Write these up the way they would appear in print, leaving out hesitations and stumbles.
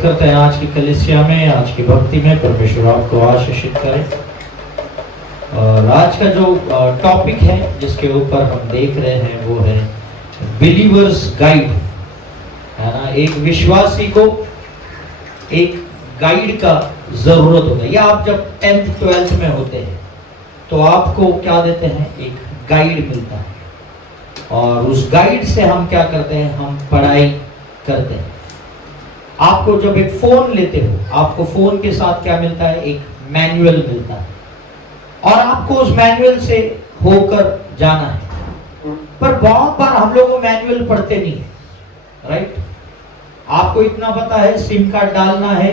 स्वागत करते हैं आज की कलीसिया में, आज की भक्ति में। परमेश्वर आपको आशीषित करे। और आज का जो टॉपिक है जिसके ऊपर हम देख रहे हैं वो है बिलीवर्स गाइड, है ना। एक विश्वासी को एक गाइड का जरूरत होता है। या आप जब 10th 12th में होते हैं तो आपको क्या देते हैं, एक गाइड मिलता है। और उस गाइड से हम क्या करते हैं, हम पढ़ाई करते हैं। आपको जब एक फोन लेते हो, आपको फोन के साथ क्या मिलता है, एक मैनुअल मिलता है। और आपको उस मैनुअल से होकर जाना है। पर बहुत बार हम लोग वो मैनुअल पढ़ते नहीं है, राइट। आपको इतना पता है सिम कार्ड डालना है,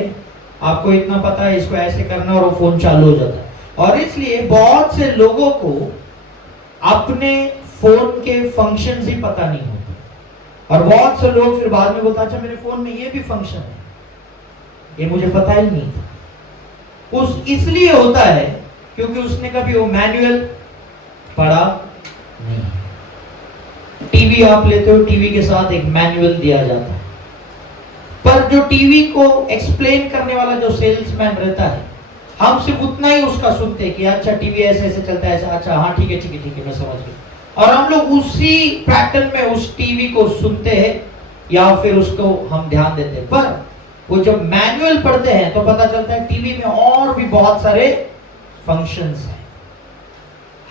आपको इतना पता है इसको ऐसे करना और वो फोन चालू हो जाता है। और इसलिए बहुत से लोगों को अपने फोन के फंक्शंस ही पता नहीं होते। और बहुत से लोग फिर बाद में बोलते अच्छा मेरे फोन में ये भी फंक्शन है, ये मुझे पता ही नहीं था। उस इसलिए होता है क्योंकि उसने कभी वो मैनुअल पढ़ा नहीं। टीवी आप लेते हो, टीवी के साथ एक मैनुअल दिया जाता है। पर जो टीवी को एक्सप्लेन करने वाला जो सेल्समैन रहता है, हम सिर्फ उतना ही उसका सुनते हैं कि अच्छा टीवी ऐसे ऐसे चलता है, ऐसा, अच्छा हाँ ठीक है मैं समझ गया। और हम लोग उसी पैटर्न में उस टीवी को सुनते हैं या फिर उसको हम ध्यान देते हैं। पर वो जब मैनुअल पढ़ते हैं तो पता चलता है टीवी में और भी बहुत सारे फंक्शंस हैं।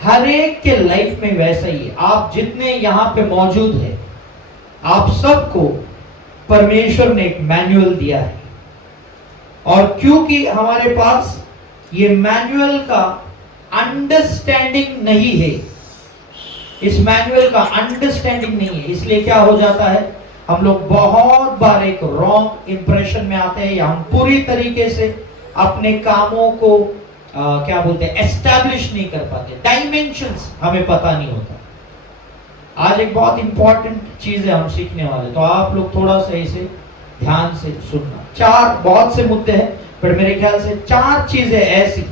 हर एक के लाइफ में वैसा ही है। आप जितने यहाँ पे मौजूद हैं, आप सबको परमेश्वर ने एक मैनुअल दिया है। और क्योंकि हमारे पास ये मैनुअल का अंडरस्टैंडिंग नहीं है, इस मैनुअल का अंडरस्टैंडिंग नहीं है, इसलिए क्या हो जाता है, हम लोग बहुत बार एक रॉन्ग इंप्रेशन में आते हैं, या हम पूरी तरीके से अपने कामों को क्या बोलते हैं, एस्टैब्लिश नहीं कर पाते। डायमेंशंस हमें पता नहीं होता। आज एक बहुत इंपॉर्टेंट चीज है हम सीखने वाले, तो आप लोग थोड़ा सा इसे ध्यान से सुनना। चार बहुत से मुद्दे हैं, पर मेरे ख्याल से 4 चीजें ऐसी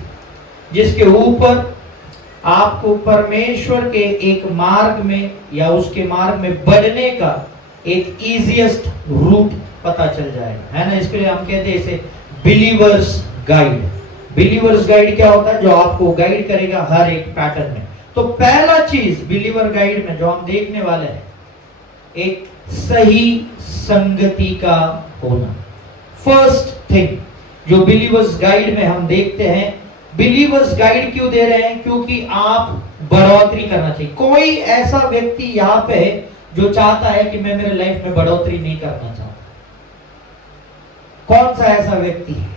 जिसके ऊपर आपको परमेश्वर के एक मार्ग में या उसके मार्ग में बढ़ने का एक इजीएस्ट रूट पता चल जाएगा, है ना। इसके लिए हम कहते हैं इसे बिलीवर्स गाइड। बिलीवर्स गाइड क्या होता है, जो आपको गाइड करेगा हर एक पैटर्न में। तो पहला चीज बिलीवर गाइड में जो हम देखने वाले हैं, एक सही संगति का होना। फर्स्ट थिंग जो बिलीवर्स गाइड में हम देखते हैं, बिलीवर्स गाइड क्यों दे रहे हैं, क्योंकि आप बढ़ोतरी करना चाहिए। कोई ऐसा व्यक्ति यहाँ पे है जो चाहता है कि मैं मेरे लाइफ में बढ़ोतरी नहीं करना चाहता? कौन सा ऐसा व्यक्ति है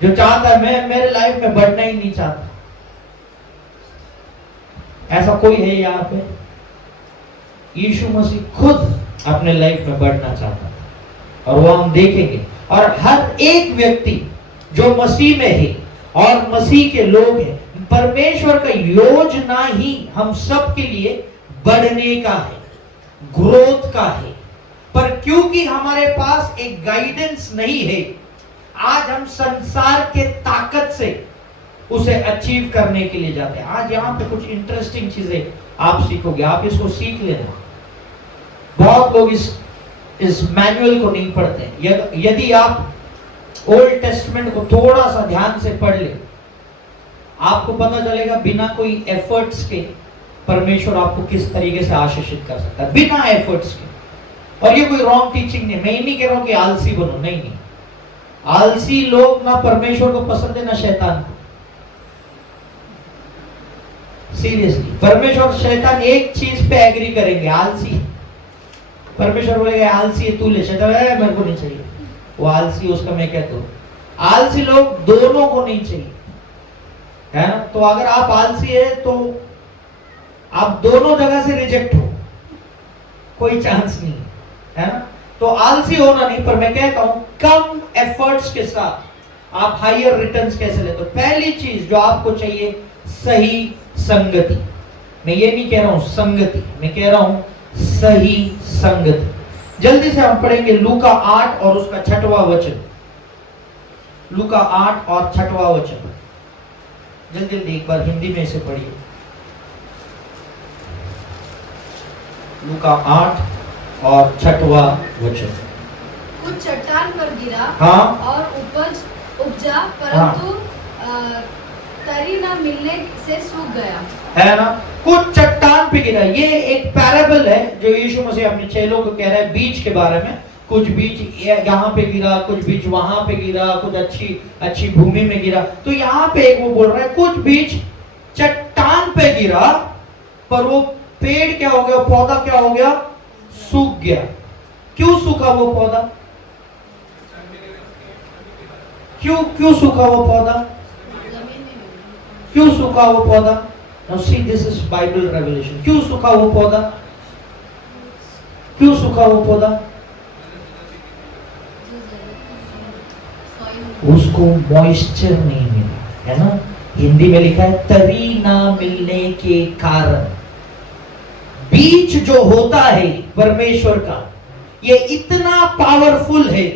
जो चाहता है मैं मेरे लाइफ में बढ़ना ही नहीं चाहता? ऐसा कोई है यहाँ पे? यीशु मसीह खुद अपने लाइफ में बढ़ना चाहता था, और वो हम देखेंगे। और हर एक व्यक्ति जो मसीह में है और मसीह के लोग हैं, परमेश्वर का योजना ही हम सब के लिए बढ़ने का है, ग्रोथ का है। पर क्योंकि हमारे पास एक गाइडेंस नहीं है, आज हम संसार के ताकत से उसे अचीव करने के लिए जाते हैं। आज यहाँ पे कुछ इंटरेस्टिंग चीजें आप सीखोगे, आप इसको सीख लेना। बहुत लोग इस मैनुअल को नहीं पढ़ते। यदि आप ओल्ड टेस्टमेंट को थोड़ा सा ध्यान से पढ़ ले, आपको पता चलेगा बिना कोई एफर्ट्स के परमेश्वर आपको किस तरीके से आशीषित कर सकता है, बिना एफर्ट्स के। और ये कोई रॉन्ग टीचिंग नहीं, मैं नहीं कह रहा हूं कि आलसी बनो, नहीं। आलसी लोग ना परमेश्वर को पसंद है ना शैतान को। सीरियसली, परमेश्वर शैतान एक चीज पे एग्री करेंगे, आलसी। परमेश्वर बोलेगा आलसी है तू ले, शैतान मेरे को नहीं चाहिए। वो आलसी, उसका मैं कहता हूं आलसी लोग दोनों को नहीं चाहिए, है ना। तो अगर आप आलसी है तो आप दोनों जगह से रिजेक्ट हो, कोई चांस नहीं, है ना। तो आलसी होना नहीं, पर मैं कहता हूं कम एफर्ट्स के साथ आप हायर रिटर्न्स कैसे लेते हो। पहली चीज जो आपको चाहिए, सही संगति। मैं ये नहीं कह रहा हूं संगति, मैं कह रहा हूं सही संगति। जल्दी से हम पढ़ेंगे लूका 8 और उसका 6वां वचन। लूका 8 और 6वां वचन, जल्दी जल्दी एक बार हिंदी में इसे पढ़िए। लूका 8 और 6वां वचन। कुछ चट्टान पर गिरा हाँ और उपजा, परंतु तरी न मिलने से सूख गया। है ना, कुछ चट्टान पे गिरा। ये एक पैराबल है जो यीशु मसीह अपने चेलों को कह रहा है बीज के बारे में। कुछ बीज यहाँ पे गिरा, कुछ बीज वहां पे गिरा, कुछ अच्छी भूमि में गिरा। तो यहाँ पे वो बोल रहा है कुछ बीज चट्टान पे गिरा, पर वो पेड़ क्या हो गया, पौधा क्या हो गया, सूख गया। क्यों सूखा वो पौधा, क्यों सूखा वो पौधा, क्यों सूखा वो पौधा? Now see, this is Bible revelation. क्यों सूखा वो पौधा, क्यों सूखा वो पौधा? उसको मॉइस्चर नहीं मिला, है ना। हिंदी में लिखा है तरी ना मिलने के कारण। बीज जो होता है परमेश्वर का, ये इतना पावरफुल है,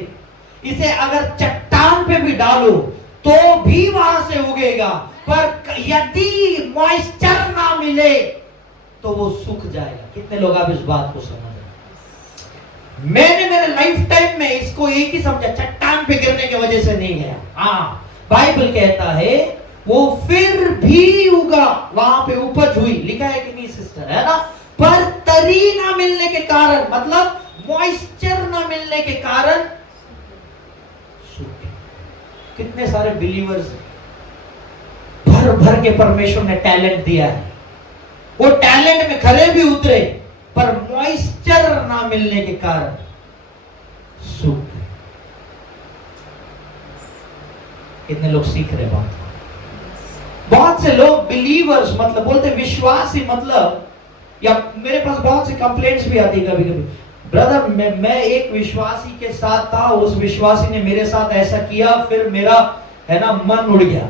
इसे अगर चट्टान पे भी डालो तो भी वहां से उगेगा, पर यदि मॉइस्चर ना मिले तो वो सूख जाएगा। कितने लोग आप इस बात को समझ रहे? मैंने मेरे लाइफ टाइम में इसको एक ही समझा, चट्टान पे गिरने की वजह से नहीं गया। हाँ, बाइबल कहता है वो फिर भी उगा, वहां पे उपज हुई, लिखा है कि नहीं सिस्टर, है ना। पर तरी ना मिलने के कारण, मतलब मॉइस्चर ना मिलने के कारण सूख। कितने सारे बिलीवर्स भर भर के परमेश्वर ने टैलेंट दिया है, वो टैलेंट में खरे भी उतरे, पर मॉइस्चर ना मिलने के कारण सूख गए। कितने लोग सीख रहे बात? बहुत से लोग बिलीवर्स मतलब बोलते विश्वासी, मतलब, या मेरे पास बहुत से कंप्लेंट्स भी आती कभी कभी, ब्रदर मैं एक विश्वासी के साथ था, उस विश्वासी ने मेरे साथ ऐसा किया, फिर मेरा, है ना, मन उड़ गया।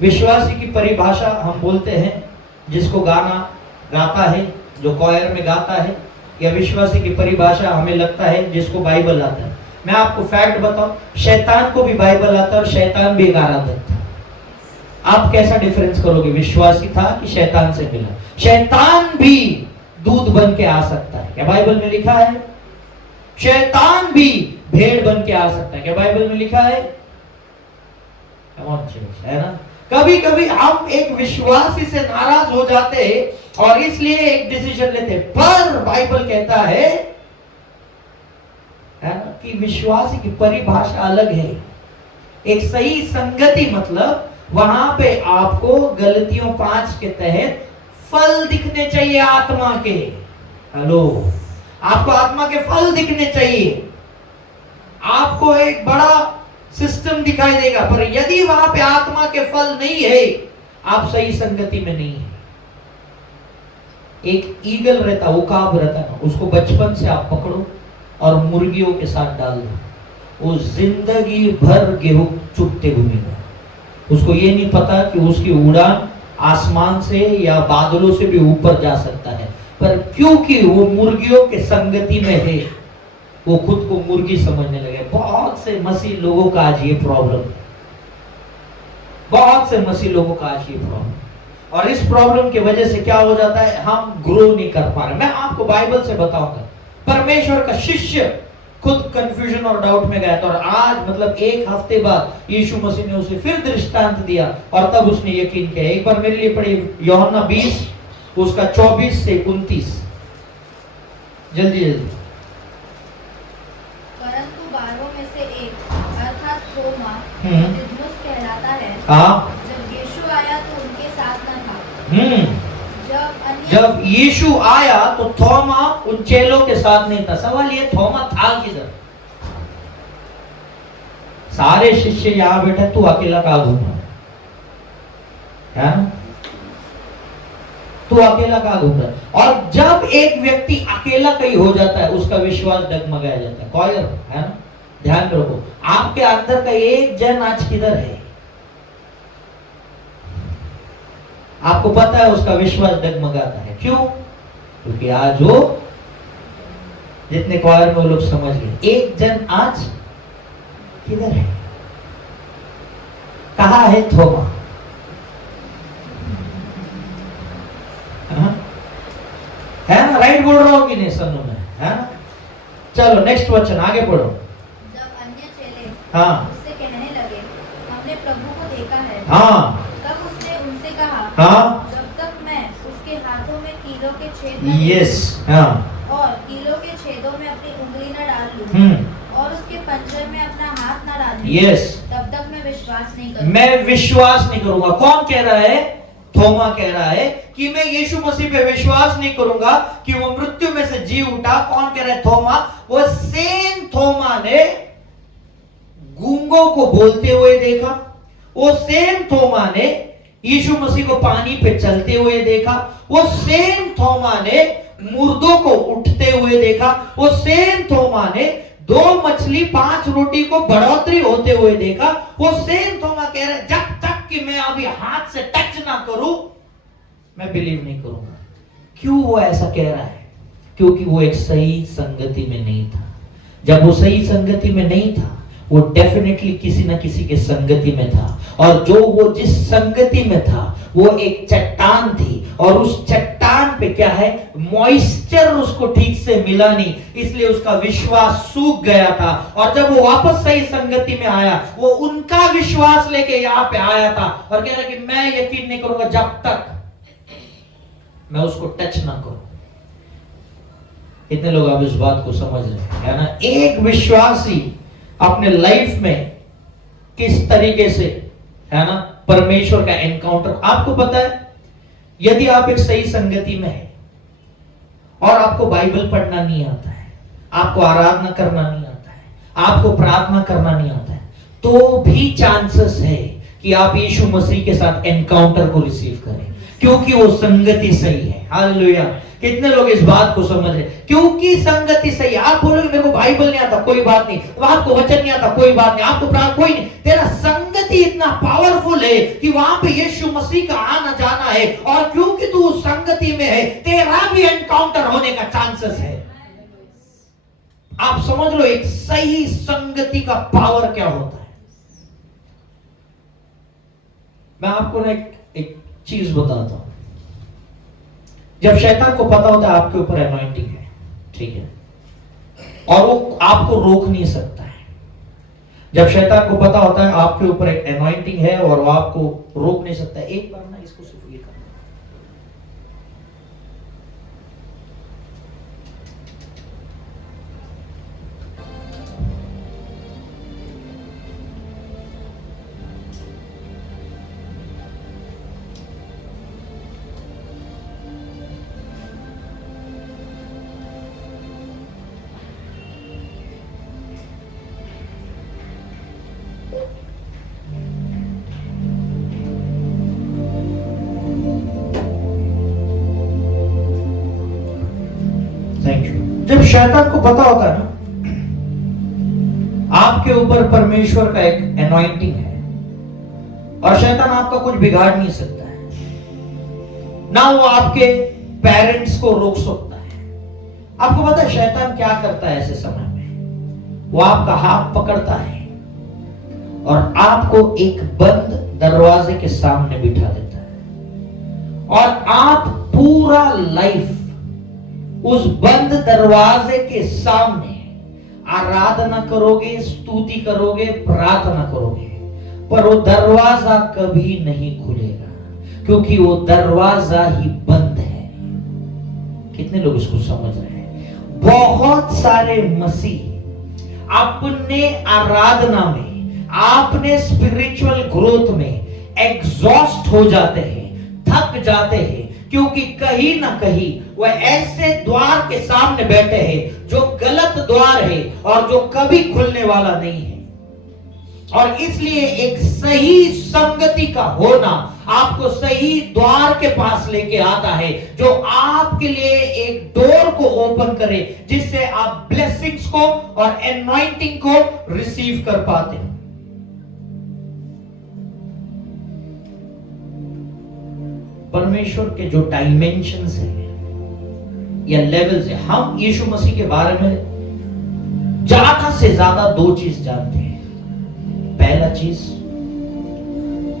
विश्वासी की परिभाषा हम बोलते हैं जिसको गाना गाता है, जो कॉयर में गाता है, या विश्वासी की परिभाषा हमें लगता है जिसको बाइबल आता है। मैं आपको फैक्ट बताऊं, शैतान को भी बाइबल आता है और शैतान भी एक आराधक था। आप कैसा डिफरेंस करोगे, विश्वासी था कि शैतान से मिला? शैतान भी दूध बन के आ सकता है, क्या बाइबल में लिखा है? शैतान भी भेड़ बन के आ सकता है, क्या बाइबल में लिखा है? है ना। कभी कभी हम एक विश्वासी से नाराज हो जाते हैं और इसलिए एक डिसीजन लेते हैं, पर बाइबल कहता है ना, कि विश्वासी की परिभाषा अलग है। एक सही संगति मतलब वहां पे आपको गलतियों 5 के तहत फल दिखने चाहिए आत्मा के। हेलो, आपको आत्मा के फल दिखने चाहिए, आपको एक बड़ा सिस्टम दिखाई देगा, पर यदि वहां पे आत्मा के फल नहीं है, आप सही संगति में नहीं है। एक ईगल रहता, उकाब रहता ना, उसको बचपन से आप पकड़ो और मुर्गियों के साथ डाल दो, वो जिंदगी भर गेहूं चुगते घूमेगा। उसको ये नहीं पता कि उसकी उड़ान आसमान से या बादलों से भी ऊपर जा सकता है, पर क्योंकि वो मुर्गियों के संगति में है, वो खुद को मुर्गी समझने लगे। बहुत से मसीह लोगों का आज ये प्रॉब्लम, बहुत से मसीह लोगों का आज ये प्रॉब्लम, और इस प्रॉब्लम की वजह से क्या हो जाता है, हम ग्रो नहीं कर पा रहे। मैं आपको बाइबल से बताऊंगा, परमेश्वर का शिष्य खुद कंफ्यूजन और डाउट में गया था, और आज मतलब एक हफ्ते बाद यीशु मसीह ने उसे फिर दृष्टांत दिया और तब उसने यकीन किया। एक बार मेरे लिए पढ़िए यूहन्ना 20 उसका 24 से 29, जल्दी जल्दी। परंतु 12 में से एक अर्थात थोमा दिदुमुस कहलाता है, जब यीशु आया तो उनके साथ न था। जब यीशु आया तो थोमा उन चेलों के साथ नहीं था। सवाल ये, थोमा था किधर? सारे शिष्य यहां बैठे, तू अकेला कहां घूमा है? तू अकेला कहां घूम रहा है? और जब एक व्यक्ति अकेला कहीं हो जाता है, उसका विश्वास डगमगाया जाता है। कॉयर है ना, ध्यान रखो, आपके अंदर का एक जन आज किधर है? आपको पता है उसका विश्वास डगमगाता है। क्यों? क्योंकि आज वो, जितने क्वायर में वो लोग समझ गए, एक जन आज किधर है? कहा है थोमा? है ना, राइट बोल रहा हूं कि नहीं? सन्नू में है ना, चलो नेक्स्ट वचन आगे पढ़ो। जब अन्य चेले हाँ उससे कहने लगे, हमने प्रभु को देखा है, हाँ तब उसने उनसे कहा, हाँ जब तक मैं उसके हाथों में कीलों के छेद न यस देखूं हाँ और कीलों के छेदों में अपनी उंगली न डाल लूं और उसके पंजर में अपना हाथ न डाल लूं, यस तब तक मैं विश्वास नहीं करूंगा। मैं विश्वास नहीं करूंगा। कौन कह रहा है? थोमा कह रहा है कि मैं यीशु मसीह पे विश्वास नहीं करूंगा कि वो मृत्यु में से जी उठा। कौन कह रहा है? थोमा। वो सेम थोमा ने गूंगों को बोलते हुए देखा, वो सेम थोमा ने यीशु मसीह को पानी पे चलते हुए देखा, वो सेम थोमा ने मुर्दों को उठते हुए देखा, वो सेम थोमा ने 2 मछली 5 रोटी को बढ़ोतरी होते हुए देखा। वो सेम थोमा कह रहा है जब तक कि मैं अभी हाथ से टच ना करूं मैं बिलीव नहीं करूंगा। क्यों वो ऐसा कह रहा है? क्योंकि वो एक सही संगति में नहीं था। जब वो सही संगति में नहीं था, वो डेफिनेटली किसी ना किसी के संगति में था, और जो वो जिस संगति में था वो एक चट्टान थी, और उस चट्टान पे क्या है? मॉइस्चर उसको ठीक से मिला नहीं, इसलिए उसका विश्वास सूख गया था। और जब वो वापस सही संगति में आया, वो उनका विश्वास लेके यहाँ पे आया था और कह रहा कि मैं यकीन नहीं करूंगा जब तक मैं उसको टच ना करूं। इतने लोग अब इस बात को समझ रहे हैं ना? एक विश्वासी अपने लाइफ में किस तरीके से है ना परमेश्वर का एनकाउंटर। आपको पता है, यदि आप एक सही संगति में है और आपको बाइबल पढ़ना नहीं आता है, आपको आराधना करना नहीं आता है, आपको प्रार्थना करना नहीं आता है, तो भी चांसेस है कि आप यीशु मसीह के साथ एनकाउंटर को रिसीव करें, क्योंकि वो संगति सही है। हालेलुया। कितने लोग इस बात को समझ रहे? क्योंकि संगति सही है। आप बोलोगे मेरे को बाइबल नहीं आता, कोई बात नहीं, आपको वचन नहीं आता, कोई बात नहीं, आपको प्रार्थना कोई नहीं, तेरा संगति इतना पावरफुल है कि वहां पे यीशु मसीह का आना जाना है, और क्योंकि तू उस संगति में है, तेरा भी एनकाउंटर होने का चांसेस है। आप समझ लो एक सही संगति का पावर क्या होता है। मैं आपको ना एक चीज बताता हूं। जब शैतान को पता होता है आपके ऊपर एनॉइंटिंग है, ठीक है, और वो आपको रोक नहीं सकता है। जब शैतान को पता होता है आपके ऊपर एक एनॉइंटिंग है और वो आपको रोक नहीं सकता है, एक बार ना इसको सिर्फ ये करना। जब शैतान को पता होता है ना आपके ऊपर परमेश्वर का एक एनॉइंटिंग है, और शैतान आपका कुछ बिगाड़ नहीं सकता है, ना वो आपके पेरेंट्स को रोक सकता है। आपको पता है शैतान क्या करता है ऐसे समय में? वो आपका हाथ पकड़ता है और आपको एक बंद दरवाजे के सामने बिठा देता है, और आप पूरा लाइफ उस बंद दरवाजे के सामने आराधना करोगे, स्तुति करोगे, प्रार्थना करोगे, पर वो दरवाजा कभी नहीं खुलेगा, क्योंकि वो दरवाजा ही बंद है। कितने लोग इसको समझ रहे हैं? बहुत सारे मसीह अपने आराधना में, अपने स्पिरिचुअल ग्रोथ में एग्जॉस्ट हो जाते हैं, थक जाते हैं, क्योंकि कहीं ना कहीं वह ऐसे द्वार के सामने बैठे हैं जो गलत द्वार है और जो कभी खुलने वाला नहीं है। और इसलिए एक सही संगति का होना आपको सही द्वार के पास लेके आता है, जो आपके लिए एक डोर को ओपन करे, जिससे आप ब्लेसिंग्स को और एनॉइंटिंग को रिसीव कर पाते हैं। परमेश्वर के जो डायमेंशंस है या लेवल्स है, हम यीशु मसीह के बारे में ज्यादा से ज्यादा 2 चीज जानते हैं। पहला चीज,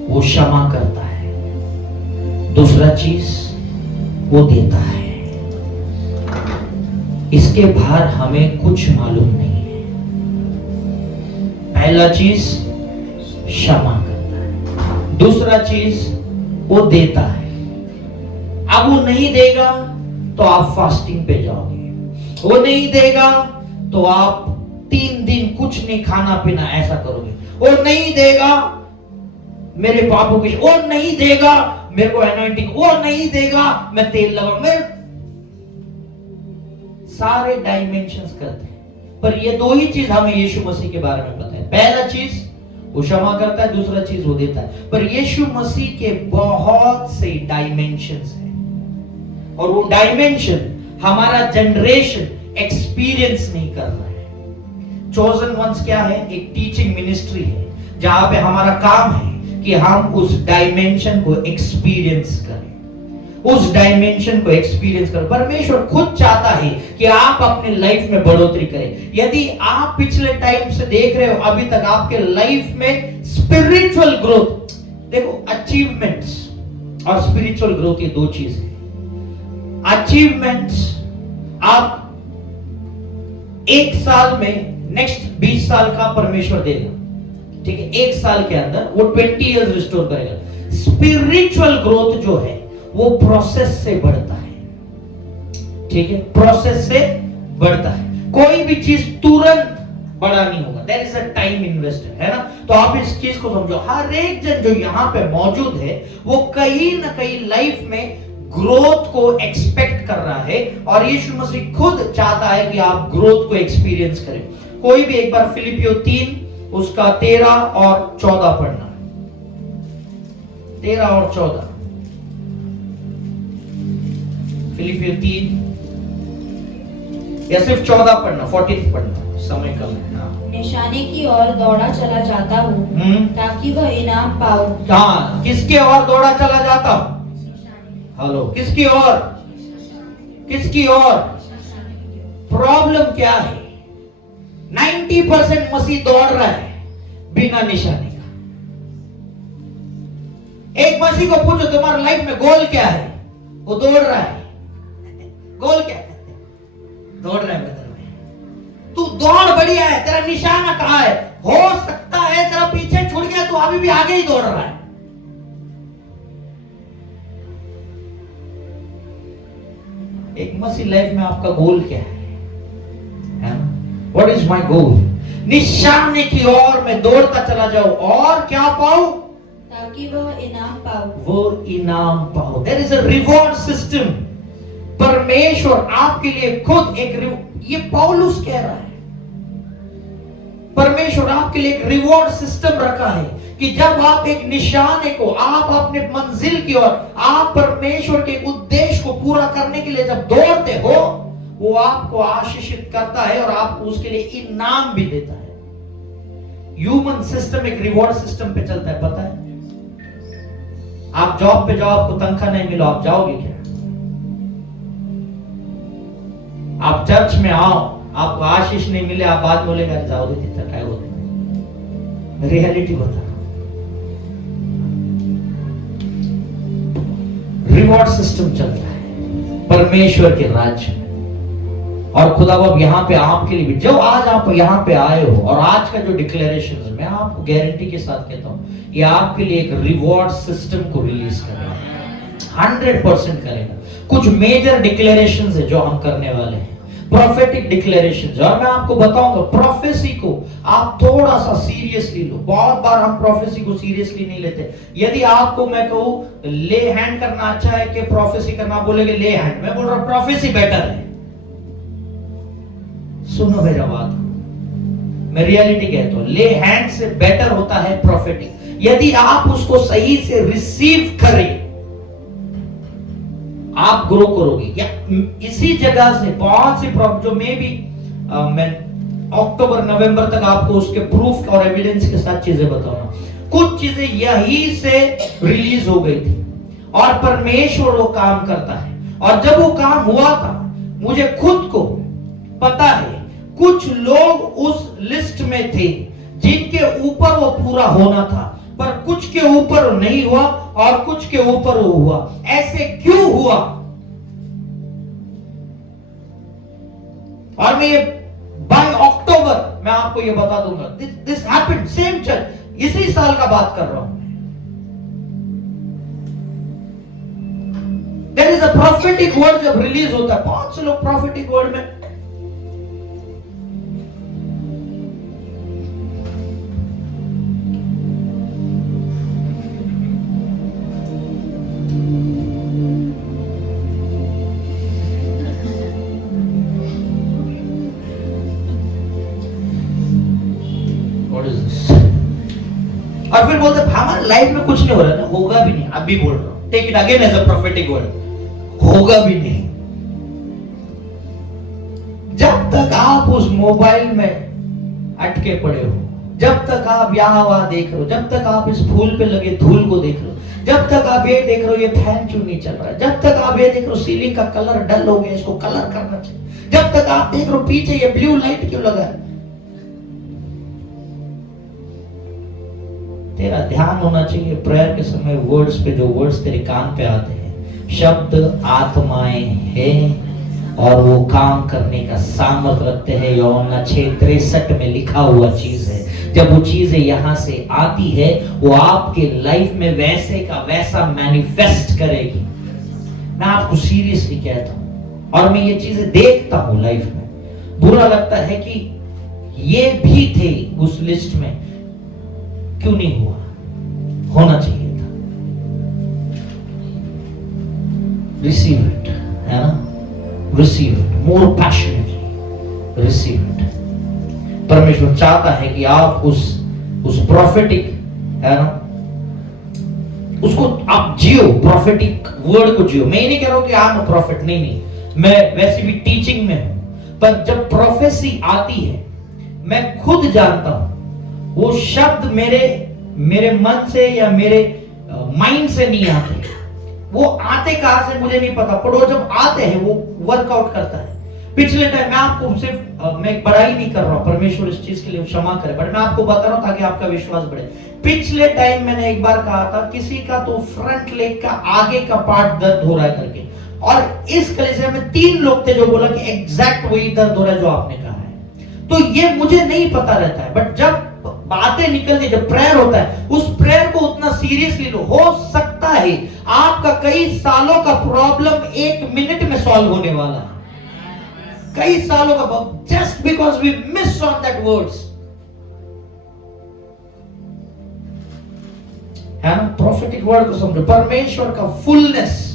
वो क्षमा करता है। दूसरा चीज, वो देता है। इसके बाहर हमें कुछ मालूम नहीं है। पहला चीज क्षमा करता है, दूसरा चीज वो देता है। अब वो नहीं देगा तो आप फास्टिंग पे जाओगे, वो नहीं देगा तो आप 3 दिन कुछ नहीं खाना पीना ऐसा करोगे, वो नहीं देगा मेरे पापों की, वो नहीं देगा मेरे को एनॉइंटिंग, वो नहीं देगा मैं तेल लगाऊं, मैं सारे डायमेंशंस करते हैं। पर ये 2 ही चीज हमें यीशु मसीह के बारे में पता है। पहला चीज वो क्षमा करता है, दूसरा चीज वो देता है। पर यीशु मसीह के बहुत से डायमेंशंस हैं और वो डायमेंशन हमारा जनरेशन एक्सपीरियंस नहीं कर रहा है। चोजन वंस क्या है? एक टीचिंग मिनिस्ट्री है जहां पे हमारा काम है कि हम उस डायमेंशन को एक्सपीरियंस करें, उस डायमेंशन को एक्सपीरियंस करें। परमेश्वर खुद चाहता है कि आप अपने लाइफ में बढ़ोतरी करें। यदि आप पिछले टाइम से देख रहे हो अभी तक आपके लाइफ में स्पिरिचुअल ग्रोथ, देखो अचीवमेंट्स और स्पिरिचुअल ग्रोथ ये 2 चीज है। अचीवमेंट्स आप 1 साल में नेक्स्ट 20 साल का परमेश्वर देगा, ठीक है, 1 साल के अंदर वो 20 इयर्स रिस्टोर करेगा। स्पिरिचुअल ग्रोथ जो है वो प्रोसेस से बढ़ता है, ठीक है, प्रोसेस से बढ़ता है। कोई भी चीज तुरंत बड़ा नहीं होगा, there is a time invested, है ना। तो आप इस चीज को समझो, हर एक जन जो यहां पे मौजूद है वो कहीं ना कहीं लाइफ में ग्रोथ को एक्सपेक्ट कर रहा है और यीशु मसीह खुद चाहता है कि आप ग्रोथ को एक्सपीरियंस करें। कोई भी एक बार फिलिपियो 3 उसका 13 और 14 पढ़ना, 13 और 14। फिलिपियो 3 या सिर्फ 14 पढ़ना, 14 पढ़ना, समय कम है। निशाने की ओर दौड़ा चला जाता हूँ ताकि वह इनाम पाऊं। हाँ, किसके ओर दौड़ा चला जाता हूँ? हेलो, किसकी ओर? किसकी ओर? प्रॉब्लम क्या है? 90% मसीह दौड़ रहा है बिना निशाने का। एक मसीह को पूछो तुम्हारा लाइफ में गोल क्या है, वो दौड़ रहा है। गोल क्या है? दौड़ रहा है बदल में। तू दौड़ बढ़िया है, तेरा निशाना कहां है? हो सकता है तेरा पीछे छूट गया, तू अभी भी आगे ही दौड़ रहा है। एक मसीह लाइफ में आपका गोल क्या है? What is my goal? निशाने की ओर मैं दौड़ता चला जाऊं और क्या पाऊं? ताकि वह इनाम पाऊं। वो इनाम पाओ। There is a reward system. परमेश्वर आपके लिए खुद ये पौलुस कह रहा है, परमेश्वर आपके लिए एक रिवॉर्ड सिस्टम रखा है कि जब आप एक निशाने को, आप अपने मंजिल की ओर, आप परमेश्वर के उद्देश्य को पूरा करने के लिए जब दौड़ते हो, वो आपको आशीषित करता है और आपको उसके लिए इनाम भी देता है। ह्यूमन सिस्टम एक रिवॉर्ड सिस्टम पे चलता है, पता है? आप जॉब पे जाओ, आपको तनख्वाह नहीं मिला, आप जाओगे क्या? आप चर्च में आओ, आपको आशीष नहीं मिले, आप बाद बोलेगा जाओ दे तितर काय होते। रियलिटी बता, रिवॉर्ड सिस्टम चलता है परमेश्वर के राज्य में। और खुदा बाप यहाँ पे आपके लिए भी, जो आज आप यहाँ पे आए हो और आज का जो डिक्लेरेशन है, मैं आपको गारंटी के साथ कहता हूँ ये आपके लिए एक रिवॉर्ड सिस्टम को रिलीज करेगा, 100% करेगा। कुछ मेजर डिक्लेरेशंस है जो हम करने वाले हैं, प्रोफेटिक डिक्लेरेशंस। और मैं आपको बताऊंगा, प्रोफेसी को आप थोड़ा सा सीरियसली लो। बहुत बार हम प्रोफेसी को सीरियसली नहीं लेते। यदि आपको मैं कहूं ले हैंड करना अच्छा है कि प्रोफेसी करना, बोलेगे ले हैंड। मैं बोल रहा हूं प्रोफेसी बेटर है। सुनो मेरा बात, मैं रियलिटी कहता हूं, ले हैंड से बेटर होता है प्रोफेटिक। यदि आप उसको सही से रिसीव करें, आप ग्रो करोगे। या इसी जगह से बहुत सी प्रॉब्लम जो मैं अक्टूबर नवंबर तक आपको उसके प्रूफ और एविडेंस के साथ चीजें बताऊंगा। कुछ चीजें यही से रिलीज हो गई थी और परमेश्वर वो काम करता है। और जब वो काम हुआ था, मुझे खुद को पता है कुछ लोग उस लिस्ट में थे जिनके ऊपर वो पूरा होना था, पर कुछ के ऊपर नहीं हुआ और कुछ के ऊपर वो हुआ। ऐसे क्यों हुआ? और मैं ये बाय अक्टूबर मैं आपको ये बता दूंगा, दिस हैपेंड, सेम चर्च, इसी साल का बात कर रहा हूं। There is a prophetic word जब रिलीज होता है, बहुत से लोग प्रॉफिटिक वर्ड में और फिर बोलते हमारे लाइफ में कुछ नहीं हो रहा ना, होगा भी नहीं, अभी बोल रहा हूं, take it again as a prophetic word, होगा भी नहीं। जब तक आप उस मोबाइल में अटके पड़े हो, जब तक आप यहाँ वहां देख रहे हो, जब तक आप इस फूल पे लगे धूल को देख रहे हो, जब तक आप ये देख रहे हो ये फैन क्यों नहीं चल रहा है, जब तक आप ये देख रहे हो सीलिंग का कलर डल हो गया, इसको कलर करना चाहिए, जब तक आप देख रहे हो पीछे ये ब्लू लाइट क्यों लगा है, तेरा ध्यान होना चाहिए प्रेयर के समय वर्ड्स पे, जो वर्ड्स तेरे कान पे आते हैं, शब्द आत्माएं हैं और वो काम करने का सामर्थ्य रखते हैं। यूहन्ना 6:63 में लिखा हुआ चीज है, जब वो चीजें यहां से आती है वो आपके लाइफ में वैसे का वैसा मैनिफेस्ट करेगी। मैं आपको सीरियसली कहता हूं, और मैं ये चीजें देखता हूं लाइफ में, बुरा लगता है कि ये भी थे उस लिस्ट में, क्यों नहीं हुआ, होना चाहिए था। रिसीव इट, है ना, receive it more passionately, receive it. परमेश्वर चाहता है कि आप उस प्रॉफिटिक, है ना, उसको आप जियो, प्रॉफिटिक वर्ड को जियो। मैं ये नहीं कह रहा हूं कि आप प्रॉफिट, नहीं, मैं वैसे भी टीचिंग में हूं, पर जब प्रोफेसी आती है मैं खुद जानता हूं वो शब्द मेरे मन से या मेरे माइंड से नहीं आते, वो आते कहां से मुझे नहीं पता, पर वो जब आते हैं वो वर्कआउट करता है। पिछले टाइम, मैं आपको सिर्फ मैं बड़ाई नहीं कर रहा हूं, परमेश्वर इस चीज के लिए क्षमा करे, बट मैं आपको बता रहा हूं ताकि आपका विश्वास बढ़े। पिछले टाइम मैंने एक बार कहा था किसी का तो फ्रंट लेग का आगे का पार्ट दर्द हो रहा है करके, और इस कलीसिया में 3 लोग थे जो बोला कि एग्जैक्ट वही दर्द हो रहा है जो आपने कहा है। तो ये मुझे नहीं पता रहता है, बट जब बातें निकलती, जब प्रेयर होता है, उस प्रेयर को उतना सीरियसली लो। हो सकता है आपका कई सालों का प्रॉब्लम 1 मिनट में सॉल्व होने वाला है, कई सालों का, just because we miss on that words, है ना। प्रॉफिटिक वर्ड को समझो, परमेश्वर का फुलनेस,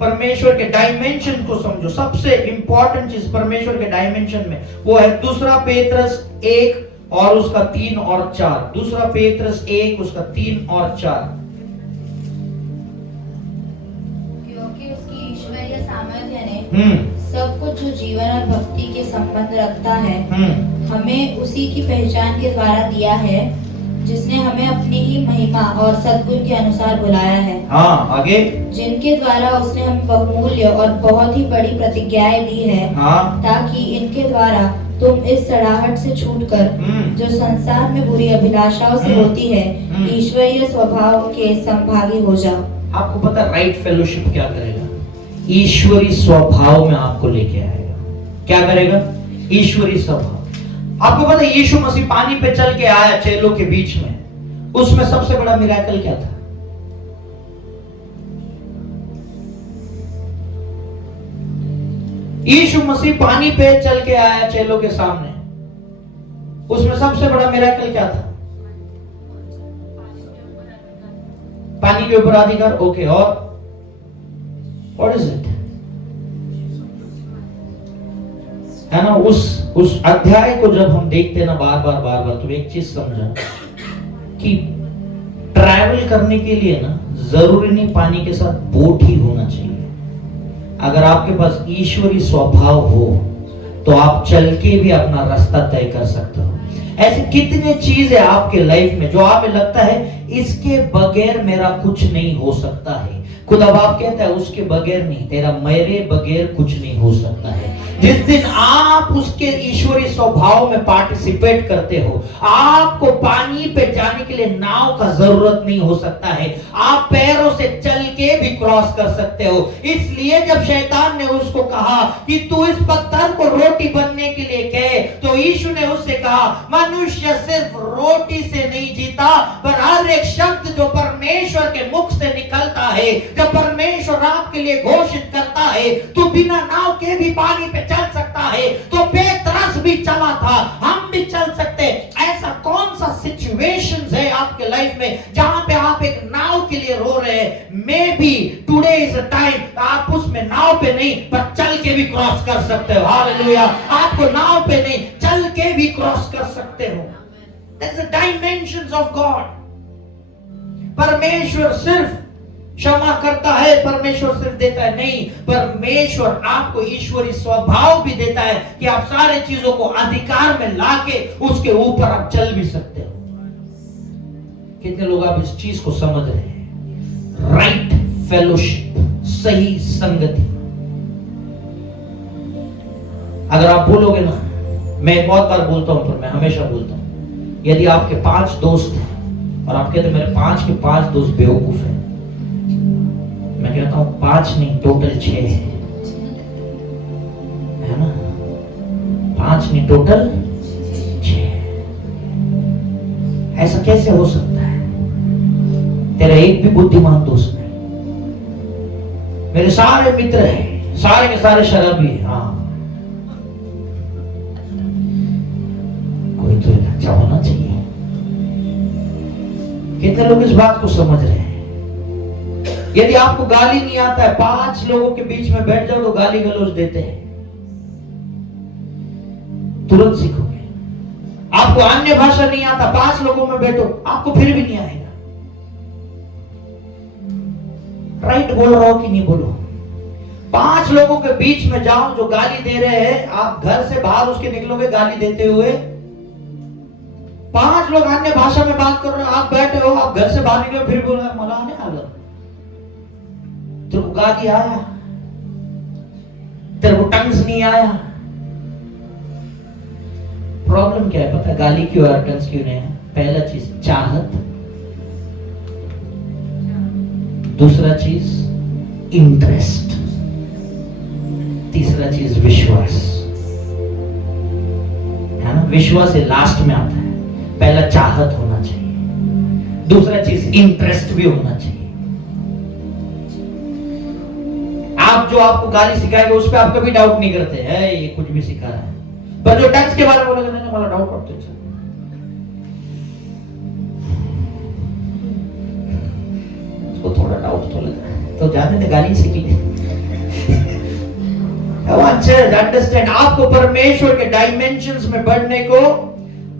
परमेश्वर के डायमेंशन को समझो। सबसे इंपॉर्टेंट चीज परमेश्वर के डायमेंशन में वो है 2 पेत्रस 1 और उसका 3 और 4। 2 पेत्रस 1 उसका 3 और 4। क्योंकि उसकी ईश्वरीय सामर्थ्य ने सब कुछ जो जीवन और भक्ति के संबंध रखता है हमें उसी की पहचान के द्वारा दिया है, जिसने हमें अपनी ही महिमा और सद्गुण के अनुसार बुलाया है। हाँ, आगे, जिनके द्वारा उसने हमें बहुमूल्य और बहुत ही बड़ी प्रतिज्ञाएं दी है, ताकि इनके द्वारा तुम इस सड़ाहट से छूटकर जो संसार में बुरी अभिलाषाओं से होती है, ईश्वरीय स्वभाव के संभागी हो जाओ। आपको पता राइट फेलोशिप क्या करेगा? ईश्वरीय स्वभाव में आपको लेके आएगा। क्या करेगा? ईश्वरीय स्वभाव। आपको पता है यीशु मसीह पानी पे चल के आया चेलों के बीच में, उसमें सबसे बड़ा मिरेकल क्या था? यीशु मसीह पानी पे चल के आया चेलों के सामने, उसमें सबसे बड़ा मिरेकल क्या था? पानी के ऊपर अधिकार। ओके, और व्हाट इज इट? है ना, उस अध्याय को जब हम देखते ना बार बार तो एक चीज समझा कि ट्रैवल करने के लिए ना जरूरी नहीं पानी के साथ बोट ही होना चाहिए। अगर आपके पास ईश्वरीय स्वभाव हो तो आप चल के भी अपना रास्ता तय कर सकते हो। ऐसे कितने चीज है आपके लाइफ में जो आपको लगता है इसके बगैर मेरा कुछ नहीं हो सकता है, खुदा बाप कहता है उसके बगैर नहीं, तेरा मेरे बगैर कुछ नहीं हो सकता है। जिस दिन आप उसके ईश्वरीय स्वभाव में पार्टिसिपेट करते हो, आपको पानी पे जाने के लिए नाव का जरूरत नहीं हो सकता है, आप पैरों से चल के भी क्रॉस कर सकते हो। इसलिए जब शैतान ने उसको कहा कि तू इस पत्थर को रोटी बनने के लिए कहे, तो यीशु ने उससे कहा मनुष्य सिर्फ रोटी से नहीं जीता, पर हर एक शब्द जो परमेश्वर के मुख से निकलता है, जब परमेश्वर आपके लिए घोषित करता है, तो बिना नाव के भी पानी पे चल सकता है। तो पेत्रस भी चला था, हम भी चल सकते। ऐसा कौन सा सिचुएशंस है आपके लाइफ में जहां पे आप एक नाव के लिए रो रहे हैं? May be today is a time आप उसमें नाव पे नहीं पर चल के भी क्रॉस कर सकते हो। हालेलुया। आपको नाव पे नहीं, चल के भी क्रॉस कर सकते हो। That's the dimensions of God. परमेश्वर सिर्फ क्षमा करता है, परमेश्वर सिर्फ देता है नहीं, परमेश्वर आपको ईश्वरीय स्वभाव भी देता है कि आप सारे चीजों को अधिकार में लाके उसके ऊपर आप चल भी सकते हो। कितने लोग आप इस चीज को समझ रहे हैं? राइट फेलोशिप, सही संगति। अगर आप बोलोगे ना, मैं बहुत बार बोलता हूं पर मैं हमेशा बोलता हूं, यदि आपके 5 दोस्त हैं और आप कहते मेरे 5 के 5 दोस्त बेवकूफ हैं, मैं कहता हूं 5 नहीं टोटल 6 है ना? 5 नहीं टोटल 6। ऐसा कैसे हो सकता है? तेरा एक भी बुद्धिमान दोस्त नहीं। मेरे सारे मित्र हैं, सारे के सारे शराबी हैं। हाँ, कोई तो एक अच्छा होना चाहिए। कितने लोग इस बात को समझ रहे हैं? यदि आपको गाली नहीं आता है, 5 लोगों के बीच में बैठ जाओ तो गाली गलौज देते हैं, तुरंत सीखोगे। आपको अन्य भाषा नहीं आता, 5 लोगों में बैठो, आपको फिर भी नहीं आएगा। राइट बोल रहा हो कि नहीं बोलो? 5 लोगों के बीच में जाओ जो गाली दे रहे हैं, आप घर से बाहर उसके निकलोगे गाली देते हुए। 5 लोग अन्य भाषा में बात कर रहे हो, आप बैठे हो, आप घर से बाहर निकलो फिर बोल रहे मला नहीं आलं, तेरे को गाली आया, तेरे को टंग्स नहीं आया। प्रॉब्लम क्या है पता? गाली क्यों और टंग्स क्यों नहीं है? पहला चीज चाहत, दूसरा चीज इंटरेस्ट, तीसरा चीज विश्वास, है ना? विश्वास से लास्ट में आता है। पहला चाहत होना चाहिए, दूसरा चीज इंटरेस्ट भी होना चाहिए। आप जो आपको गाली सिखाएगा उस पर आप कभी डाउट नहीं करते है ये कुछ भी सिखा रहा है, पर जो टैक्स के बारे में बोलेगा नहीं, मला डाउट पड़ते हैं, उसको थोड़ा डाउट तो लगा तो जाने दे, गाली सीख ली। अंडरस्टैंड, आपको परमेश्वर के डायमेंशंस में बढ़ने को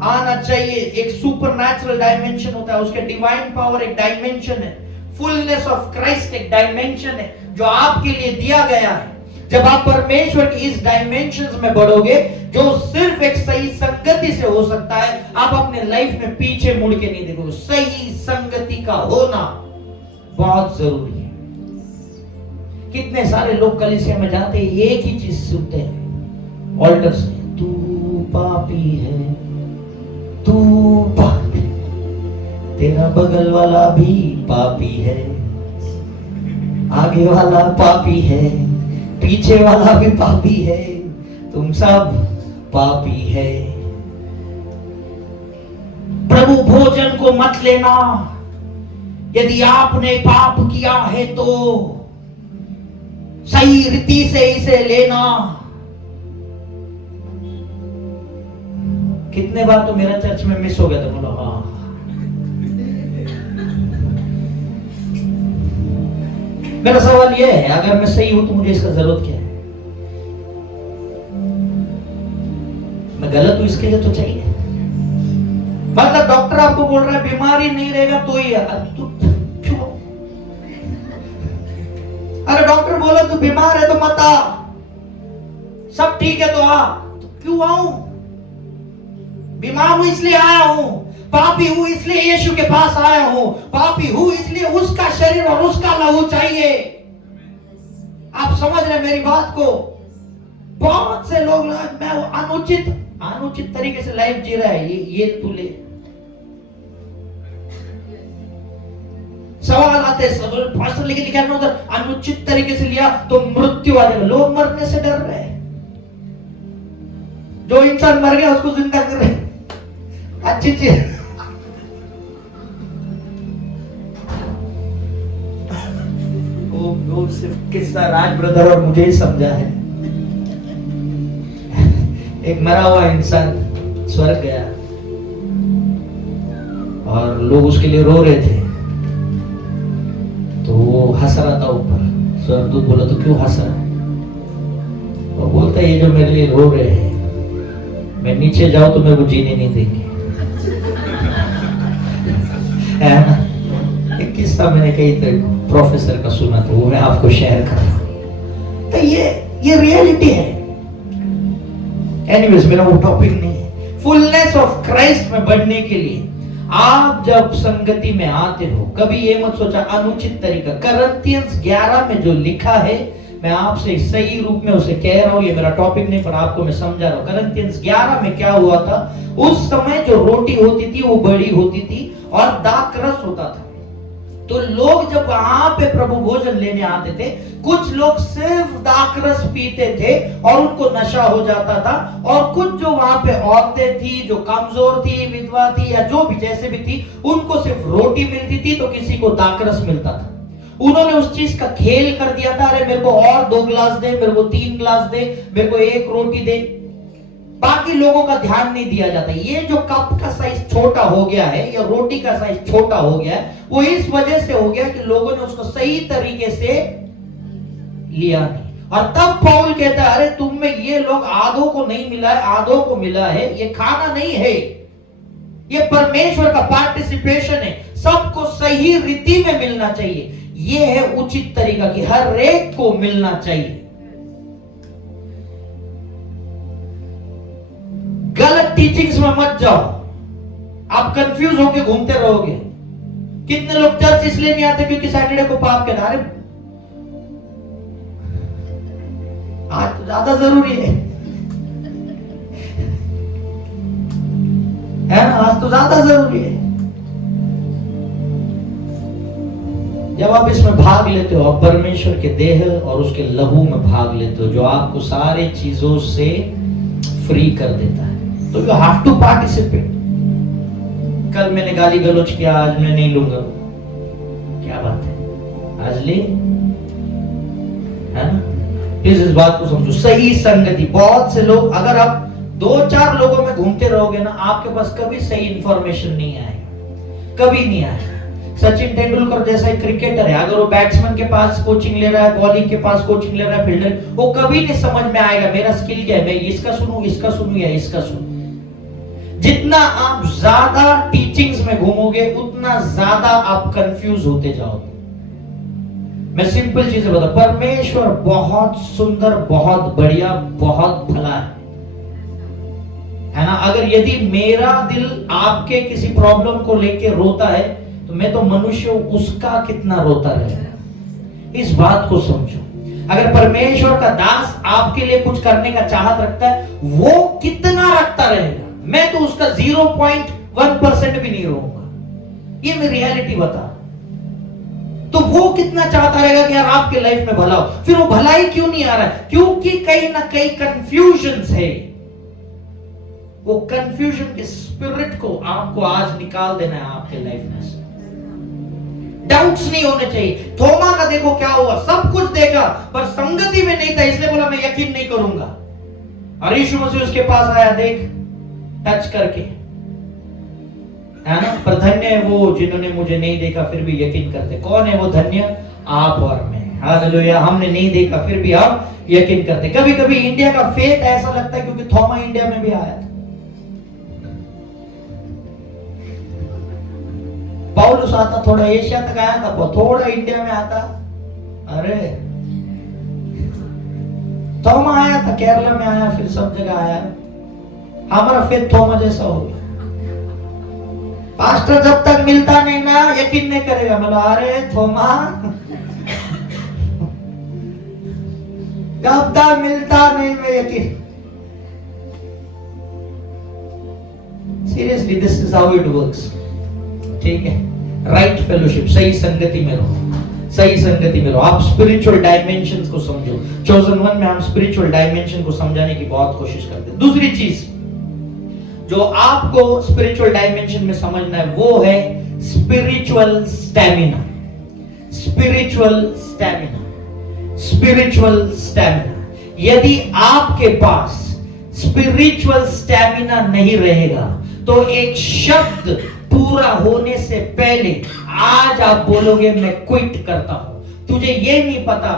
आना चाहिए। एक सुपरनैचुरल डायमेंशन होता है, उसके डिवाइन पावर एक डायमेंशन है, फुलनेस ऑफ क्राइस्ट एक डायमेंशन है जो आपके लिए दिया गया है। जब आप परमेश्वर की इस डायमेंशंस में बढ़ोगे, जो सिर्फ एक सही संगति से हो सकता है, आप अपने लाइफ में पीछे मुड़ के नहीं देखोगे। सही संगति का होना बहुत जरूरी है। कितने सारे लोग कलीसिया में जाते हैं, एक ही चीज सुनते हैं ऑल्टर से, तू पापी है, तू पापी, तेरा बगल वाला भी पापी है, आगे वाला पापी है, पीछे वाला भी पापी है, तुम सब पापी है। प्रभु भोजन को मत लेना, यदि आपने पाप किया है तो सही रीति से इसे लेना। कितने बार तो मेरा चर्च में मिस हो गया था, बोलो हाँ। मेरा सवाल यह है, अगर मैं सही हूं तो मुझे इसका जरूरत क्या है? मैं गलत हूं इसके लिए तो चाहिए। मतलब डॉक्टर आपको बोल रहा है बीमारी नहीं रहेगा तो ही, तू क्यों? अरे डॉक्टर बोला तू बीमार है तो मत आ, सब ठीक है तो आ, तो क्यों आऊं? बीमार हूं इसलिए आया हूं, पापी हूं इसलिए यीशु के पास आया हूं, पापी हूं इसलिए उसका शरीर और उसका लहू चाहिए। आप समझ रहे मेरी बात को? बहुत से लोग मैं अनुचित तरीके से लाइफ जी रहा है, ये तू ले। सवाल आते हैं, पास्टर लेके लिखा है उधर, अनुचित तरीके से लिया तो मृत्यु आ जाएगा। लोग मरने से डर रहे हैं, जो इंसान मर गया उसको जिंदा कर रहे हैं। अच्छी चीज। वो सिर्फ किस्सा राज ब्रदर और मुझे ही समझा है। एक मरा हुआ इंसान स्वर्ग गया और लोग उसके लिए रो रहे थे, तो वो हंस रहा था ऊपर। स्वर्गदूत बोला तो क्यों हंस रहा है? वो बोलता है ये जो मेरे लिए रो रहे हैं, मैं नीचे जाऊं तो मेरे को जीने नहीं देंगे। है ना? एक किस्सा मैंने कहीं तो प्रोफेसर का सुना था, वो मैं आपको शेयर कर रहा हूं। तो ये रियलिटी है। एनीवेज, मेरा वो टॉपिक नहीं है। फुलनेस ऑफ क्राइस्ट में बढ़ने के लिए आप जब संगति में आते हो, कभी ये मत सोचा अनुचित तरीका। करंथियंस 11 में जो लिखा है, मैं आपसे सही रूप में उसे कह रहा हूं, ये मेरा टॉपिक नहीं पर आपको मैं समझा रहा हूं। करंथियंस 11 में क्या हुआ था, उस समय जो रोटी होती थी वो बड़ी होती थी और दाखरस होता था। तो लोग जब वहां पे प्रभु भोजन लेने आते थे, कुछ लोग सिर्फ दाखरस पीते थे और उनको नशा हो जाता था, और कुछ जो वहां पे औरतें थी, जो कमजोर थी, विधवा थी या जो भी जैसे भी थी, उनको सिर्फ रोटी मिलती थी तो किसी को दाखरस मिलता था। उन्होंने उस चीज का खेल कर दिया था, अरे मेरे को और 2 गिलास दे, मेरे को 3 गिलास दे, मेरे को 1 रोटी दे। बाकी लोगों का ध्यान नहीं दिया जाता। ये जो कप का साइज छोटा हो गया है या रोटी का साइज छोटा हो गया है, वो इस वजह से हो गया कि लोगों ने उसको सही तरीके से लिया नहीं। और तब पौल कहता है, अरे तुम में ये लोग आधों को नहीं मिला है, आधों को मिला है। ये खाना नहीं है, ये परमेश्वर का पार्टिसिपेशन है। सबको सही रीति में मिलना चाहिए। ये है उचित तरीका कि हर एक को मिलना चाहिए। गलत टीचिंग्स में मत जाओ, आप कंफ्यूज होके घूमते रहोगे। कितने लोग चर्च इसलिए नहीं आते क्योंकि सैटरडे को पाप के अरे आज तो ज्यादा जरूरी है ना? आज तो ज्यादा जरूरी है। जब आप इसमें भाग लेते हो, आप परमेश्वर के देह और उसके लहू में भाग लेते हो, जो आपको सारे चीजों से फ्री कर देता है, तो यू हैव टू पार्टिसिपेट। कल मैंने गाली गलौज किया, आज मैं नहीं लूंगा, क्या बात है? आज ले, है ना? प्लीज इस बात को समझो। सही संगति। बहुत से लोग, अगर आप 2-4 लोगों में घूमते रहोगे ना, आपके पास कभी सही इंफॉर्मेशन नहीं आएगा, कभी नहीं आएगा। सचिन तेंदुलकर जैसा एक क्रिकेटर है, अगर वो बैट्समैन के पास कोचिंग ले रहा है, बॉलिंग के पास कोचिंग ले रहा है, फील्डर, वो कभी नहीं समझ में आएगा मेरा स्किल क्या है, मैं इसका सुनूं या इसका सुनूं। जितना आप ज्यादा टीचिंग्स में घूमोगे, उतना ज्यादा आप कंफ्यूज होते जाओगे। मैं सिंपल चीजें बता, परमेश्वर बहुत सुंदर, बहुत बढ़िया, बहुत भला है ना? अगर यदि मेरा दिल आपके किसी प्रॉब्लम को लेके रोता है, तो मैं तो मनुष्य हूं, उसका कितना रोता रहेगा। इस बात को समझो। अगर परमेश्वर का दास आपके लिए कुछ करने का चाहत रखता है, वो कितना रखता रहेगा, मैं तो उसका 0.1% भी नहीं रहूंगा। ये मैं रियलिटी बता। तो वो कितना चाहता रहेगा कि यार आपके लाइफ में भला हो। फिर वो भलाई क्यों नहीं आ रहा है? क्योंकि कहीं ना कहीं कंफ्यूजन है। वो कंफ्यूजन के स्पिरिट को आपको आज निकाल देना है आपके लाइफ में से। डाउट्स नहीं होने चाहिए। थोमा का देखो क्या हुआ, सब कुछ देखा पर संगति में नहीं था, इसलिए बोला मैं यकीन नहीं करूंगा। और यीशु मसीह उसके पास आया, देख टच करके, है ना? पर धन्य है वो जिन्होंने मुझे नहीं देखा फिर भी यकीन करते। कौन है वो धन्य? आप और मैं। हालेलुया। हमने नहीं देखा फिर भी हम यकीन करते। कभी कभी इंडिया का फेथ ऐसा लगता है क्योंकि थोमा इंडिया में भी आया था। पौलुस आता, थोड़ा एशिया तक आया था, थोड़ा इंडिया में आता। अरे थोमा आया था, केरला में आया, फिर सब जगह आया। हमारा फेथ थोमा जैसा हो गया। पास्टर जब तक मिलता नहीं ना, यकीन नहीं करेगा। मतलब अरे थोमा जब तक मिलता नहीं मैं यकीन, seriously this is how it works. ठीक है, राइट फेलोशिप, सही संगति में रहो, सही संगति में रहो। आप स्पिरिचुअल डायमेंशंस को समझो। चोजन वन में हम स्पिरिचुअल डायमेंशन को समझाने की बहुत कोशिश करते हैं। दूसरी चीज जो आपको स्पिरिचुअल डायमेंशन में समझना है वो है spiritual stamina. Spiritual stamina, spiritual stamina. यदि आपके पास स्पिरिचुअल स्टैमिना नहीं रहेगा तो एक शब्द पूरा होने से पहले आज आप बोलोगे मैं क्विट करता हूं। तुझे ये नहीं पता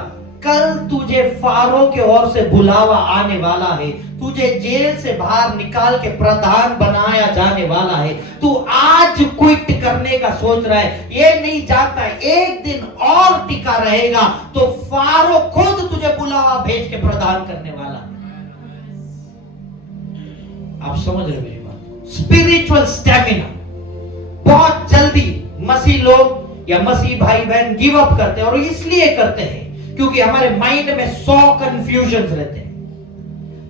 कल तुझे फारो के ओर से बुलावा आने वाला है, तुझे जेल से बाहर निकाल के प्रधान बनाया जाने वाला है। तू आज क्विट करने का सोच रहा है, ये नहीं जानता है एक दिन और टिका रहेगा तो फारो खुद तुझे बुलावा भेज के प्रधान करने वाला है। आप समझ रहे मेरी बात? Spiritual stamina. बहुत जल्दी मसीह लोग या मसीह भाई बहन गिव अप करते हैं, और इसलिए करते हैं क्योंकि हमारे माइंड में 100 कंफ्यूजन्स रहते हैं।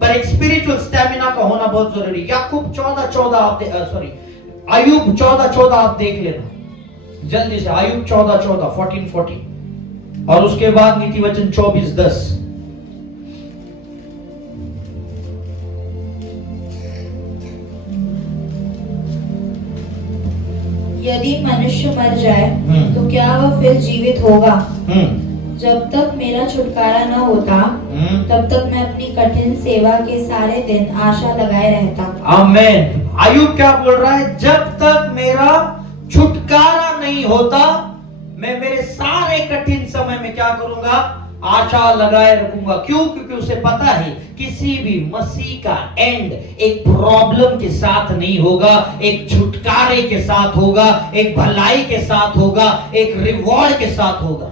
पर एक स्पिरिचुअल स्टैमिना का होना बहुत जरूरी है। याकूब 14:14 आप अय्यूब 14:14 आप देख लेना जल्दी से। अय्यूब 14:14 14:14 और उसके बाद नीति वचन 24:10। यदि मनुष्य मर जाए तो क्या वह फिर जीवित होगा? जब तक मेरा छुटकारा न होता तब तक मैं अपनी कठिन सेवा के सारे दिन आशा लगाए रहता। आमीन। अय्यूब क्या बोल रहा है? जब तक मेरा छुटकारा नहीं होता मैं मेरे सारे कठिन समय में क्या करूंगा? आशा लगाए रखूंगा। क्यों? क्योंकि उसे पता है किसी भी मसीह का एंड एक प्रॉब्लम के साथ नहीं होगा, एक छुटकारे के साथ होगा, एक भलाई के साथ होगा, एक रिवॉर्ड के साथ होगा।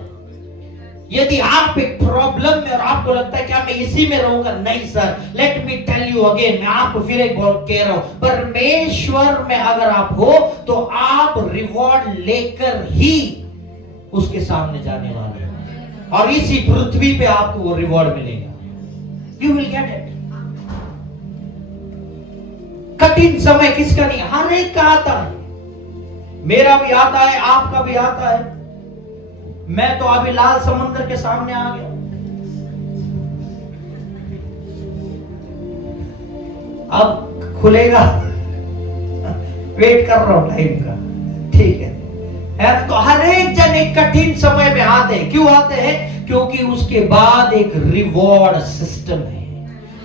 यदि आप एक प्रॉब्लम में और आपको लगता है क्या मैं इसी में रहूंगा, नहीं sir, let me tell you again, मैं आपको फिर एक बार कह रहा हूं, परमेश्वर में अगर आप हो तो आप रिवॉर्ड लेकर ही उसके सामने जाने वाले हैं, और इसी पृथ्वी पे आपको वो रिवॉर्ड मिलेगा। You will get it. कठिन समय किसका नहीं, हर एक का आता है। मेरा भी आता है, आपका भी आता है। मैं तो अभी लाल समुद्र के सामने आ गया, अब खुलेगा, वेट कर रहा हूं टाइम का। ठीक है, तो हर एक जन एक कठिन समय में आते हैं। क्यों आते हैं? क्योंकि उसके बाद एक रिवॉर्ड सिस्टम है।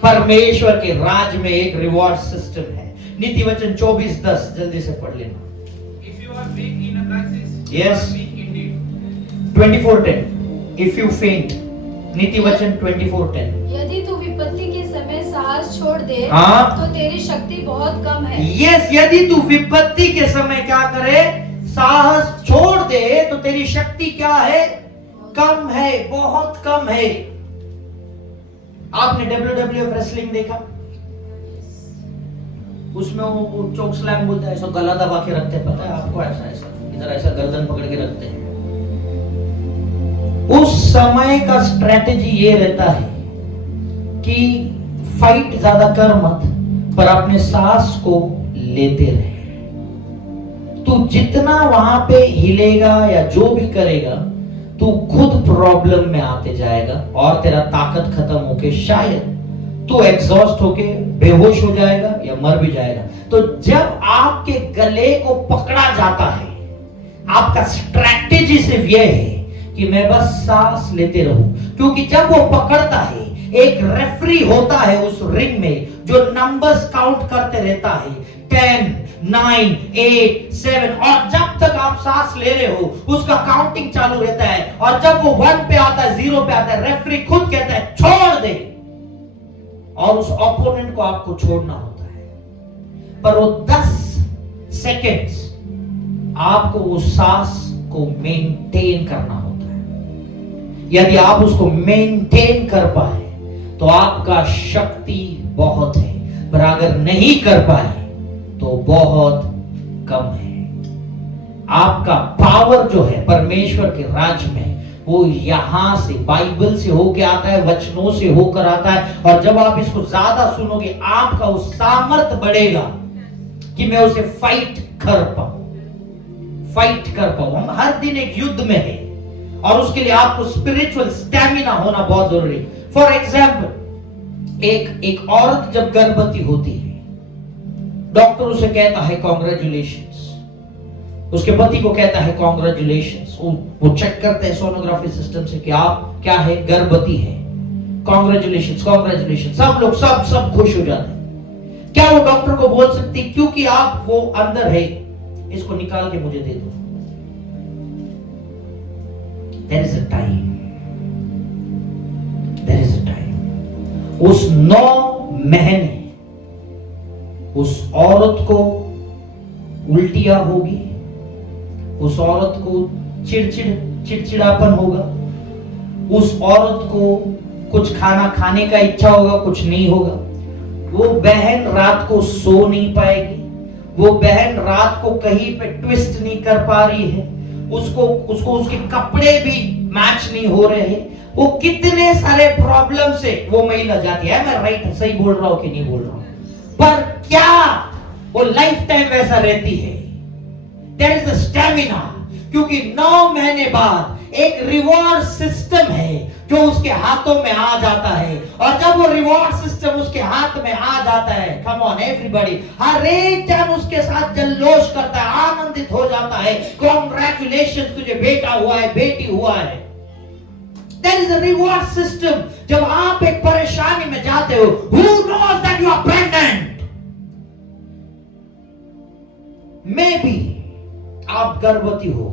परमेश्वर के राज में एक रिवॉर्ड सिस्टम है। नीति वचन 24:10 जल्दी से पढ़ लेना। If you are weak in a crisis, Yes. you are weak indeed. 24:10 If you faint, नीति वचन 24:10। यदि तू विपत्ति के समय साहस छोड़ दे हाँ। तो तेरी शक्ति बहुत कम है। यस, यदि तू विपत्ति के समय क्या करे? साहस छोड़ दे तो तेरी शक्ति क्या है? कम है, बहुत कम है। आपने WWF रेसलिंग देखा? उसमें वो चोक स्लैम बोलता है, ऐसा गला दबा के रखते हैं, पता है आपको? ऐसा ऐसा इधर ऐसा गर्दन पकड़ के रखते हैं। उस समय का स्ट्रेटेजी ये रहता है कि फाइट ज्यादा कर मत, पर अपने सांस को लेते रहे। तू जितना वहां पे हिलेगा या जो भी करेगा, तू खुद प्रॉब्लम में आते जाएगा और तेरा ताकत खत्म होके शायद तू एग्जॉस्ट होके बेहोश हो जाएगा या मर भी जाएगा। तो जब आपके गले को पकड़ा जाता है, आपका स्ट्रैटेजी सिर्फ यह है कि मैं बस सांस लेते रहूं, क्योंकि जब वो पकड़ता है, एक रेफरी होता है उस रिंग में जो नंबर्स काउंट करते रहता है, 10, 9, 8, 7, और जब तक आप सांस ले रहे हो उसका काउंटिंग चालू रहता है, और जब वो 1 पे आता है, 0 पे आता है, रेफरी खुद कहता है छोड़ दे, और उस ओपोनेंट को आपको छोड़ना होता है। पर वो 10 सेकेंड्स आपको उस सांस को मेंटेन करना होता है। यदि आप उसको मेंटेन कर पाए तो आपका शक्ति बहुत है, पर अगर नहीं कर पाए तो बहुत कम है। आपका पावर जो है परमेश्वर के राज्य में वो यहां से बाइबल से होके आता है, वचनों से होकर आता है। और जब आप इसको ज्यादा सुनोगे आपका वो सामर्थ बढ़ेगा कि मैं उसे फाइट कर पाऊं। हम हर दिन एक युद्ध में है और उसके लिए आपको स्पिरिचुअल स्टैमिना होना बहुत जरूरी है। फॉर एग्जाम्पल, एक औरत जब गर्भवती होती है, डॉक्टर उसे कहता है कॉन्ग्रेचुलेशंस, उसके पति को कहता है कॉन्ग्रेचुलेशंस। वो चेक करते हैं सोनोग्राफी सिस्टम से कि आप क्या है, गर्भवती है, कॉन्ग्रेचुलेशंस। सब लोग सब खुश हो जाते हैं। क्या वो डॉक्टर को बोल सकती क्योंकि आप वो अंदर है, इसको निकाल के मुझे दे दो? There is a time. उस 9 महीने उस औरत को उल्टियां होगी, उस औरत को चिड़चिड़ापन होगा, उस औरत को कुछ खाना खाने का इच्छा होगा, कुछ नहीं होगा। वो बहन रात को सो नहीं पाएगी, वो बहन रात को कहीं पे ट्विस्ट नहीं कर पा रही है, उसको उसके कपड़े भी मैच नहीं हो रहे हैं। वो कितने सारे प्रॉब्लम से वो महिला जाती है। मैं राइट सही बोल रहा हूं कि नहीं बोल रहा हूं? पर क्या वो लाइफ टाइम वैसा रहती है? देयर इज अ स्टैमिना, क्योंकि 9 महीने बाद एक रिवॉर्ड सिस्टम है जो उसके हाथों में आ जाता है। और जब वो रिवॉर्ड सिस्टम उसके हाथ में आ जाता है, कम ऑन एवरीबॉडी, हर एक जन उसके साथ जल्लोष करता है, आनंदित हो जाता है। कांग्रेचुलेशन, तुझे बेटा हुआ है, बेटी हुआ है। There is a reward system. जब आप एक परेशानी में जाते हो, who knows that you are pregnant? Maybe आप गर्भवती हो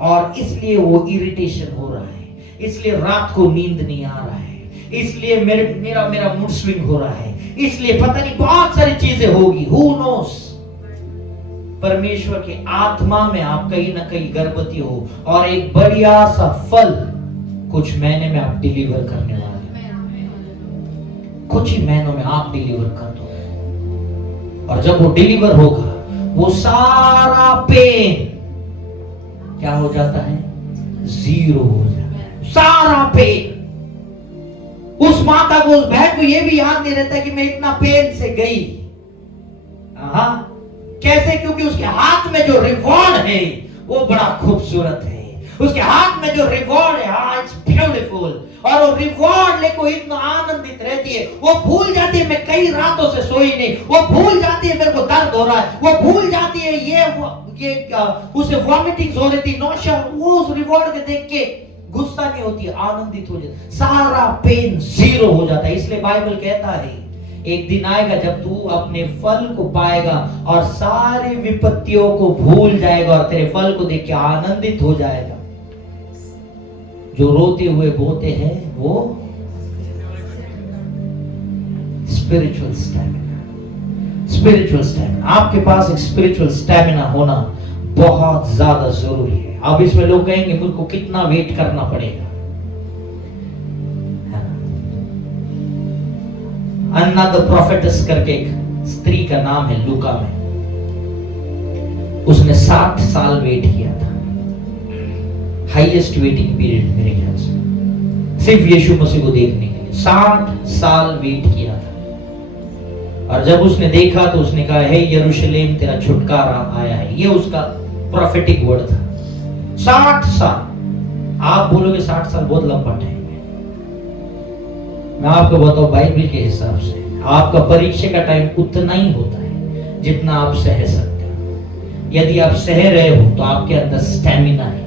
और इसलिए वो इरिटेशन हो रहा है, इसलिए रात को नींद नहीं आ रहा है, इसलिए मेरा मूड स्विंग हो रहा है, इसलिए पता नहीं बहुत सारी चीजें होगी। Who knows? परमेश्वर के आत्मा में आप कहीं ना कहीं गर्भवती हो और एक बढ़िया सा फल कुछ महीने में आप डिलीवर करने वाले हैं। कुछ ही महीनों में आप डिलीवर कर दो। और जब वो डिलीवर होगा, वो सारा पेन क्या हो जाता है? 0 हो जाता है। सारा पेन। उस माता को, उस बहन को ये भी याद नहीं रहता कि मैं इतना पेन से गई। कैसे? क्योंकि उसके हाथ में जो रिवॉर्ड है वो बड़ा खूबसूरत है। उसके हाथ में जो रिवॉर्ड है, इट्स ब्यूटीफुल। और वो रिवॉर्ड लेको इतना आनंदित रहती है, वो भूल जाती है मैं कई रातों से सोई नहीं, वो भूल जाती है मेरे को दर्द हो रहा है, वो भूल जाती है ये उसे वॉमिटिंग्स हो रही थी, नौशा। वो उस रिवॉर्ड के देख के गुस्सा नहीं होती, आनंदित हो जाती, सारा पेन 0 हो जाता है। इसलिए बाइबल कहता है एक दिन आएगा जब तू अपने फल को पाएगा और सारी विपत्तियों को भूल जाएगा और तेरे फल को देख के आनंदित हो जाएगा। जो रोते हुए बोते हैं वो स्पिरिचुअल स्टैमिना। आपके पास एक स्पिरिचुअल स्टैमिना होना बहुत ज्यादा जरूरी है। अब इसमें लोग कहेंगे मुझको कितना वेट करना पड़ेगा। अन्ना द प्रोफेटस करके एक स्त्री का नाम है लूका में, उसने 60 साल वेट किया था, हाईएस्ट वेटिंग पीरियड मेरे ख्याल से, सिर्फ यीशु मसीह को देखने के लिए 60 साल वेट किया था। और जब उसने देखा तो उसने कहा, हे यरूशलेम तेरा छुटकारा आया है। ये उसका प्रोफेटिक वर्ड था। 60 साल। आप बोलोगे 60 साल बहुत लंबा टाइम है। मैं आपको बताऊं बाइबल के हिसाब से आपका परीक्षा का टाइम उतना ही होता है जितना आप सह सकते हो। यदि आप सह रहे हो तो आपके अंदर स्टैमिना है,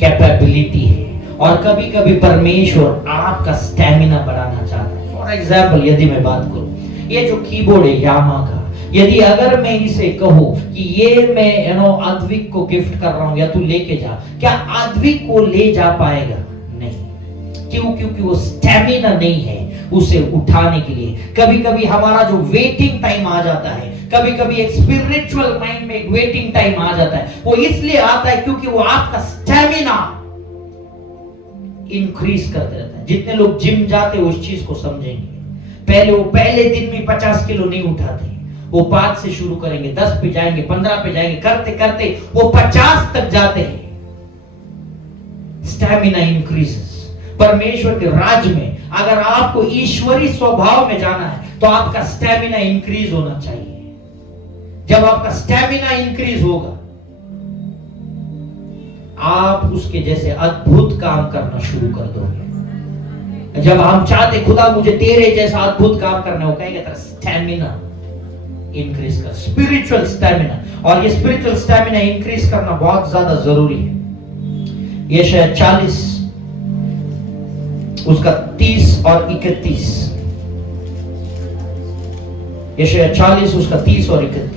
कैपेबिलिटी है, और कभी कभी परमेश्वर आपका स्टैमिना बढ़ाना चाहता है। फॉर एग्जाम्पल, यदि मैं बात करूं, ये जो कीबोर्ड है यामा का, यदि अगर मैं इसे कहूं कि ये मैं अद्विक को गिफ्ट कर रहा हूं या तू लेके जा, क्या अद्विक को ले जा पाएगा? नहीं। क्यों? क्योंकि वो स्टैमिना नहीं है उसे उठाने के लिए। कभी कभी हमारा जो वेटिंग टाइम आ जाता है, कभी कभी एक स्पिरिचुअल माइंड में एक वेटिंग टाइम आ जाता है, वो इसलिए आता है क्योंकि वो आपका स्टैमिना इंक्रीज करते रहता है। जितने लोग जिम जाते हैं उस चीज को समझेंगे। वो पहले दिन में 50 किलो नहीं उठाते, वो 5 से शुरू करेंगे, 10 पे जाएंगे, 15 पे जाएंगे, करते करते वो 50 तक जाते हैं। Stamina increases. परमेश्वर के राज में अगर आपको ईश्वरीय स्वभाव में जाना है तो आपका स्टैमिना इंक्रीज होना चाहिए। जब आपका स्टैमिना इंक्रीज होगा आप उसके जैसे अद्भुत काम करना शुरू कर दोगे। जब हम चाहते खुदा मुझे तेरे जैसा अद्भुत काम करना हो, कहेंगे तेरा स्टैमिना इंक्रीज कर, स्पिरिचुअल स्टैमिना। और ये स्पिरिचुअल स्टैमिना इंक्रीज करना बहुत ज्यादा जरूरी है। यशायाह 40 उसका 30 और 31। यशायाह 40 उसका 30 और 31।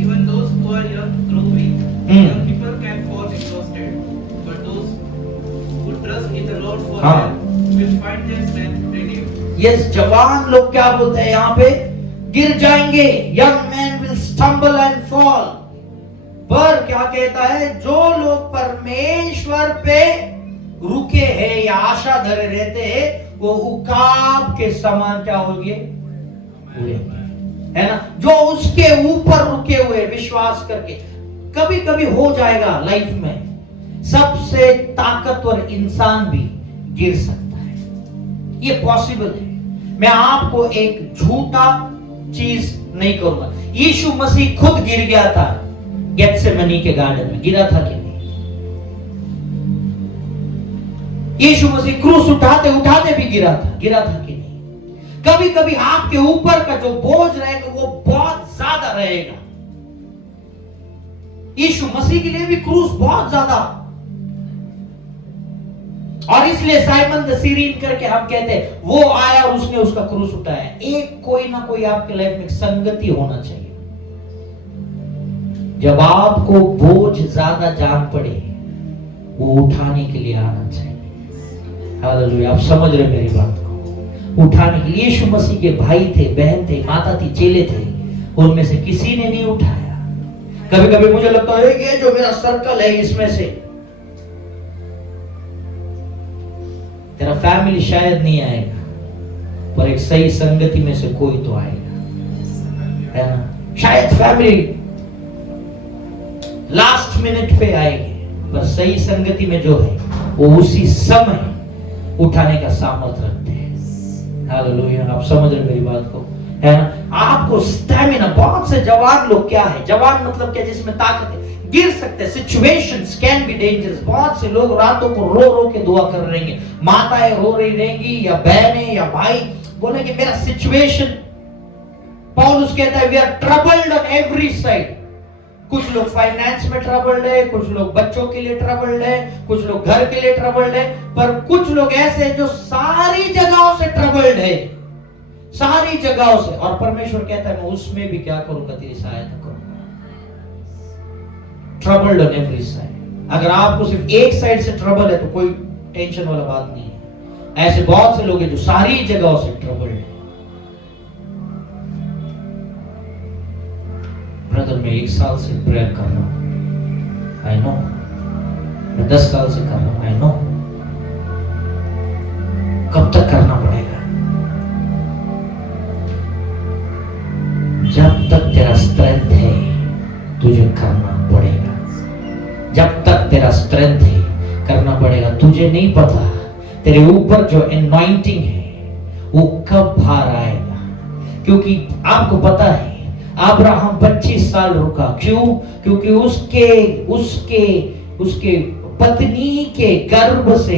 Even those who are young grow weak. Young people can fall exhausted, but those who trust in the Lord forever will find their strength renewed. Yes, जवान लोग क्या बोलते हैं यहाँ पे? गिर जाएंगे। Young men will stumble and fall. पर क्या कहता है? जो लोग परमेश्वर पे रुके हैं या आशा धरे रहते हैं वो उकाब के समान क्या होंगे? है ना? जो उसके ऊपर रुके हुए विश्वास करके, कभी कभी हो जाएगा लाइफ में सबसे ताकतवर इंसान भी गिर सकता है, ये पॉसिबल है। मैं आपको एक झूठा चीज नहीं करूंगा। यीशु मसीह खुद गिर गया था गेत्सेमनी के गार्डन में, गिरा था कि नहीं? यीशु मसीह क्रूस उठाते उठाते भी गिरा था कि नहीं? कभी कभी आपके ऊपर का जो बोझ रहेगा वो बहुत ज्यादा रहेगा। यीशु मसीह के लिए भी क्रूस बहुत ज्यादा, और इसलिए साइमन द सीरीन करके हम कहते हैं वो आया और उसने उसका क्रूस उठाया। एक कोई ना कोई आपके लाइफ में संगति होना चाहिए। जब आपको बोझ ज्यादा जान पड़े वो उठाने के लिए आना चाहिए। हालेलुया, आप समझ रहे मेरी बात को? उठाने के लिए यीशु मसीह के भाई थे, बहन थे, माता थी, चेले थे, उनमें से किसी ने नहीं उठाया। कभी कभी मुझे लगता है ये जो मेरा सर्कल है इसमें से तेरा फैमिली शायद नहीं आएगा, पर एक सही संगति में से कोई तो आएगा, है ना? शायद फैमिली लास्ट मिनट पे आएगी, पर सही संगति में जो है वो उसी समय उठाने का सामर्थ्य रखते हैं। हालेलुया, आप समझ रहे मेरी बात को, है ना? आपको स्टैमिना, बहुत से जवान लोग क्या है, जवान मतलब क्या? जिसमें ताकत है, गिर सकते। Situations can be dangerous. बहुत से लोग रातों को रो रो के दुआ कर रहेंगे, माताएं रो रही रहेंगी या बहनें या भाई बोलेंगे मेरा सिचुएशन। पौलुस कहता है we are troubled on every side. कुछ लोग फाइनेंस में ट्रबल्ड है, कुछ लोग बच्चों के लिए ट्रबल्ड है, कुछ लोग घर के लिए ट्रबल्ड है, पर कुछ लोग ऐसे जो सारी जगहों से ट्रबल्ड है, सारी जगहों से। और परमेश्वर कहता है मैं उसमें भी क्या करूंगा? तेरी सहायता करूंगा। Troubled on every side. अगर आपको सिर्फ एक साइड से ट्रबल है तो कोई टेंशन वाला बात नहीं है। ऐसे बहुत से लोग हैं जो सारी जगहों से ट्रबल्ड है। ब्रदर मैं 1 साल से प्रेयर कर रहा हूं, आई नो। मैं 10 साल से कर रहा हूं, आई नो। कब तक करना पड़ेगा? जब तक तेरा स्ट्रेंथ है तुझे करना पड़ेगा। जब तक तेरा स्ट्रेंथ है करना पड़ेगा। तुझे नहीं पता तेरे ऊपर जो एनॉइंटिंग है वो कब बाहर आएगा, क्योंकि आपको पता है अब्राहम 25 साल रुका। क्यों? क्योंकि उसके पत्नी के गर्भ से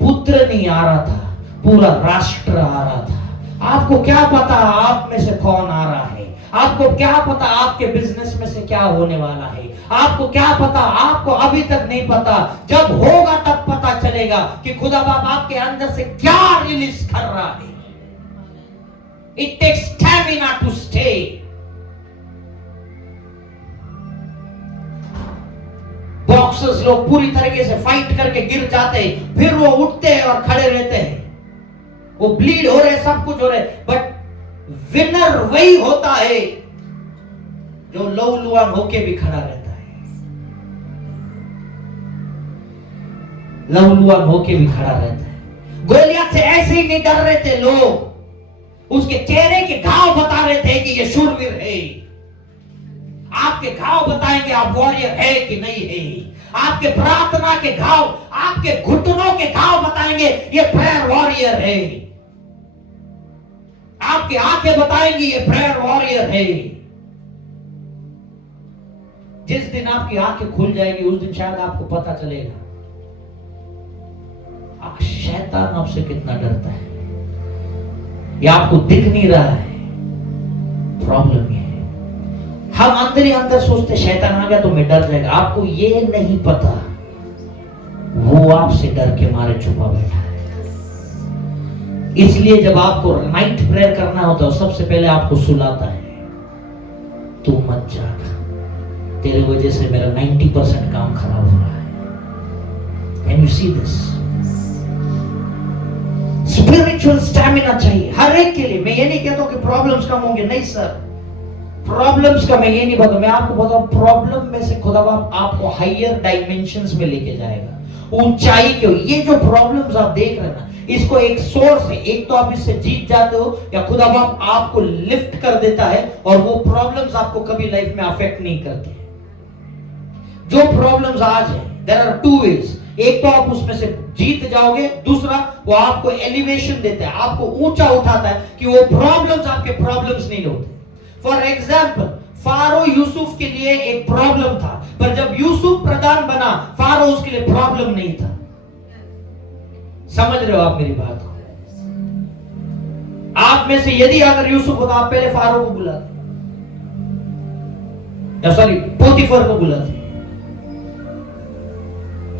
पुत्र नहीं आ रहा था, पूरा राष्ट्र आ रहा था। आपको क्या पता आप में से कौन आ रहा है? आपको क्या पता आपके बिजनेस में से क्या होने वाला है? आपको क्या पता? आपको अभी तक नहीं पता। जब होगा तब पता चलेगा कि खुदा बाप आपके अंदर से क्या रिलीज कर रहा है। It takes stamina to stay. Boxers लोग पूरी तरीके से फाइट करके गिर जाते हैं, फिर वो उठते हैं और खड़े रहते हैं। वो ब्लीड हो रहे, सब कुछ हो रहे, बट विनर वही होता है जो लहूलुहान होके भी खड़ा रहता है। लहूलुहान होके भी खड़ा रहता है। गोलियत से ऐसे ही नहीं डर रहे थे लोग, उसके चेहरे के घाव बता रहे थे कि ये शूरवीर है। आपके घाव बताएंगे आप वॉरियर है कि नहीं है। आपके प्रार्थना के घाव, आपके घुटनों के घाव बताएंगे ये प्रेयर वॉरियर है। आपकी आंखें बताएंगी ये प्रेयर वॉरियर है। जिस दिन आपकी आंखें खुल जाएगी उस दिन शायद आपको पता चलेगा शैतान आपसे कितना डरता है। ये आपको दिख नहीं रहा है। प्रॉब्लम ये है, हम अंदर ही अंदर सोचते शैतान आ गया तो मैं डर जाएगा। आपको ये नहीं पता वो आपसे डर के मारे छुपा बैठा है। इसलिए जब आपको नाइट प्रेयर करना होता है सबसे पहले आपको सुलाता है, तू मत जागा, तेरे वजह से मेरा 90% काम खराब हो रहा है। Can you see this? Spiritual stamina चाहिए हर एक के लिए। मैं ये नहीं कहता कि प्रॉब्लम्स कम होंगे, नहीं सर, प्रॉब्लम्स का मैं ये नहीं बताऊं। मैं आपको बताऊं प्रॉब्लम में से खुदा बाप आपको हायर डायमेंशंस में लेके जाएगा, ऊंचाई के। ये जो प्रॉब्लम्स आप देख रहे हैं ना, इसको एक सोर्स है, एक तो आप इससे जीत जाते हो या खुदा बाप आपको लिफ्ट कर देता है और वो प्रॉब्लम्स आपको कभी लाइफ में अफेक्ट नहीं करते। जो प्रॉब्लम्स आज है, देयर आर टू वेज। एक तो आप उसमें से जीत जाओगे, दूसरा वो आपको एलिवेशन देता है, आपको ऊंचा उठाता है कि वो प्रॉब्लम्स आपके प्रॉब्लम्स नहीं होते। फॉर एग्जाम्पल, फारो यूसुफ के लिए एक प्रॉब्लम था, पर जब यूसुफ प्रधान बना फारो उसके लिए प्रॉब्लम नहीं था। समझ रहे हो आप मेरी बात को? आप में से यदि अगर यूसुफ होता, आप पहले फारो को बुलाते, या सॉरी पोतीफर को बुलाते।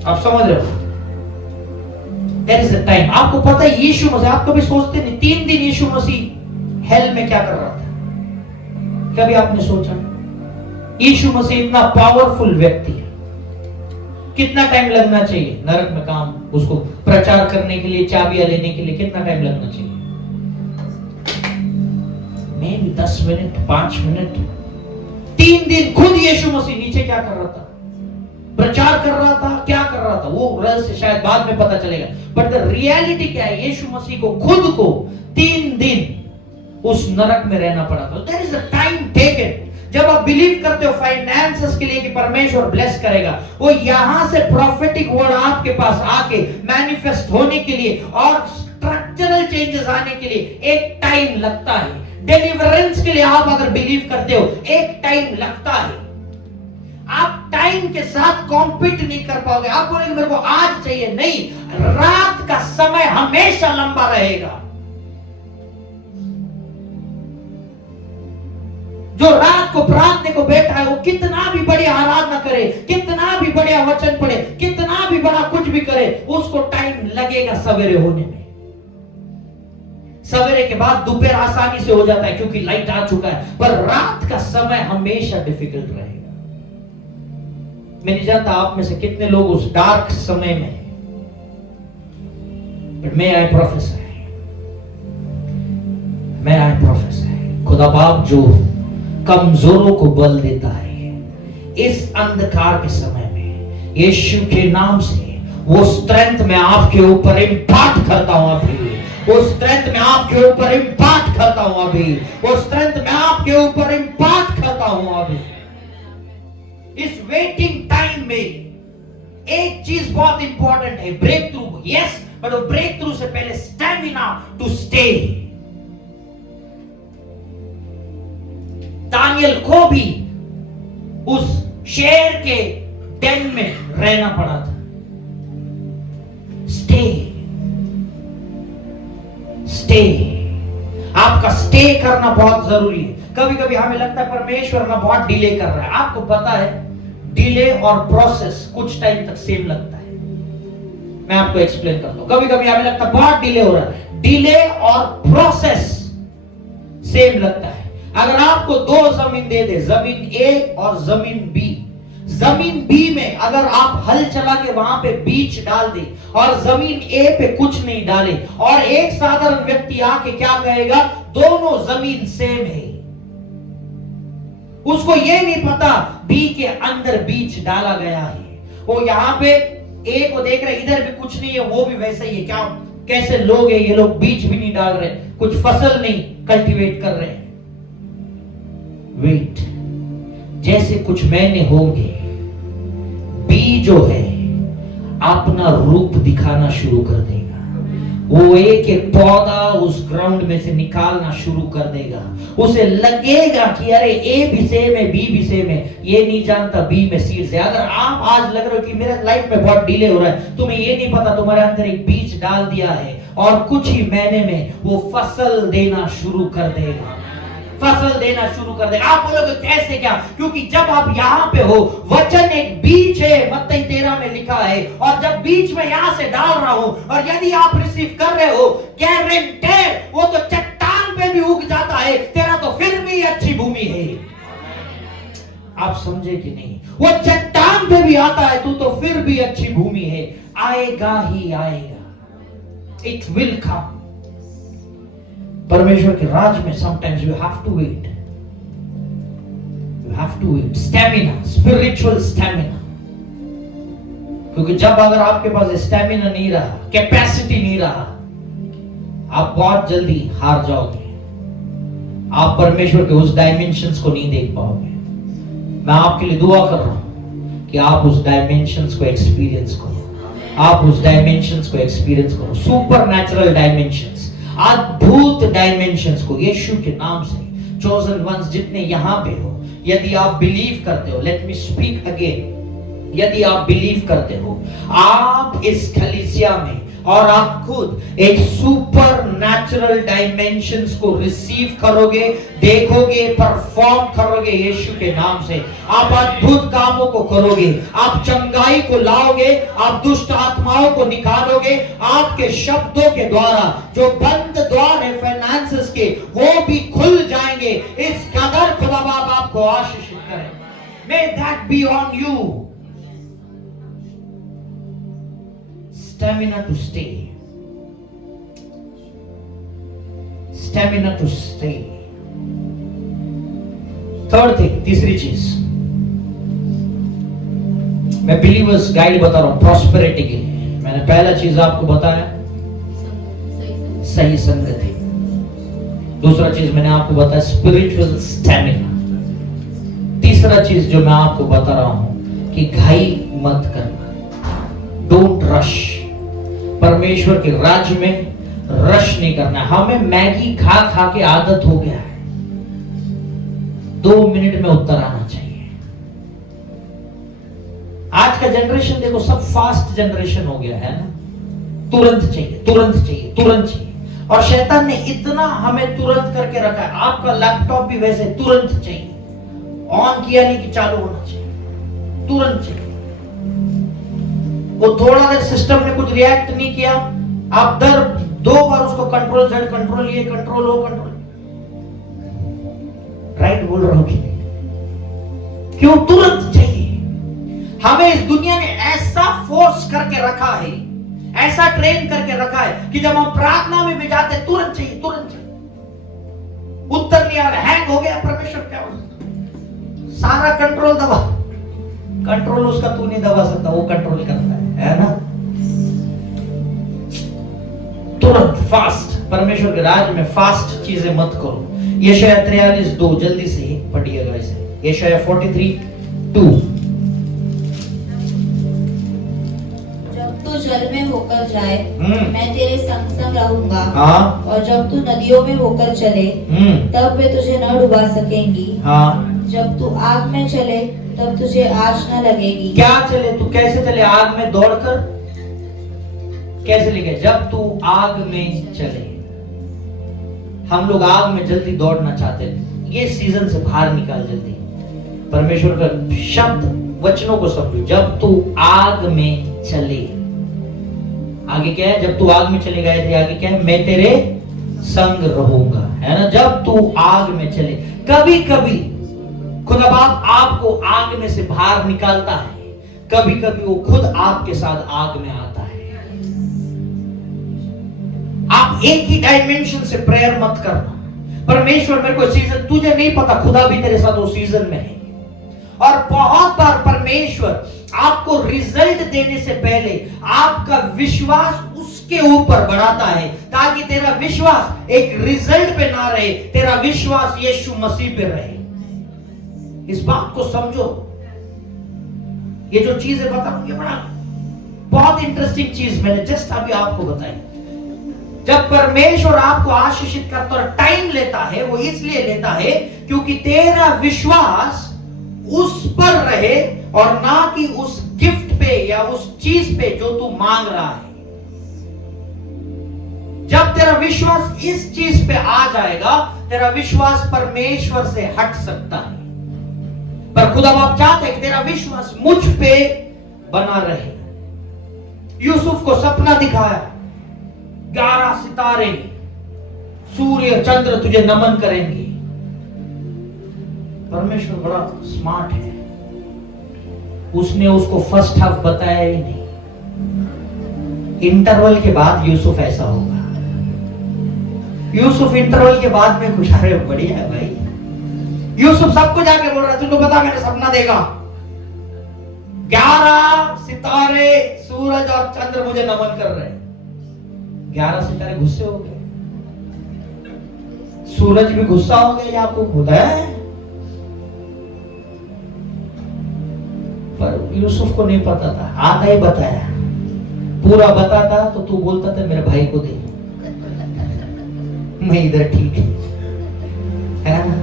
आप समझ रहे हो? There is a time। आपको पता है यीशु मसीह, आप कभी सोचते नहीं 3 दिन यीशु मसीह हेल में क्या कर रहा था? कभी आपने सोचा? यीशु मसीह इतना पावरफुल व्यक्ति है, कितना टाइम लगना चाहिए नरक में काम, उसको प्रचार करने के लिए, चाबियां लेने के लिए कितना टाइम लगना चाहिए? मे भी 10 मिनट, 5 मिनट। 3 दिन खुद यीशु मसीह नीचे क्या कर रहा था? प्रचार कर रहा था। क्या कर रहा था वो रहस्य शायद बाद में पता चलेगा, बट द रियलिटी क्या है, यीशु मसीह को खुद को 3 दिन उस नरक में रहना पड़ा था। There is a time taken. जब आप बिलीव करते हो फाइनेंसेस के लिए कि परमेश्वर ब्लेस करेगा, वो यहां से प्रोफेटिक वर्ड आपके पास आके मैनिफेस्ट होने के लिए और स्ट्रक्चरल चेंजेस आने के लिए एक टाइम लगता है। डिलीवरेंस के लिए आप अगर बिलीव करते हो एक टाइम लगता है। आप टाइम के साथ कॉम्पीट नहीं कर पाओगे। आप बोलेंगे मेरे को आज चाहिए, नहीं, रात का समय हमेशा लंबा रहेगा। जो रात को प्रार्थना को बैठा है वो कितना भी बड़ी आराधना करे, कितना भी बढ़िया वचन पढ़े, कितना भी बड़ा कुछ भी करे, उसको टाइम लगेगा सवेरे होने में। सवेरे के बाद दोपहर आसानी से हो जाता है क्योंकि लाइट आ चुका है, पर रात का समय हमेशा डिफिकल्ट रहेगा। मैं नहीं जानता आप में से कितने लोग उस डार्क समय में, बट मैं आई प्रोफेसर, मैं आई प्रोफेसर। खुदा बाप जो कमजोरों को बल देता है इस अंधकार के समय में, यीशु के नाम से वो स्ट्रेंथ मैं आपके ऊपर इम्पार्ट करता हूं अभी। वो स्ट्रेंथ मैं आपके ऊपर इम्पार्ट करता हूं अभी। वो स्ट्रेंथ मैं आपके ऊपर इम्पार्ट करता हूं अभी। इस वेटिंग टाइम में एक चीज बहुत इंपॉर्टेंट है, ब्रेक थ्रू। यस, बट वो ब्रेक थ्रू से पहले स्टैमिना टू स्टे। दानियल को भी उस शेर के डेन में रहना पड़ा था। स्टे, स्टे, आपका स्टे करना बहुत जरूरी है। कभी कभी हमें लगता है परमेश्वर ना बहुत डिले कर रहा है। आपको पता है डिले और प्रोसेस कुछ टाइम तक सेम लगता है। मैं आपको एक्सप्लेन करता हूं। कभी कभी हमें लगता है बहुत डिले हो रहा है, डिले और प्रोसेस सेम लगता है। अगर आपको 2 जमीन दे दे, जमीन ए और जमीन बी, जमीन बी में अगर आप हल चला के वहां पे बीज डाल दे और जमीन ए पे कुछ नहीं डाले, और एक साधारण व्यक्ति आके क्या कहेगा, दोनों जमीन सेम है। उसको ये नहीं पता बी के अंदर बीज डाला गया है। वो यहां पे ए को देख रहे, इधर भी कुछ नहीं है, वो भी वैसे ही है। क्या कैसे लोग है ये लोग, बीज भी नहीं डाल रहे, कुछ फसल नहीं कल्टीवेट कर रहे। वेट, जैसे कुछ महीने होंगे, बी जो है अपना रूप दिखाना शुरू कर देगा। वो एक एक पौधा उस ग्राउंड में से निकालना शुरू कर देगा। उसे लगेगा कि अरे ए भी सेम है, बी भी सेम है, ये नहीं जानता बी में सीड्स है। अगर आप आज लग रहे हो कि मेरे लाइफ में बहुत डिले हो रहा है, तुम्हें ये नहीं पता तुम्हारे अंदर एक बीज डाल दिया है और कुछ ही महीने में वो फसल देना शुरू कर देगा, फसल देना शुरू कर देगा। आप बोलोगे कैसे, क्या? क्योंकि जब आप यहाँ पे हो, वचन एक बीज है, मत्ती 13 में लिखा है, और जब बीज में यहाँ से डाल रहा हूं और यदि आप रिसीव कर रहे हो, गारंटेड वो तो चट्टान पे भी उग जाता है, तेरा तो फिर भी अच्छी भूमि है। आप समझे कि नहीं? वो चट्टान पे भी आता है, तू तो फिर भी अच्छी भूमि है। आएगा ही आएगा, इट विल कम। परमेश्वर के राज में sometimes you have to wait, you have to wait. Stamina, spiritual stamina, क्योंकि जब अगर आपके पास स्टैमिना नहीं रहा, कैपेसिटी नहीं रहा, आप बहुत जल्दी हार जाओगे। आप परमेश्वर के उस डायमेंशंस को नहीं देख पाओगे। मैं आपके लिए दुआ कर रहा हूं कि आप उस डायमेंशंस को एक्सपीरियंस करो, आप उस डायमेंशंस को एक्सपीरियंस करो, सुपर नेचुरल डायमेंशंस, अद्भुत डायमेंशंस को यीशु के नाम से। चोजन वंस जितने यहां पे हो, यदि आप बिलीव करते हो, लेट मी स्पीक अगेन, यदि आप बिलीव करते हो, आप इस कलीसिया में और आप खुद एक सुपर नेचुरल डायमेंशंस को रिसीव करोगे, देखोगे, परफॉर्म करोगे यीशु के नाम से। आप अद्भुत कामों को करोगे, आप चंगाई को लाओगे, आप दुष्ट आत्माओं को निकालोगे। आपके शब्दों के द्वारा जो बंद द्वार है फाइनेंसेस के, वो भी खुल जाएंगे। इस कदर खुदा बाप आपको आशीषित करें। May that be on you. Stamina to stay. Stamina to stay. Third thing, तीसरी चीज, मैं बिलीवर्स गाइड बता रहा हूं प्रॉस्पेरिटी के लिए। मैंने पहला चीज आपको बताया सही संगति, दूसरा चीज मैंने आपको बताया स्पिरिचुअल स्टैमिना, तीसरा चीज जो मैं आपको बता रहा हूं कि घाई मत करना, डोंट रश। परमेश्वर के राज्य में रश नहीं करना। हमें मैगी खा खा के आदत हो गया है, 2 मिनट में उत्तर आना चाहिए। आज का जनरेशन देखो, सब फास्ट जनरेशन हो गया है ना, तुरंत चाहिए, तुरंत चाहिए, तुरंत चाहिए। और शैतान ने इतना हमें तुरंत करके रखा है। आपका लैपटॉप भी वैसे तुरंत चाहिए, ऑन किया नहीं कि चालू होना चाहिए, तुरंत चाहिए। वो थोड़ा देर सिस्टम ने कुछ रिएक्ट नहीं किया, आप 2 बार उसको कंट्रोल Z, कंट्रोल ये, कंट्रोल वो, कंट्रोल राइट बोल रहा हूं कि क्यों? तुरंत चाहिए। हमें इस दुनिया ने ऐसा फोर्स करके रखा है, ऐसा ट्रेन करके रखा है कि जब हम प्रार्थना में भी जाते तुरंत चाहिए, तुरंत चाहिए। उत्तर नहीं आ रहा, हैंग हो गया, परमेश्वर क्या हो, सारा कंट्रोल दबा। कंट्रोल उसका तू नहीं दबा सकता, वो कंट्रोल करता है ना। तुरंत फास्ट, परमेश्वर के राज्य में फास्ट चीजें मत करो। यशाया 43:2 जल्दी से ही पढ़िएगा इसे। यशाया 43:2। जब तू जल में होकर जाए, मैं तेरे संग संग रहूंगा। और जब तू नदियों में होकर चले, तब वे तुझे न डुबा सकेंगी। जब तू आग में चले, तब तुझे आग न लगेगी। क्या चले? तू कैसे चले? आग में दौड़कर कैसे लेके? जब तू आग में चले। हम लोग आग में जल्दी दौड़ना चाहते हैं, ये सीजन से बाहर निकाल जल्दी। परमेश्वर का शब्द वचनों को समझो। जब तू आग में चले, आगे क्या है? जब तू आग में चले गए थे, आगे क्या है? मैं तेरे संग रहूंगा, है ना। जब तू आग में चले, कभी कभी खुदा बाप आपको आग में से बाहर निकालता है, कभी कभी वो खुद आपके साथ आग में आता है। आप एक ही डायमेंशन से प्रेयर मत करना। परमेश्वर मेरे को सीजन, तुझे नहीं पता, खुदा भी तेरे साथ वो सीजन में है। और बहुत बार परमेश्वर आपको रिजल्ट देने से पहले आपका विश्वास उसके ऊपर बढ़ाता है, ताकि तेरा विश्वास एक रिजल्ट पे ना रहे, तेरा विश्वास यीशु मसीह पे रहे। इस बात को समझो। ये जो चीजें बताऊंगी बड़ा बहुत इंटरेस्टिंग चीज मैंने जस्ट अभी आपको बताई। जब परमेश्वर आपको आशीषित करता और टाइम लेता है, वो इसलिए लेता है क्योंकि तेरा विश्वास उस पर रहे और ना कि उस गिफ्ट पे या उस चीज पे जो तू मांग रहा है। जब तेरा विश्वास इस चीज पे आ जाएगा, तेरा विश्वास परमेश्वर से हट सकता है। पर खुदा बाप चाहते हैं कि तेरा विश्वास मुझ पे बना रहे। यूसुफ को सपना दिखाया, 11 सितारे, सूर्य चंद्र तुझे नमन करेंगे। परमेश्वर बड़ा स्मार्ट है, उसने उसको फर्स्ट हाफ बताया ही नहीं। इंटरवल के बाद यूसुफ ऐसा होगा। यूसुफ इंटरवल के बाद में कुछ, अरे बढ़िया है भाई। यूसुफ सबको जाके बोल रहा है तुझको पता मैंने सपना देखा, 11 सितारे, सूरज और चंद्र मुझे नमन कर रहे हैं। 11 सितारे गुस्से हो गए, सूरज भी गुस्सा हो गया, आपको खुदा है। पर यूसुफ को नहीं पता था, आधा ही बताया। पूरा बताता तो तू बोलता था मेरे भाई को दे, मैं इधर ठीक है ना।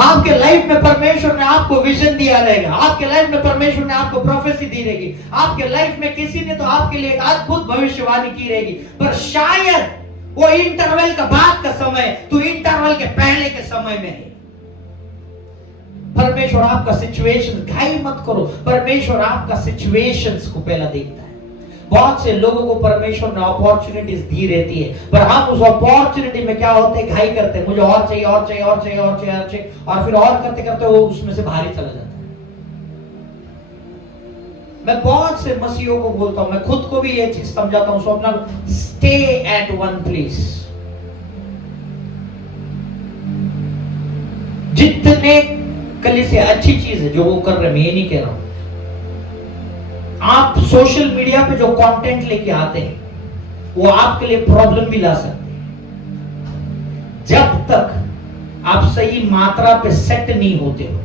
आपके लाइफ में परमेश्वर ने आपको विजन दिया रहेगा, आपके लाइफ में परमेश्वर ने आपको प्रोफेसी दी रहेगी, आपके लाइफ में किसी ने तो आपके लिए एक अद्भुत भविष्यवाणी की रहेगी। पर शायद वो इंटरवल का बाद का समय, तू इंटरवल के पहले के समय में है। परमेश्वर आपका सिचुएशन, घाई मत करो, परमेश्वर आपका सिचुएशंस को पहला देखता है। बहुत से लोगों को परमेश्वर ने अपॉर्चुनिटीज दी रहती है, पर हम उस अपॉर्चुनिटी में क्या होते हैं, घाई करते हैं, मुझे और चाहिए और चाहिए और चाहिए और चाहिए और चाहिए, और फिर और करते करते वो उसमें से बाहर ही चला जाता है। मैं बहुत से मसीहों को बोलता हूं, मैं खुद को भी ये चीज समझाता हूं, Swapna, stay at one place. जितने कली से अच्छी चीज है जो वो कर रहे हैं, मैं ये नहीं कह रहा हूं। आप सोशल मीडिया पे जो कंटेंट लेके आते हैं वो आपके लिए प्रॉब्लम भी ला सकते हैं। जब तक आप सही मात्रा पे सेट नहीं होते हो,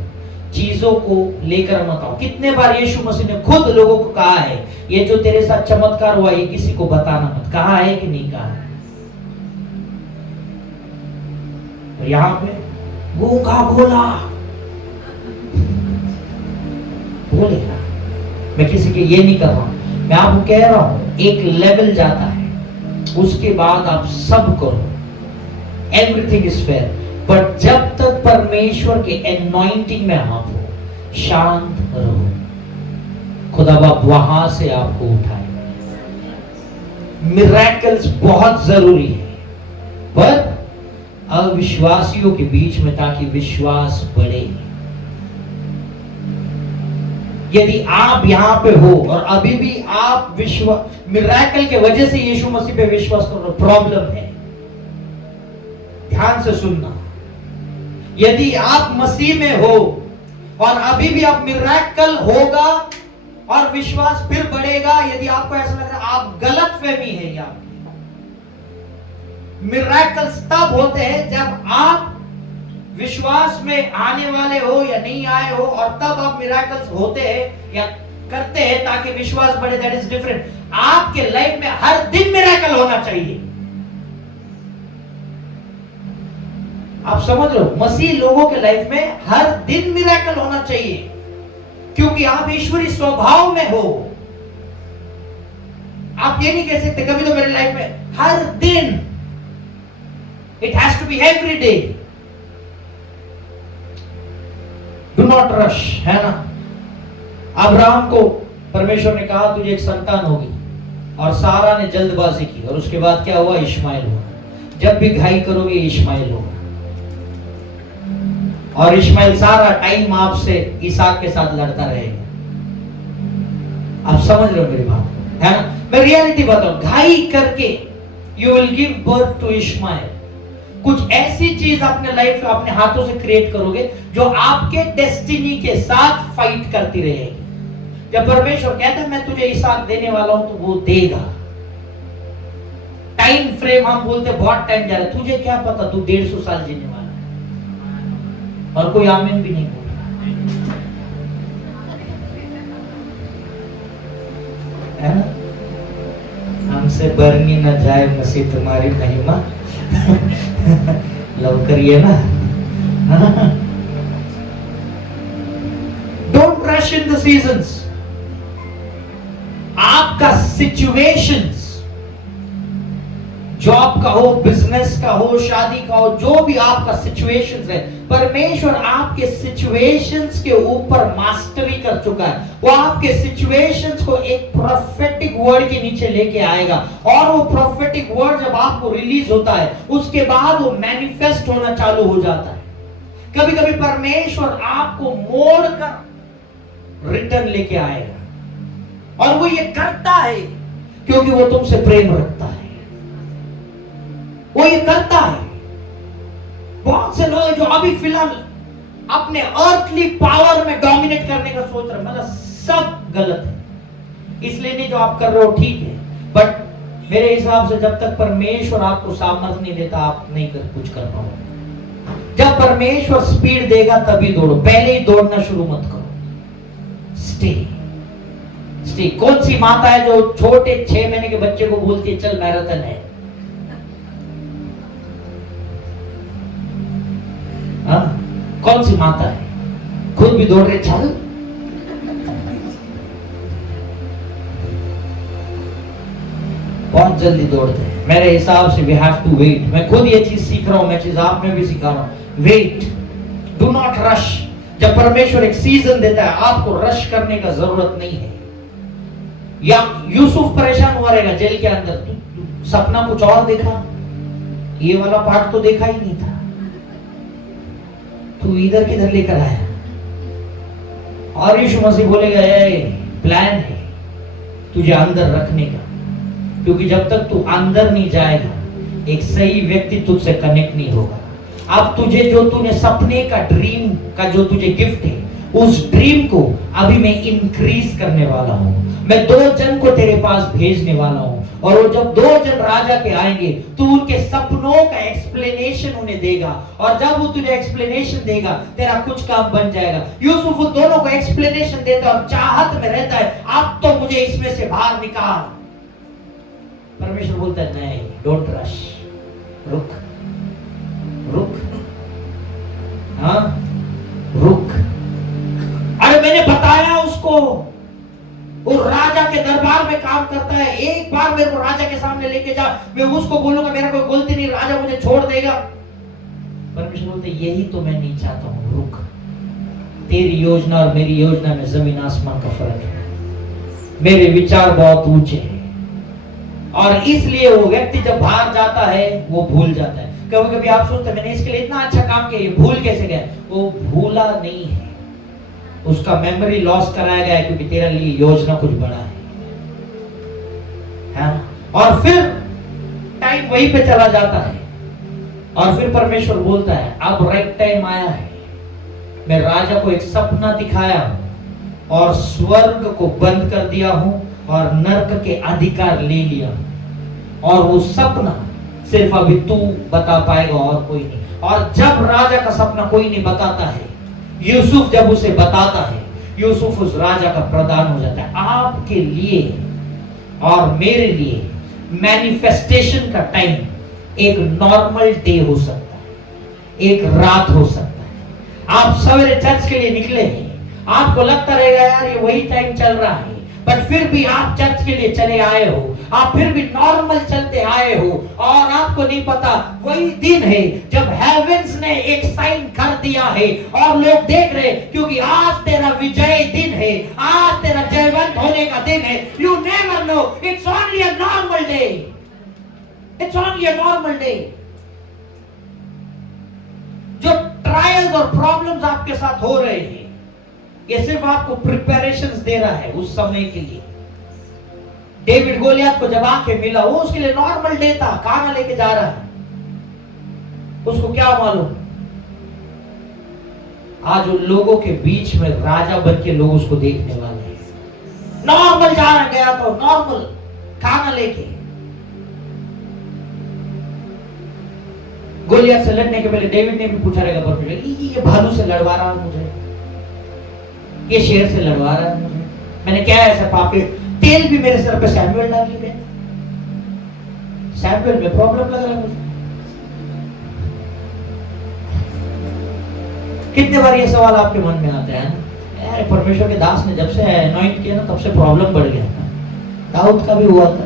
चीजों को लेकर मत आओ। कितने बार यीशु मसीह ने खुद लोगों को कहा है, ये जो तेरे साथ चमत्कार हुआ ये किसी को बताना मत। कहा है कि नहीं कहा है? तो यहां पे गूंगा बोला, बोलेगा। मैं किसी के ये नहीं कर रहा हूं, मैं आपको कह रहा हूं एक लेवल जाता है, उसके बाद आप सब करो, एवरीथिंग इज फेयर। पर जब तक परमेश्वर के एनॉइंटिंग में आप हो, शांत रहो, खुदा बाप वहां से आपको उठाए। मिरेकल्स बहुत जरूरी है, पर अविश्वासियों के बीच में, ताकि विश्वास बढ़े। यदि आप यहां पे हो और अभी भी आप मिरेकल के वजह से यीशु मसीह पे विश्वास कर रहे हो, प्रॉब्लम है। ध्यान से सुनना, यदि आप मसीह में हो और अभी भी आप मिरेकल होगा और विश्वास फिर बढ़ेगा, यदि आपको ऐसा लग रहा है आप गलत फहमी है, या मिरेकल्स तब होते हैं जब आप विश्वास में आने वाले हो या नहीं आए हो, और तब आप मिरेकल्स होते हैं या करते हैं ताकि विश्वास बढ़े। That is different. आपके लाइफ में हर दिन मिरेकल होना चाहिए। आप समझ रहे हो? मसीह लोगों के लाइफ में हर दिन मिरेकल होना चाहिए, क्योंकि आप ईश्वरी स्वभाव में हो। आप ये नहीं कह सकते कभी तो मेरी लाइफ में हर दिन, it has to be every day. Do not rush, है ना। अब्राहम को परमेश्वर ने कहा तुझे एक संतान होगी, और सारा ने जल्दबाजी की, और उसके बाद क्या हुआ? इश्माइल हुआ। जब भी घाई करोगे इश्माइल होगा, और इश्माइल सारा टाइम आपसे इसहाक के साथ लड़ता रहेगा। आप समझ रहे हो मेरी बात, है ना। मैं रियलिटी बताऊं, घाई करके you will give birth to Ishmael. कुछ ऐसी चीज अपने लाइफ में अपने हाथों से क्रिएट करोगे जो आपके डेस्टिनी के साथ फाइट करती रहेगी। जब परमेश्वर कहता है मैं तुझे इसहाक देने वाला हूं, तो वो देगा। टाइम फ्रेम हम बोलते बहुत टाइम जा रहा है, तुझे क्या पता तू 150 साल जीने वाला है, और कोई आमीन भी नहीं बोल रहा। है ना? हमसे बरनी न जाए मसीह तुम्हारी महिमा। लवकर ये ना। Don't rush in the seasons. आपका सिचुएशंस, जॉब का हो, बिजनेस का हो, शादी का हो, जो भी आपका सिचुएशंस है, परमेश्वर आपके सिचुएशंस के ऊपर मास्टरी कर चुका है। वो आपके सिचुएशंस को एक प्रोफेटिक वर्ड के नीचे लेके आएगा, और वो प्रोफेटिक वर्ड जब आपको रिलीज होता है, उसके बाद वो मैनिफेस्ट होना चालू हो जाता है। कभी कभी परमेश्वर आपको मोड़ कर रिटर्न लेके आएगा, और वो ये करता है क्योंकि वो तुमसे प्रेम रखता है। वो ये करता है। बहुत से लोग जो अभी फिलहाल अपने अर्थली पावर में डोमिनेट करने का सोच रहे, मतलब सब गलत है। इसलिए नहीं, जो आप कर रहे हो ठीक है, बट मेरे हिसाब से जब तक परमेश्वर आपको सामर्थ्य नहीं देता, आप नहीं कुछ कर पाओगे। जब परमेश्वर स्पीड देगा तभी दौड़ो, पहले ही दौड़ना शुरू मत करो। स्टे। कौन सी माता है जो छोटे 6 महीने के बच्चे को बोलती है चल मैराथन है? कौन सी माता है? खुद भी दौड़ रहे, चल। बहुत जल्दी दौड़ते हैं। मेरे हिसाब से वी हैव टू वेट। मैं खुद ये चीज सीख रहा हूं, मैं चीज आप में भी सिखा रहा हूं। Wait, do not rush. जब परमेश्वर एक सीजन देता है, आपको रश करने का जरूरत नहीं है। या यूसुफ परेशान हुआ रहेगा जेल के अंदर, सपना कुछ और देखा, ये वाला पार्ट तो देखा ही नहीं था, तू इधर किधर लेकर आया? और यीशु मसीह बोलेगा प्लान है तुझे अंदर रखने का, क्योंकि जब तक तू अंदर नहीं जाएगा, एक सही व्यक्ति तुझसे कनेक्ट नहीं होगा। अब तुझे जो तूने सपने का, ड्रीम का जो तुझे गिफ्ट है, उस ड्रीम को अभी मैं इंक्रीज करने वाला हूं। मैं 2 जन को तेरे पास भेजने वाला हूं, और वो जब 2 जन राजा के आएंगे, तू उनके सपनों का एक्सप्लेनेशन उन्हें देगा, और जब वो तुझे एक्सप्लेनेशन देगा, तेरा कुछ काम बन जाएगा। यूसुफ उन दोनों को एक्सप्लेनेशन देता है और चाहत में रहता है, अब तो मुझे इसमें से बाहर निकाल। परमेश्वर बोलता है नहीं, डोंट रश, रुक। हाँ, रुक। अरे मैंने बताया उसको, वो राजा के दरबार में काम करता है, एक बार मेरे को राजा के सामने लेके जा, मैं उसको बोलूंगा मेरा कोई गलती नहीं, राजा मुझे छोड़ देगा। परमेश्वर बोलते यही तो मैं नहीं चाहता हूं, रुक। तेरी योजना और मेरी योजना में जमीन आसमान का फर्क है। मेरे विचार बहुत ऊंचे हैं, और इसलिए वो व्यक्ति जब बाहर जाता है वो भूल जाता है। कभी कभी आप सोचते हैं मैंने इसके लिए इतना अच्छा काम किया, ये भूल कैसे गया? वो भूला नहीं है, उसका मेमोरी लॉस कराया गया है, क्योंकि तेरे लिए योजना कुछ बड़ा है। और फिर टाइम वहीं पे चला जाता है, और फिर परमेश्वर बोलता है अब राइट टाइम आया है, मैं राजा को एक सपना दिखाया हूं, और स्वर्ग को बंद कर दिया हूं, और नरक के अधिकार ले लिया हूं, और वो सपना सिर्फ अभी तू बता पाएगा और कोई नहीं। और जब राजा का सपना कोई नहीं बताता है, यूसुफ जब उसे बताता है, यूसुफ उस राजा का प्रधान हो जाता है। आपके लिए और मेरे लिए मैनिफेस्टेशन का टाइम एक नॉर्मल डे हो सकता है, एक रात हो सकता है। आप सवेरे चर्च के लिए निकले हैं, आपको लगता रहेगा यार ये वही टाइम चल रहा है, बट फिर भी आप चर्च के लिए चले आए हो, आप फिर भी नॉर्मल चलते आए हो, और आपको नहीं पता वही दिन है जब हेवेंस ने एक साइन कर दिया है, और लोग देख रहे, क्योंकि आज तेरा विजय दिन है, आज तेरा जयवंत होने का दिन है। You never know, it's only a normal day, it's only a normal day. जो ट्रायल्स और प्रॉब्लम्स आपके साथ हो रहे हैं, ये सिर्फ आपको प्रिपरेशंस दे रहा है उस समय के लिए। डेविड गोलियत को जब आके मिला, वो उसके लिए नॉर्मल डे था, कहां लेके जा रहा है उसको क्या मालूम। आज उन लोगों के बीच में राजा बन के लोग उसको देखने वाले हैं। नॉर्मल जा रहा गया तो नॉर्मल खाना लेके। गोलियत से लड़ने के पहले डेविड ने भी पूछा रहेगा परमेश्वर, ये भालू से लड़वा रहा मुझे, ये शेर से लड़वा रहा है मुझे, मैंने क्या ऐसा पापी, तेल भी मेरे सर पे सैमुअल डाल के गया, सैमुअल में प्रॉब्लम लग रहा है मुझे। कितने बार ये सवाल आपके मन में आते हैं, यार परमेश्वर के दास ने जब से अनॉइंट किया ना तब से प्रॉब्लम बढ़ गया। दाऊद का भी हुआ था,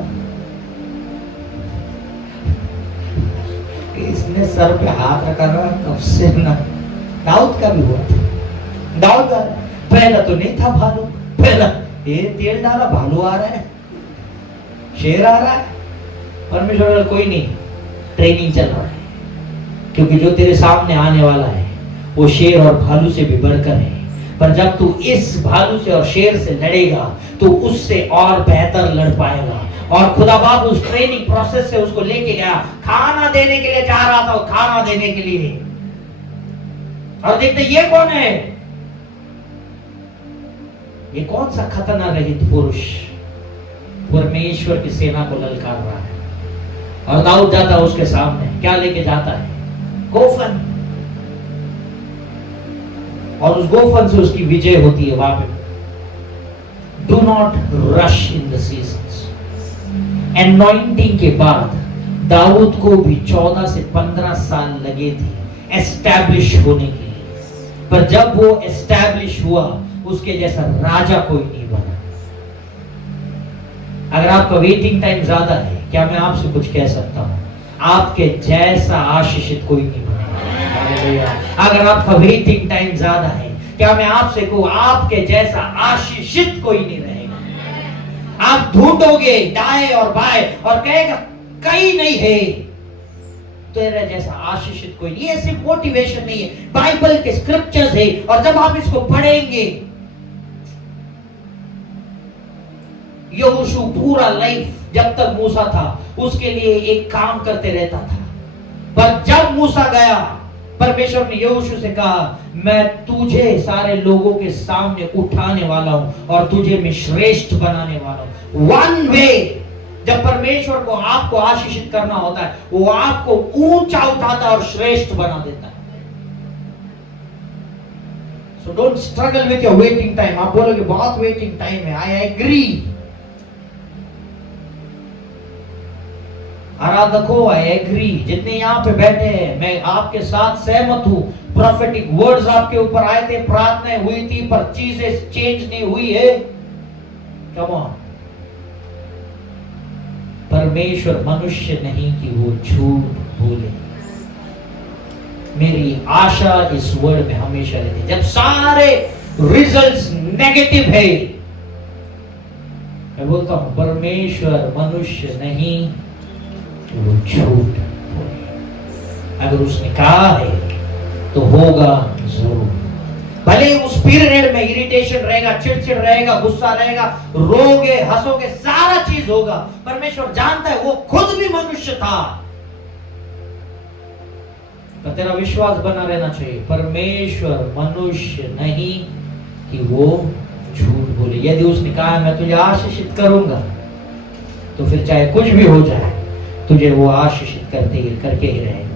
इसने सर पे हाथ रखा ना तब से ना, दाऊद का भी हुआ था। दाऊद का पहला तो नहीं था भालू, पहला ये तेल डाला भालू आ रहा है, शेर आ रहा है, परमेश्वर कोई नहीं, ट्रेनिंग चल रहा है, क्योंकि जो तेरे सामने आने वाला है वो शेर और भालू से भी बढ़कर है। पर जब तू इस भालू से और शेर से लड़ेगा तो उससे और बेहतर लड़ पाएगा। और खुदा बाप उस ट्रेनिंग प्रोसेस से उसको लेके गया, खाना देने के लिए जा रहा था, खाना देने के लिए, और देखते ये कौन है, ये कौन सा खतना रहित पुरुष परमेश्वर की सेना को ललकार रहा है। और दाऊद जाता है उसके सामने, क्या लेके जाता है, गोफन, और उस गोफन से उसकी विजय होती है वहां पे। Do not rush in the seasons. Anointing के बाद दाऊद को भी 14 से 15 साल लगे थे एस्टैब्लिश होने के लिए, पर जब वो एस्टैब्लिश हुआ उसके जैसा राजा कोई नहीं बना। अगर आपका वेटिंग टाइम ज्यादा है, क्या मैं आपसे कुछ कह सकता हूं, आपके जैसा आशीषित कोई नहीं बना। अगर आपका वेटिंग टाइम ज्यादा है, क्या मैं आपसे कहूं, आपके जैसा आशीषित कोई नहीं रहेगा। आप ढूंढोगे दाएं और बाएं और कहेगा कहीं नहीं है, तेरे जैसा आशीषित कोई नहीं। ये सिर्फ मोटिवेशन नहीं है, बाइबल के स्क्रिप्चर्स है, और जब आप इसको पढ़ेंगे, यहोशू पूरा लाइफ जब तक मूसा था उसके लिए एक काम करते रहता था, पर जब मूसा गया परमेश्वर ने यहोशू से कहा, मैं तुझे सारे लोगों के सामने उठाने वाला हूं और तुझे मैं श्रेष्ठ बनाने वाला हूं। वन वे, जब परमेश्वर को आपको आशीषित करना होता है, वो आपको ऊंचा उठाता और श्रेष्ठ बना देता है। So don't struggle with your waiting time. आप बोलोगे बहुत वेटिंग टाइम है, आई एग्री। आराधकों, आई एग्री, जितने यहाँ पे बैठे हैं मैं आपके साथ सहमत हूं। प्रोफेटिक वर्ड्स आपके ऊपर आए थे, प्रार्थनाएं हुई थी, पर चीजें चेंज नहीं हुई है। कम ऑन, परमेश्वर मनुष्य नहीं कि वो झूठ बोले। मेरी आशा इस वर्ड में हमेशा रहती है, जब सारे रिजल्ट्स नेगेटिव है, मैं बोलता हूं परमेश्वर मनुष्य नहीं, वो झूठ बोले। अगर उसने कहा है तो होगा जरूर। भले उस पीरियड में इरिटेशन रहेगा, चिड़चिड़ रहेगा, गुस्सा रहेगा, रोगे, हंसोगे, सारा चीज होगा। परमेश्वर जानता है, वो खुद भी मनुष्य था। तो तेरा विश्वास बना रहना चाहिए, परमेश्वर मनुष्य नहीं कि वो झूठ बोले। यदि उसने कहा मैं तुझे आशीषित करूंगा, तो फिर चाहे कुछ भी हो जाए तुझे वो आशीषित करके ही रहेगा।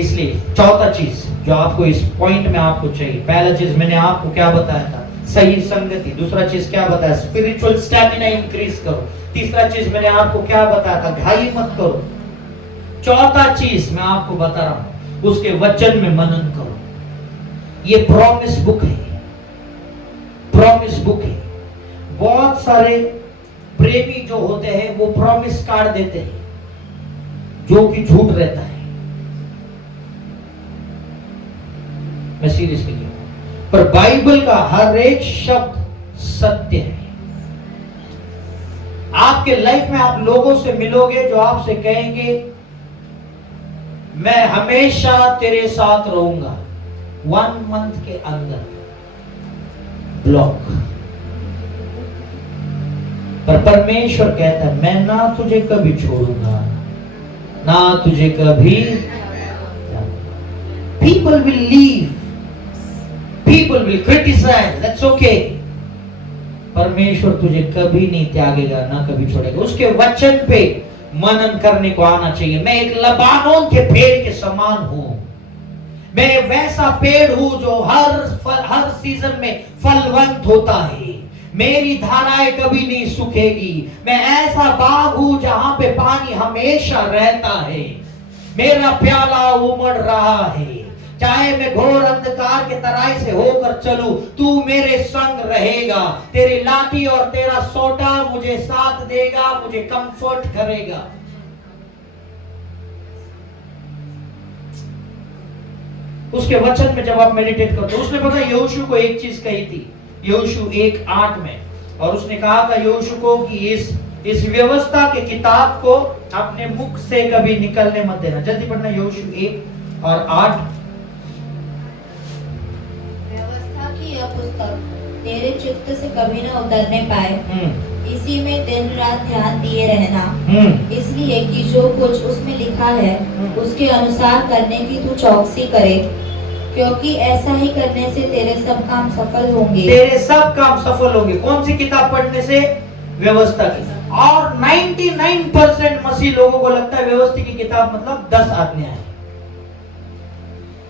इसलिए चौथा चीज जो आपको इस पॉइंट में आपको चाहिए, पहला चीज मैंने आपको क्या बताया था, सही संगति। दूसरा चीज क्या बताया, स्पिरिचुअल स्टैमिना इंक्रीज करो। तीसरा चीज मैंने आपको क्या बताया था, घाई मत करो। चौथा चीज मैं आपको बता रहा हूं, उसके वचन में मनन करो। ये प्रॉमिस बुक है, प्रॉमिस बुक है। बहुत सारे प्रेमी जो होते हैं वो प्रॉमिस कार्ड देते हैं जो कि झूठ रहता है। मैं सीरियसली कहूं, पर बाइबल का हर एक शब्द सत्य है। आपके लाइफ में आप लोगों से मिलोगे जो आपसे कहेंगे मैं हमेशा तेरे साथ रहूंगा, 1 मंथ के अंदर ब्लॉक। पर परमेश्वर कहता है मैं ना तुझे कभी छोड़ूंगा, ना तुझे कभी। People will leave, people will criticize, that's okay. परमेश्वर तुझे कभी नहीं त्यागेगा, ना कभी छोड़ेगा। उसके वचन पे मनन करने को आना चाहिए। मैं एक लबानोन के पेड़ के समान हूं, मैं वैसा पेड़ हूं जो हर सीजन में फलवंत होता है। मेरी धाराएं कभी नहीं सूखेगी। मैं ऐसा बाग हूं जहां पे पानी हमेशा रहता है। मेरा प्याला उमड़ रहा है। चाहे मैं घोर अंधकार के तराई से होकर चलूं, तू मेरे संग रहेगा। तेरी लाठी और तेरा सोटा मुझे साथ देगा, मुझे कंफर्ट करेगा। उसके वचन में जब आप मेडिटेट करते हो, उसने पता यहोशू को एक चीज कही थी, यहोशू 1:8 में, और उसने कहा था यहोशू को कि इस व्यवस्था के किताब को अपने मुख से कभी निकलने मत देना। जल्दी पढ़ना, यहोशू 1:8। व्यवस्था की यह पुस्तक तेरे चित्त से कभी न उतरने पाए, इसी में दिन रात ध्यान दिए रहना, इसलिए कि जो कुछ उसमें लिखा है उसके अनुसार करने की तू चौकसी करे, क्योंकि ऐसा ही करने से तेरे सब काम सफल होंगे। तेरे सब काम सफल होंगे। कौन सी किताब पढ़ने से? व्यवस्था की। और 99% मसीह लोगों को लगता है व्यवस्था की किताब मतलब 10 आज्ञाएं।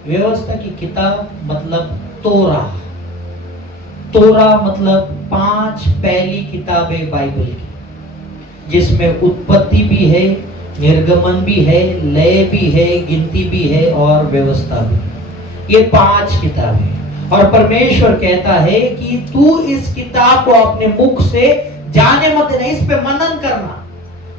व्यवस्था की किताब मतलब तोरा। तोरा मतलब 5 पहली किताबें बाइबल की, जिसमें उत्पत्ति भी है, निर्गमन भी है, लय भी है, गिनती भी है और व्यवस्था भी। ये 5 किताबें। और परमेश्वर कहता है कि तू इस किताब को अपने मुख से जाने मत देना, इस पे मनन करना।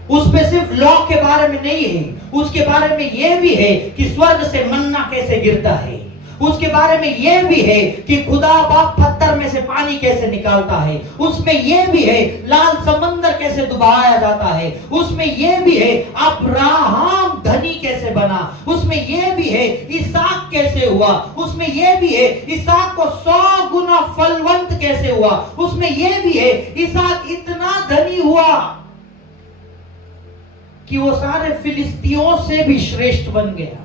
उस पे सिर्फ लॉ के बारे में नहीं है, उसके बारे में यह भी है कि स्वर्ग से मन्ना कैसे गिरता है। उसके बारे में यह भी है कि खुदा बाप पत्थर में से पानी कैसे निकालता है। उसमें यह भी है लाल समंदर कैसे डुबाया जाता है। उसमें यह भी है अब्राहम धनी कैसे बना। उसमें यह भी है इसहाक कैसे हुआ। उसमें यह भी है इसहाक को 100 गुना फलवंत कैसे हुआ। उसमें यह भी है इसहाक इतना धनी हुआ कि वो सारे फिलिस्तियों से भी श्रेष्ठ बन गया।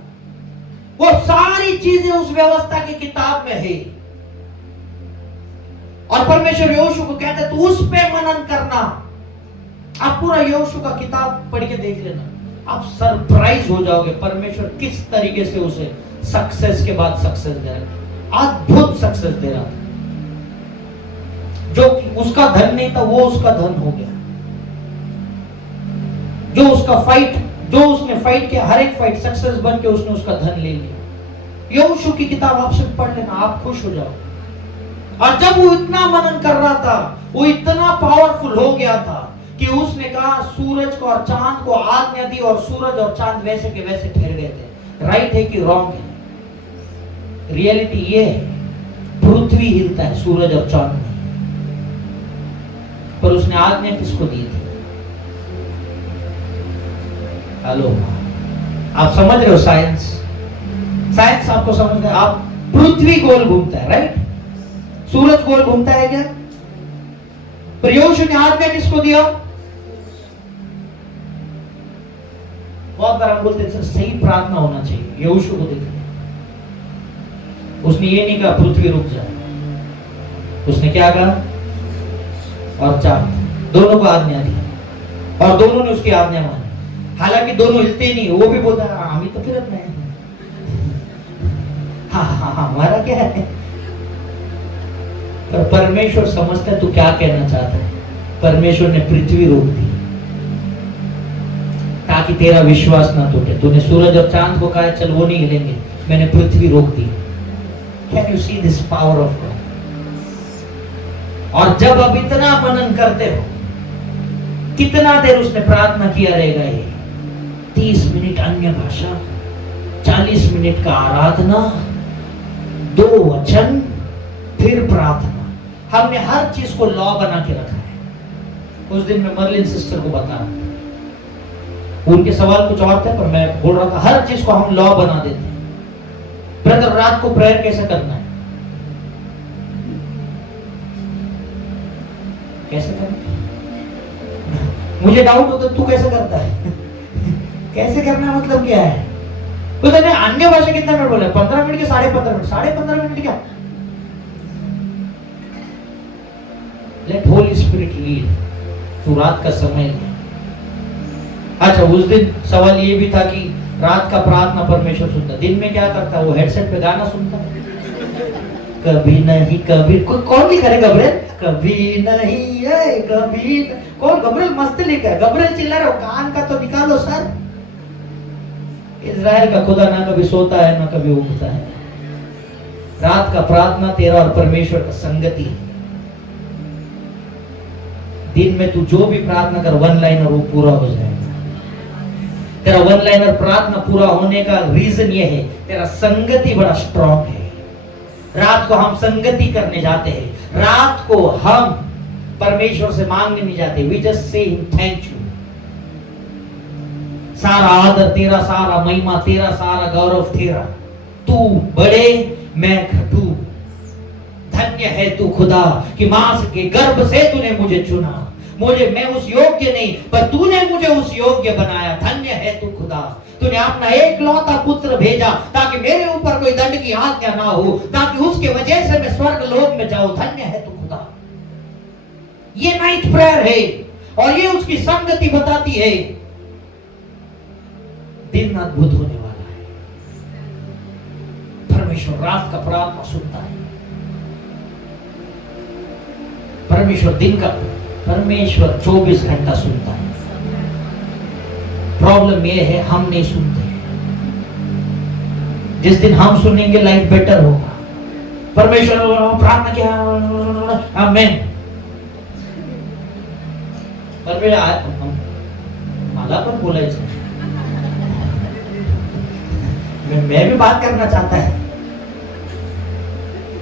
वो सारी चीजें उस व्यवस्था की किताब में है। और परमेश्वर यहोशू को कहता है तू उस पे मनन करना। आप पूरा यहोशू का किताब पढ़ के देख लेना, आप सरप्राइज हो जाओगे परमेश्वर किस तरीके से उसे सक्सेस के बाद सक्सेस दे रहा था। अद्भुत सक्सेस दे रहा था। जो उसका धन नहीं था वो उसका धन हो गया। जो उसका फाइट, जो उसने फाइट किया, हर एक फाइट सक्सेस बन के उसने उसका धन ले लिया। यहोशू की किताब आप सिर्फ पढ़ लेना, आप खुश हो जाओ। और जब वो इतना मनन कर रहा था, वो इतना पावरफुल हो गया था कि उसने कहा सूरज को और चांद को आज्ञा दी और सूरज और चांद वैसे के वैसे ठहर गए थे। राइट है कि रॉन्ग है? रियलिटी ये है, पृथ्वी हिलता है सूरज और चांद में, पर उसने आज्ञा किसको दी थी? हेलो, आप समझ रहे हो? साइंस आपको समझ रहे? आप पृथ्वी गोल घूमता है, राइट? सूरज गोल घूमता है क्या? पर यहोशू ने आज्ञा किसको दिया? बहुत बार हम बोलते हैं सही प्रार्थना होना चाहिए। यहोशू को देखिए, उसने ये नहीं कहा पृथ्वी रुक जाए, उसने क्या कहा? और चांद, दोनों को आज्ञा दी और दोनों ने उसकी आज्ञा मानी। हालांकि दोनों हिलते नहीं, वो भी बोलता है हम ही तो फिर अपने हाँ हमारा क्या है। पर परमेश्वर समझता है तू क्या कहना चाहता है। परमेश्वर ने पृथ्वी रोक दी ताकि तेरा विश्वास ना टूटे। तूने सूरज और चांद को कहा चल वो नहीं हिलेंगे, मैंने पृथ्वी रोक दी। Can you see this power of God? और जब अब इतना मनन करते हो, कितना देर उसने प्रार्थना किया रहेगा? ये 30 मिनट अन्य भाषा, 40 मिनट का आराधना, 2 वचन, फिर प्रार्थना। हमने हर चीज को लॉ बना के रखा है। उस दिन मैं मर्लिन सिस्टर को बता रहा था, उनके सवाल कुछ और थे पर मैं बोल रहा था हर चीज को हम लॉ बना देते हैं। ब्रदर रात को प्रेयर कैसे करना है? कैसे करना? मुझे डाउट होता तू कैसे करता है? कैसे करना मतलब क्या है? तो तूने अन्य भाषा कितना मिनट बोला? 15 मिनट के 15.5 मिनट? 15.5 मिनट क्या? Let holy spirit lead. तू रात का समय ले। अच्छा, उस दिन सवाल ये भी था कि रात का प्रार्थना परमेश्वर सुनता है। दिन में क्या करता है? वो हेडसेट पे गाना सुनता है। कभी नहीं कभी, कौन लिखा है गब्रिएल? कभी नहीं है कभी कौन? गब्रिएल मस्त लिखा है। गब्रिएल चिल्ला रहे हो, कान का तो निकालो सर। इज़राइल का खुदा ना कभी सोता है ना कभी ऊँघता है। रात का प्रार्थना तेरा और परमेश्वर का संगति है। दिन में तू जो भी प्रार्थना कर, वन लाइनर वो पूरा हो जाएगा। तेरा वन लाइनर प्रार्थना पूरा होने का रीजन ये है, तेरा संगति बड़ा स्ट्रॉन्ग है। रात को हम संगति करने जाते हैं। रात को हम परमेश्वर से मांगने नहीं जाते। We just say him thank you. सारा आदर तेरा, सारा महिमा तेरा, सारा गौरव तेरा। तू बड़े मैं घटू। धन्य है तू खुदा कि मां के गर्भ से तूने मुझे चुना। मैं उस योग्य नहीं, पर तूने मुझे उस योग्य बनाया। धन्य है तू खुदा। तूने अपना एकलौता पुत्र भेजा ताकि मेरे ऊपर कोई दंड की आज्ञा ना हो, ताकि उसके वजह से मैं स्वर्ग लोक में जाऊं। धन्य है तू खुदा। ये नाइट प्रेयर है और ये उसकी संगति बताती है दिन अद्भुत होने वाला है। परमेश्वर रात का प्रार्थना सुनता है। परमेश्वर 24 घंटा सुनता है। प्रॉब्लम ये है हम नहीं सुनते। जिस दिन हम सुनेंगे लाइफ बेटर होगा। परमेश्वर प्रार्थना किया, आमेन। मला पण बोलायचं, मैं भी बात करना चाहता है।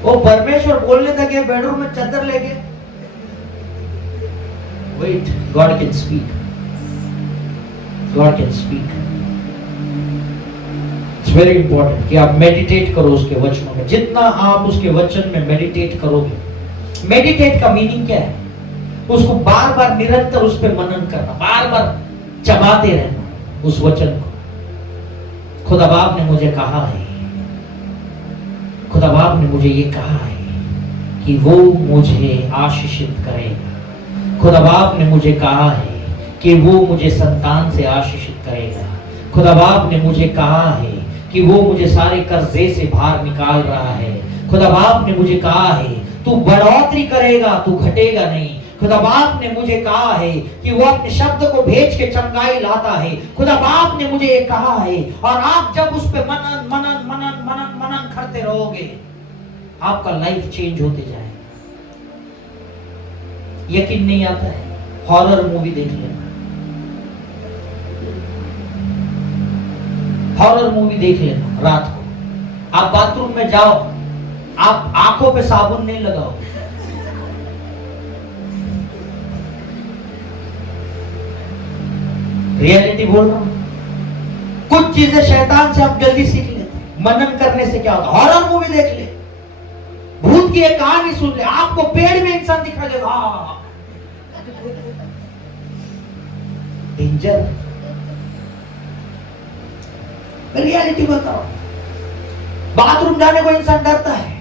वो परमेश्वर बोलने तक ये बेडरूम में चादर लेके wait, God can speak. God can speak. It's very important कि आप मेडिटेट करो उसके वचनों में। जितना आप उसके वचन में मेडिटेट करोगे, मेडिटेट का मीनिंग क्या है? उसको बार बार निरंतर उस पर मनन करना, बार बार चबाते रहना उस वचन को। खुदा बाप ने मुझे कहा है, खुदा बाप ने मुझे ये कहा है कि वो मुझे आशीषित करेगा। खुदा बाप ने मुझे कहा है कि वो मुझे संतान से आशीषित करेगा। खुदा बाप ने मुझे कहा है कि वो मुझे सारे कर्जे से बाहर निकाल रहा है। खुदा बाप ने मुझे कहा है तू बढ़ोतरी करेगा, तू घटेगा नहीं। खुदा बाप ने मुझे कहा है कि वो अपने शब्द को भेज के चंगाई लाता है। खुदा बाप ने मुझे ये कहा है, और आप जब उस पे मनन मनन मनन मनन मनन करते रहोगे, आपका लाइफ चेंज होते जाएगा। यकीन नहीं आता है, हॉरर मूवी देख लेना। हॉरर मूवी देख लेना रात को। आप बाथरूम में जाओ, आप आंखों पे साबुन नहीं लगाओ। रियलिटी बोल रहा हूं। कुछ चीजें शैतान से आप जल्दी सीख लेते। मनन करने से क्या होता? हॉरर मूवी देख ले, भूत की एक कहानी सुन ले, आपको पेड़ में इंसान दिखा देगा। डेंजर। रियलिटी बताओ। बाथरूम जाने को इंसान डरता है,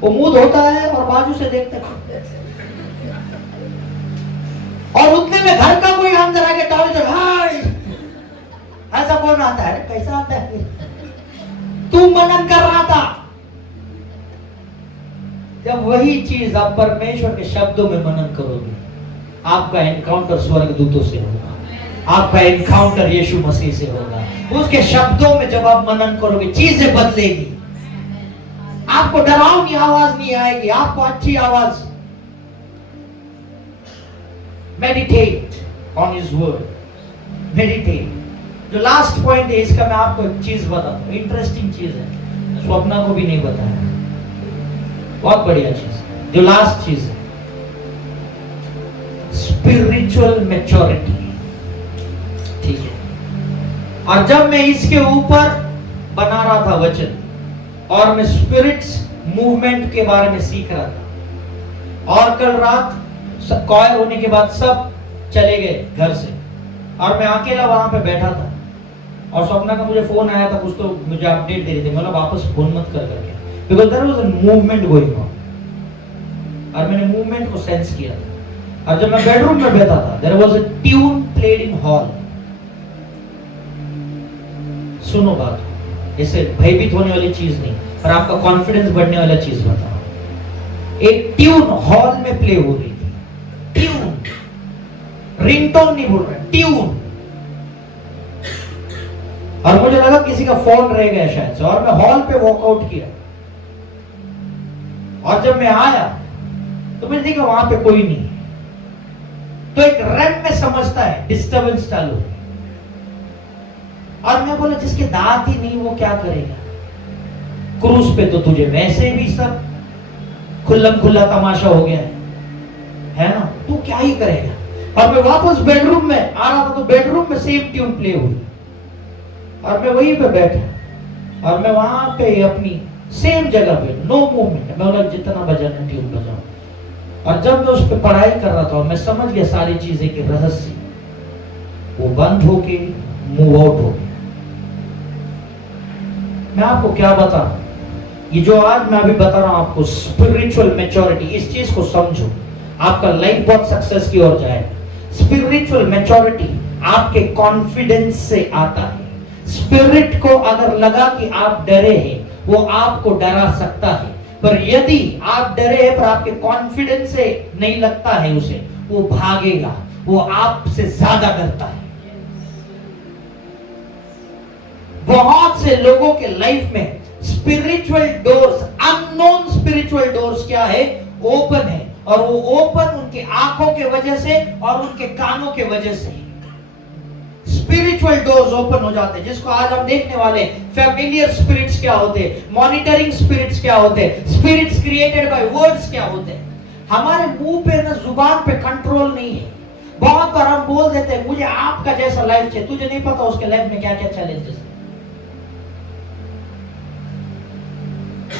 वो मुंह धोता है और बाजू से देखता है, और उतने में घर का कोई अंदर आके टॉवल से हाय, ऐसा कौन आता है? कैसा आता है? तू मनन कर रहा था। जब वही चीज आप परमेश्वर के शब्दों में मनन करोगे, आपका एनकाउंटर स्वर्गदूतों से होगा, आपका एनकाउंटर यीशु मसीह से होगा। उसके शब्दों में जब आप मनन करोगे, चीजें बदलेगी। आपको डरावनी आवाज नहीं आएगी, आपको अच्छी आवाज। Meditate on his word. Meditate. जो लास्ट पॉइंट है इसका, मैं आपको एक चीज बताता हूं, इंटरेस्टिंग चीज है, स्वप्ना को भी नहीं बताया, बहुत बढ़िया चीज। जो लास्ट चीज है, स्पिरिचुअल मैच्योरिटी। ठीक है। और जब मैं इसके ऊपर बना रहा था वचन, और मैं स्पिरिट्स मूवमेंट के बारे में सीख रहा था, और कल रात कॉयर होने के बाद सब चले गए घर से, और मैं अकेला वहां पे बैठा था, और स्वप्ना का मुझे फोन आया था, कुछ तो मुझे अपडेट दे रही थी। मतलब वापस फोन मत कर करके, because there was a movement going on, और मैंने मूवमेंट को सेंस किया था। और जब मैं बेडरूम में बैठा था, there was a tune played in hall, सुनो बात, इसे भयभीत होने वाली चीज नहीं, पर आपका कॉन्फिडेंस बढ़ने वाला चीज बता रहा हूं। एक ट्यून हॉल में प्ले हो रही थी, ट्यून, रिंगटोन नहीं बोल रहे, ट्यून। और मुझे लगा किसी का फोन रह गया शायद से, और मैं हॉल पे वॉकआउट किया। और जब मैं आया तो मैंने देखा वहां पे कोई नहीं। तो एक रैम में समझता है डिस्टर्बेंस चालू है। और मैं बोला जिसके दांत ही नहीं वो क्या करेगा? क्रूज पे तो तुझे वैसे भी सब खुल्लम खुल्ला तमाशा हो गया है ना, तू क्या ही करेगा? और मैं वापस बेडरूम में आ रहा था तो बेडरूम में सेम ट्यून प्ले हुई और मैं वहीं पे बैठा और मैं वहां पे अपनी सेम जगह पे, नो मूवमेंट, मैं बोला जितना बजाना ट्यून बजाओ। और जब मैं उस पर पढ़ाई कर रहा था और मैं समझ गया सारी चीजें के रहस्य, वो बंद होके मूव आउट हो गया। मैं आपको क्या बता, ये जो आज मैं अभी बता रहा हूं आपको, स्पिरिचुअल मैच्योरिटी, इस चीज को समझो, आपका लाइफ बहुत सक्सेस की ओर जाए। स्पिरिचुअल मैच्योरिटी आपके कॉन्फिडेंस से आता है। स्पिरिट को अगर लगा कि आप डरे हैं, वो आपको डरा सकता है, पर यदि आप डरे हैं पर आपके कॉन्फिडेंस से नहीं लगता है उसे, वो भागेगा, वो आपसे ज्यादा डरता है। बहुत से लोगों के लाइफ में spiritual doors, unknown spiritual doors क्या है? ओपन है, और वो ओपन उनके आंखों के वजह से और उनके कानों के वजह से स्पिरिचुअल डोर्स ओपन हो जाते हैं, जिसको आज हम देखने वाले हैं। फैमिलियर स्पिरिट्स क्या होते हैं, मॉनिटरिंग स्पिरिट्स क्या होते हैं, स्पिरिट्स क्रिएटेड बाय वर्ड्स क्या होते हैं। हमारे मुंह पे ना, जुबान पे कंट्रोल नहीं है। बहुत बार हम बोल देते हैं मुझे आपका जैसा लाइफ चाहिए, तुझे नहीं पता उसके लाइफ में क्या क्या चैलेंजेस है।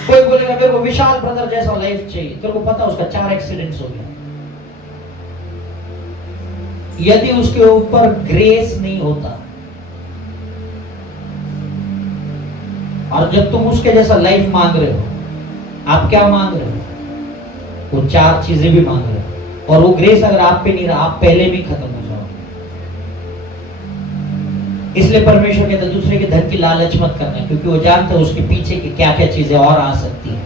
कोई बोलेगा मेरे को विशाल ब्रदर जैसा लाइफ चाहिए, तेरे को पता उसका 4 एक्सीडेंट्स हो गया। यदि उसके ऊपर ग्रेस नहीं होता, और जब तुम उसके जैसा लाइफ मांग रहे हो, आप क्या मांग रहे हो? वो 4 चीजें भी मांग रहे हो, और वो ग्रेस अगर आप पे नहीं रहा, आप पहले भी खत्म हो जाओ। इसलिए परमेश्वर कहता है दूसरे के धन की लालच मत करना, क्योंकि वो जानता है उसके पीछे की क्या क्या चीजें और आ सकती है।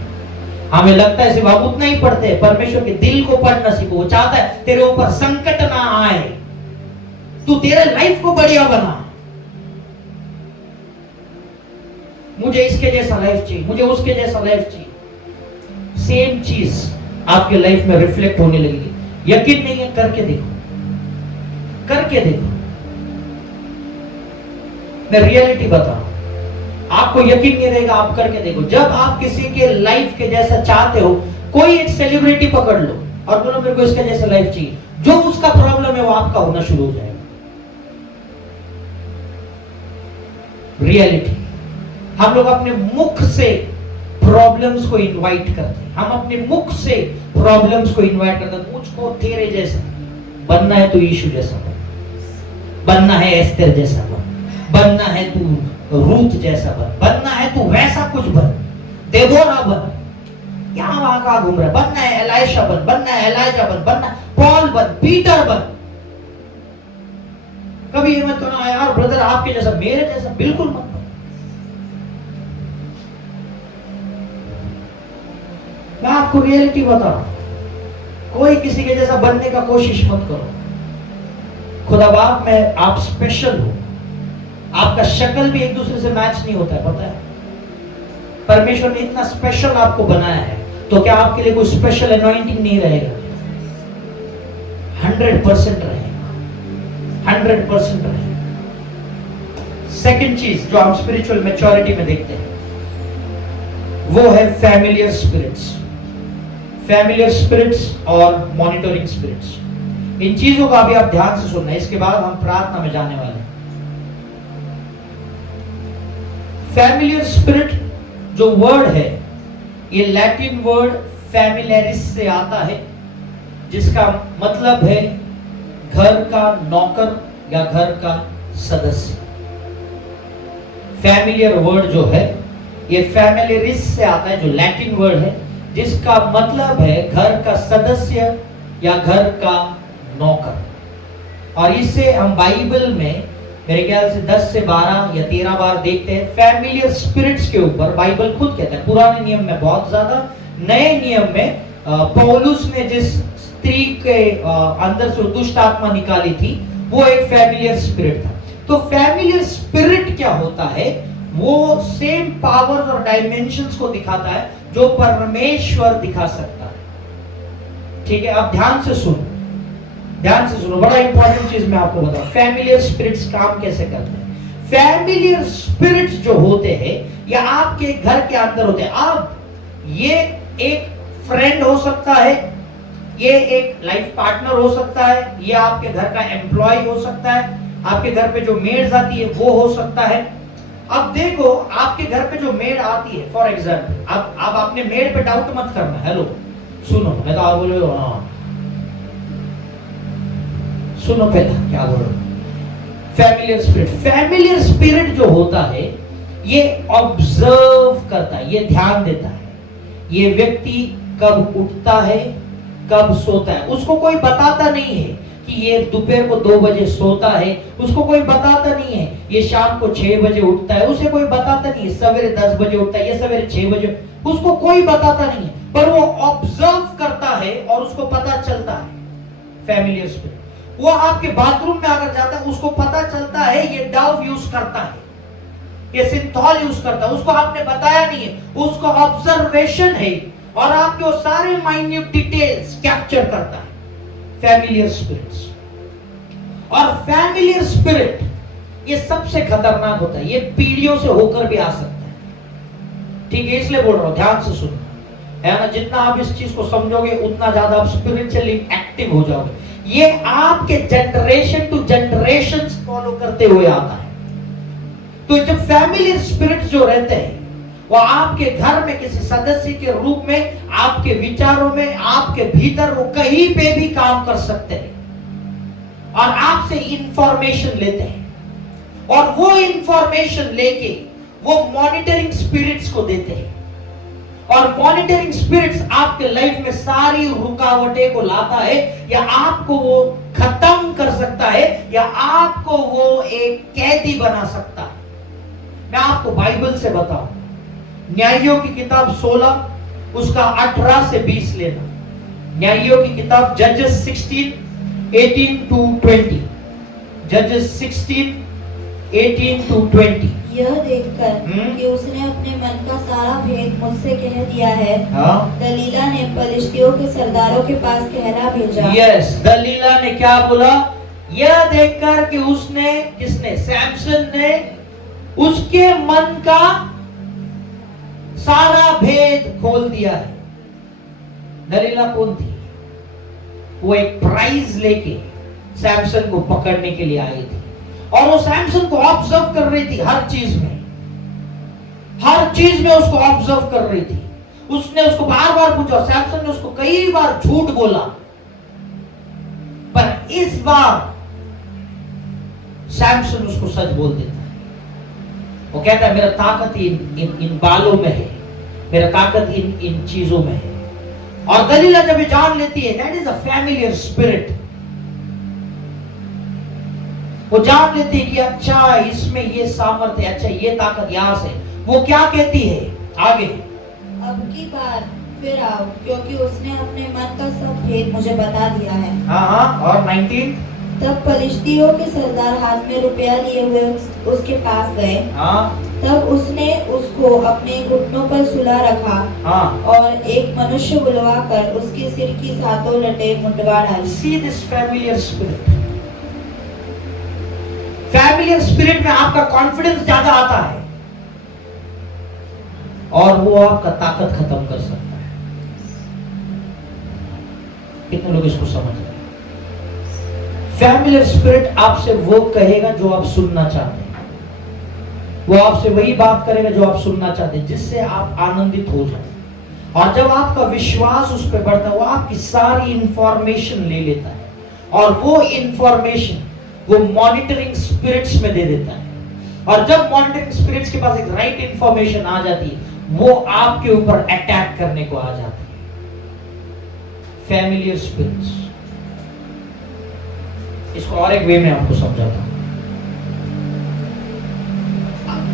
हमें लगता है सिर्फ हम उतना ही पढ़ते हैं, परमेश्वर के दिल को पढ़ना सीखो। वो चाहता है तेरे ऊपर संकट ना आए, तू तेरे लाइफ को बढ़िया बना। मुझे इसके जैसा लाइफ चाहिए, मुझे उसके जैसा लाइफ चाहिए। सेम चीज आपके लाइफ में रिफ्लेक्ट होने लगेगी। यकीन नहीं है, करके देखो, करके देखो। मैं रियलिटी बता रहा हूं, आपको यकीन नहीं रहेगा, आप करके देखो। जब आप किसी के लाइफ के जैसा चाहते हो, कोई एक सेलिब्रिटी पकड़ लो और बोलो मेरे को इसके जैसा लाइफ चाहिए, जो उसका प्रॉब्लम है वो आपका होना शुरू हो जाएगा। रियलिटी, हम लोग अपने मुख से प्रॉब्लम्स को इनवाइट करते हैं, हम अपने मुख से प्रॉब्लम्स को इनवाइट करते हैं। मुझको तेरे जैसा बनना है, तो यीशु जैसा बन, बनना है एस्तेर जैसा बन, बनना है तू रूथ जैसा बन, बनना है तू वैसा कुछ बन, देबोरा बन, यहां वहां का घूम रहा है, बनना है एलाइशा बन, बनना है एलाइजा बन, बनना पॉल बन, पीटर बन। कभी ये मत कहना यार ब्रदर आपके जैसा, मेरे जैसा, बिल्कुल मत। मैं आपको रियलिटी बता रहा हूं, कोई किसी के जैसा बनने का कोशिश मत करो। खुदा बाप में आप स्पेशल हो, आपका शक्ल भी एक दूसरे से मैच नहीं होता है, पता है? परमेश्वर ने इतना स्पेशल आपको बनाया है, तो क्या आपके लिए कोई स्पेशल अनॉइंटिंग नहीं रहेगा? 100% रहेगा, 100% रहेगा। सेकंड चीज जो हम स्पिरिचुअल मैच्योरिटी में देखते हैं, वो है फैमिलियर स्पिरिट्स। फैमिलियर स्पिरिट्स और मॉनिटरिंग स्पिरिट्स, इन चीजों का अभी आप ध्यान से सुनना है, इसके बाद हम प्रार्थना में जाने वाले हैं। फैमिलियर स्पिरिट जो वर्ड है, ये लैटिन वर्ड फैमिलियरिस से आता है, जिसका मतलब है घर का नौकर या घर का सदस्य। फैमिलियर वर्ड जो है ये फैमिलियरिस से आता है, जो लैटिन वर्ड है, जिसका मतलब है घर का सदस्य या घर का नौकर। और इसे हम बाइबल में मेरे ख्याल से 10 से 12 या 13 बार देखते हैं फैमिलियर स्पिरिट्स के ऊपर। बाइबल खुद कहता है, पुराने नियम में बहुत ज्यादा, नए नियम में पौलुस ने जिस स्त्री के अंदर से दुष्ट आत्मा निकाली थी वो एक फैमिलियर स्पिरिट था। तो फैमिलियर स्पिरिट क्या होता है? वो सेम पावर्स और डायमेंशंस को दिखाता है जो परमेश्वर दिखा सकता है। ठीक है, आप ध्यान से सुनो, ध्यान से सुनो, बड़ा इंपॉर्टेंट चीज मैं आपको बताऊं, फैमिलियर स्पिरिट्स काम कैसे करते हैं। फैमिलियर स्पिरिट्स जो होते हैं या आपके घर के अंदर होते हैं, आप ये एक फ्रेंड हो सकता है, ये एक लाइफ पार्टनर हो सकता है, ये आपके घर का एम्प्लॉय हो सकता है, आपके घर पे जो मेड आती है वो हो सकता है। अब देखो, आपके घर पे जो मेड आती है, फॉर एग्जाम्पल, आप अपने मेड पे डाउट मत करना। हेलो सुनो, मैं तो आप बोल रहे हो, हाँ सुनो पहला क्या बोल रहे हो। फैमिलियर स्पिरिट जो होता है ये ऑब्जर्व करता है, ये ध्यान देता है, ये व्यक्ति कब उठता है कब सोता है, उसको कोई बताता नहीं है कि ये दोपहर को 2 बजे सोता है, उसको कोई बताता नहीं है ये शाम को 6 बजे उठता है, उसे कोई बताता नहीं है सवेरे 10 बजे उठता है, ये सवेरे 6 बजे, उसको कोई बताता नहीं है, पर वो ऑब्जर्व करता है और उसको पता चलता है। फैमिलियर स्पिरिट वो आपके बाथरूम में अगर जाता है उसको पता चलता है ये डव यूज करता है, ये सिंथॉल यूज करता है, उसको आपने बताया नहीं है, उसको ऑब्जर्वेशन है और आपके वो सारे माइन्यूट डिटेल्स कैप्चर करता है। फैमिलियर स्पिरिट्स और फैमिलियर स्पिरिट ये सबसे खतरनाक होता है, ये पीढ़ियों से होकर भी आ सकता है। ठीक है, इसलिए बोल रहा हूं, ध्यान से सुनो, है ना। जितना आप इस चीज को समझोगे उतना ज्यादा आप स्पिरिचुअली एक्टिव हो जाओगे। ये आपके जनरेशन टू जनरेशन फॉलो करते हुए आता है। तो जब फैमिलियर स्पिरिट जो रहते हैं वो आपके घर में किसी सदस्य के रूप में, आपके विचारों में, आपके भीतर वो कहीं पे भी काम कर सकते हैं और आपसे इंफॉर्मेशन लेते हैं और वो इंफॉर्मेशन लेके वो मॉनिटरिंग स्पिरिट्स को देते हैं और मॉनिटरिंग स्पिरिट्स आपके लाइफ में सारी रुकावटें को लाता है या आपको वो खत्म कर सकता है या आपको वो एक कैदी बना सकता है। मैं आपको बाइबल से बताऊं, न्यायों की किताब 16 उसका 18 से 20 लेना। न्यायों की किताब जजेस 16:18 to 20, जजेस 16:18 to 20। यह देखकर कि उसने अपने मन का सारा भेद मुझसे कह दिया है, दलीला ने पलिश्तियों के सरदारों के पास कहरा भेजा। यस, दलीला ने क्या बोला? यह देखकर कि उसने, किसने? सैमसन ने उसके मन का सारा भेद खोल दिया है। दलीला कौन थी? वो एक प्राइज लेके सैमसन को पकड़ने के लिए आई थी और वो सैमसन को ऑब्जर्व कर रही थी, हर चीज में उसको ऑब्जर्व कर रही थी। उसने उसको बार बार पूछा, सैमसन ने उसको कई बार झूठ बोला, पर इस बार सैमसन उसको सच बोल देता है। वो कहता है मेरा ताकत इन बालों में है, मेरा ताकत इन चीजों में है। और दलीला जब ये जान लेती है, that is a familiar spirit, वो जान लेती है कि अच्छा इसमें ये सामर्थ्य है, अच्छा ये ताकत यहां से। वो क्या कहती है आगे? अब की बार फिर आओ, क्योंकि उसने अपने मन का सब भेद मुझे बता दिया है। हाँ, और 19। तब पलिश्तियों के सरदार हाथ में रुपया लिए हुए उसके पास गए। तब उसने उसको अपने घुटनों पर सुला रखा और एक मनुष्य बुलवाकर उसके सिर की सातों लटे मुंडवा डाली। See this familiar spirit. Familiar spirit में आपका कॉन्फिडेंस ज्यादा आता है और वो आपका ताकत खत्म कर सकता है। कितने लोग इसको समझ रहे हैं? फैमिलियर स्पिरिट आपसे वो कहेगा जो आप सुनना चाहते हैं, वो आपसे वही बात करेगा जो आप सुनना चाहते हैं, जिससे आप आनंदित हो जाए। और जब आपका विश्वास उस पर बढ़ता है, वो आपकी सारी इंफॉर्मेशन ले लेता है और वो इंफॉर्मेशन वो मॉनिटरिंग स्पिरिट्स में दे देता है। और जब मॉनिटरिंग स्पिरिट्स के पास एक राइट इंफॉर्मेशन आ जाती है, वो आपके ऊपर अटैक करने को आ जाती है। फैमिलियर स्पिरिट्स, इसको और एक वे में आपको समझाता हूं।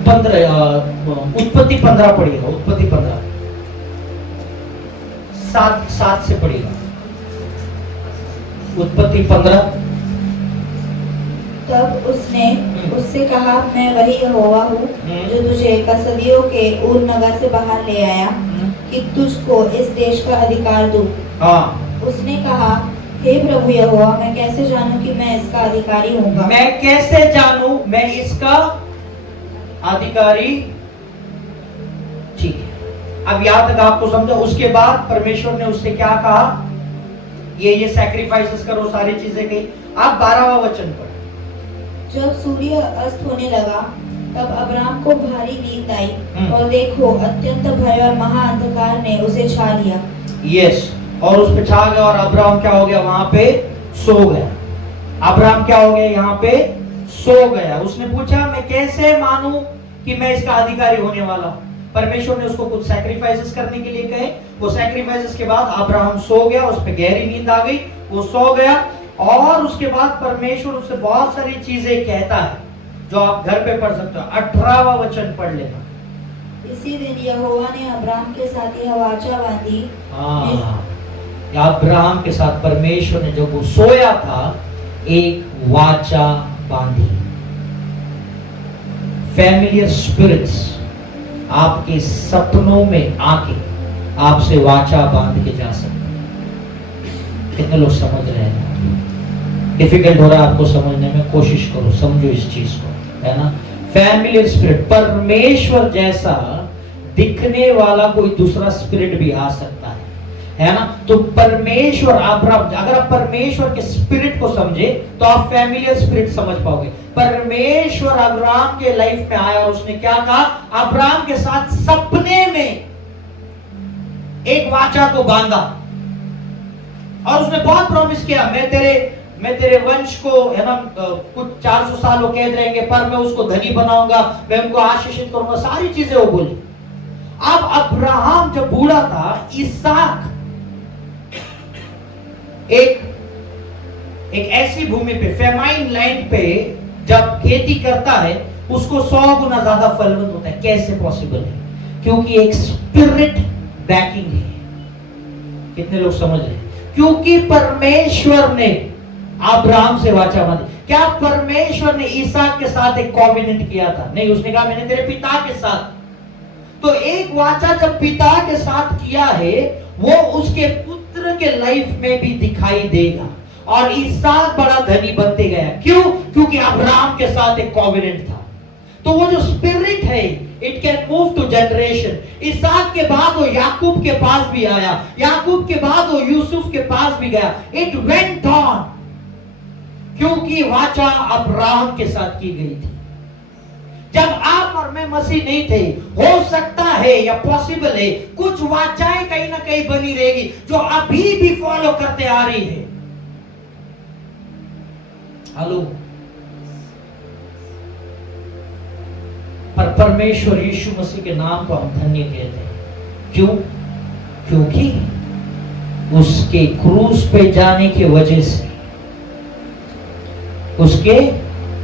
उत्पत्ति 15 पढ़िएगा, उत्पत्ति 15 7 से पढ़िएगा, उत्पत्ति 15। तब उसने उससे कहा, मैं वही यहोवा हूँ जो तुझे कसदियों के ऊर नगर से बाहर ले आया कि तुझको इस देश का अधिकार दूं। हाँ, उसने कहा, हे प्रभु यहोवा, मैं कैसे जानूं कि मैं इसका अधिकारी हूँगा? मैं कैसे जानूं मैं इसका अधिकारी? ठीक है, अब यहाँ तक आपको समझा। उसके बाद परमेश्वर ने उससे क्या कहा? ये सैक्रिफाइसेस करो, सारी चीजें कही। अब 12वां वचन पर, जब सूर्य अस्त होने लगा तब अब्राम को भारी नींद आई और देखो अत्यंत भय और महाअंधकार ने उसे छा लिया। यस, और उस पे छा गया और अब्राम क्या हो गया? वहां पे सो गया। अब्राम क्या हो गया? यहाँ पे सो गया। उसने पूछा, मैं कैसे मानूं कि मैं इसका अधिकारी होने वाला हूं? परमेश्वर ने उसको कुछ सैक्रिफाइसेस करने के लिए कहे। वो सैक्रिफाइसेस के बाद अब्राहम सो गया, उस पे गहरी नींद आ गई, वो सो गया। और उसके बाद परमेश्वर उससे बहुत सारी चीजें कहता है जो आप घर पे पढ़ सकते हो। 18वां वचन पढ़ लेना। इसी दिन यहोवा ने अब्राम के साथ यह वाचा बांधी। अब्राहम के साथ परमेश्वर ने जब वो सोया था एक वाचा बांधी। फैमिलियर स्पिरिट्स आपके सपनों में आके आपसे वाचा बांध के जा सकते। कितने लोग समझ रहे हैं? डिफिकल्ट हो रहा है आपको समझने में, कोशिश करो, समझो इस चीज को, है ना। फैमिलियर स्पिरिट, परमेश्वर जैसा दिखने वाला कोई दूसरा स्पिरिट भी आ सकता है ना। तो परमेश्वर, अगर आप परमेश्वर के स्पिरिट को समझे तो आप फैमिलियर स्पिरिट समझ पाओगे। परमेश्वर अब्राहम के लाइफ में आया और उसने क्या कहा? अब्राहम के साथ सपने में एक वाचा को बांधा और उसने बहुत प्रॉमिस किया, मैं तेरे वंश को, है ना, कुछ 400 साल वो कैद रहेंगे पर मैं उसको धनी बनाऊंगा, मैं उनको आशीषित करूंगा, सारी चीजें वो बोली। अब अब्राहम जब बूढ़ा था, इसहाक एक ऐसी भूमि पे, फेमाइन लैंड पे जब खेती करता है उसको 100 गुना ज्यादा फलवंत होता है। कैसे पॉसिबल है? क्योंकि एक स्पिरिट बैकिंग है। कितने लोग समझ रहे हैं? क्योंकि परमेश्वर ने अब्राहम से वाचा बांधी। क्या परमेश्वर ने इसहाक के साथ एक कॉवेनेंट किया था? नहीं, उसने कहा मैंने तेरे पिता के साथ। तो एक वाचा जब पिता के साथ किया है वो उसके पुत्र के लाइफ में भी दिखाई देगा और इसहाक बड़ा धनी बनते गया। क्यों? क्योंकि अब्राहम के साथ एक कॉवेनेंट था। तो वो जो स्पिरिट है it can move to generation. इसहाक के बाद वो याकूब के पास भी आया, याकूब के बाद वो यूसुफ के पास भी गया। इट वेंट ऑन, क्योंकि वाचा अब्राहम के साथ की गई थी। जब आप और मैं मसीह नहीं थे, हो सकता है या पॉसिबल है कुछ वाचाएं कहीं ना कहीं बनी रहेगी जो अभी भी फॉलो करते आ रही है। हेलो। पर परमेश्वर यीशु मसीह के नाम को हम धन्य कहते हैं। क्यों? क्योंकि उसके क्रूस पे जाने की वजह से, उसके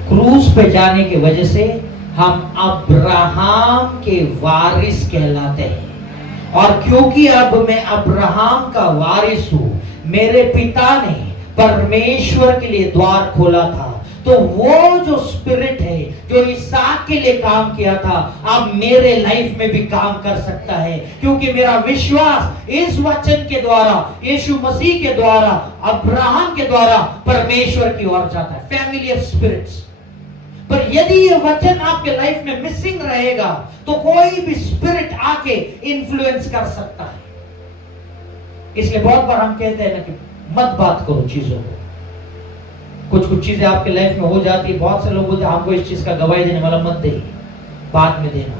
क्रूस पे जाने की वजह से हम अब्राहम के वारिस कहलाते हैं। और क्योंकि अब मैं अब्राहम का वारिस हूं, मेरे पिता ने परमेश्वर के लिए द्वार खोला था, तो वो जो स्पिरिट है जो इसहाक के लिए काम किया था अब मेरे लाइफ में भी काम कर सकता है। क्योंकि मेरा विश्वास इस वचन के द्वारा, यीशु मसीह के द्वारा, अब्राहम के द्वारा परमेश्वर की ओर जाता है। Familiar spirits. पर यदि ये वचन आपके लाइफ में मिसिंग रहेगा तो कोई भी स्पिरिट आके इन्फ्लुएंस कर सकता है। इसलिए बहुत बार हम कहते हैं ना कि मत बात करो चीजों को। कुछ चीजें आपके लाइफ में हो जाती है, बहुत से लोग बोलते हैं हमको इस चीज का गवाही देने वाला मत दे, बाद में देना,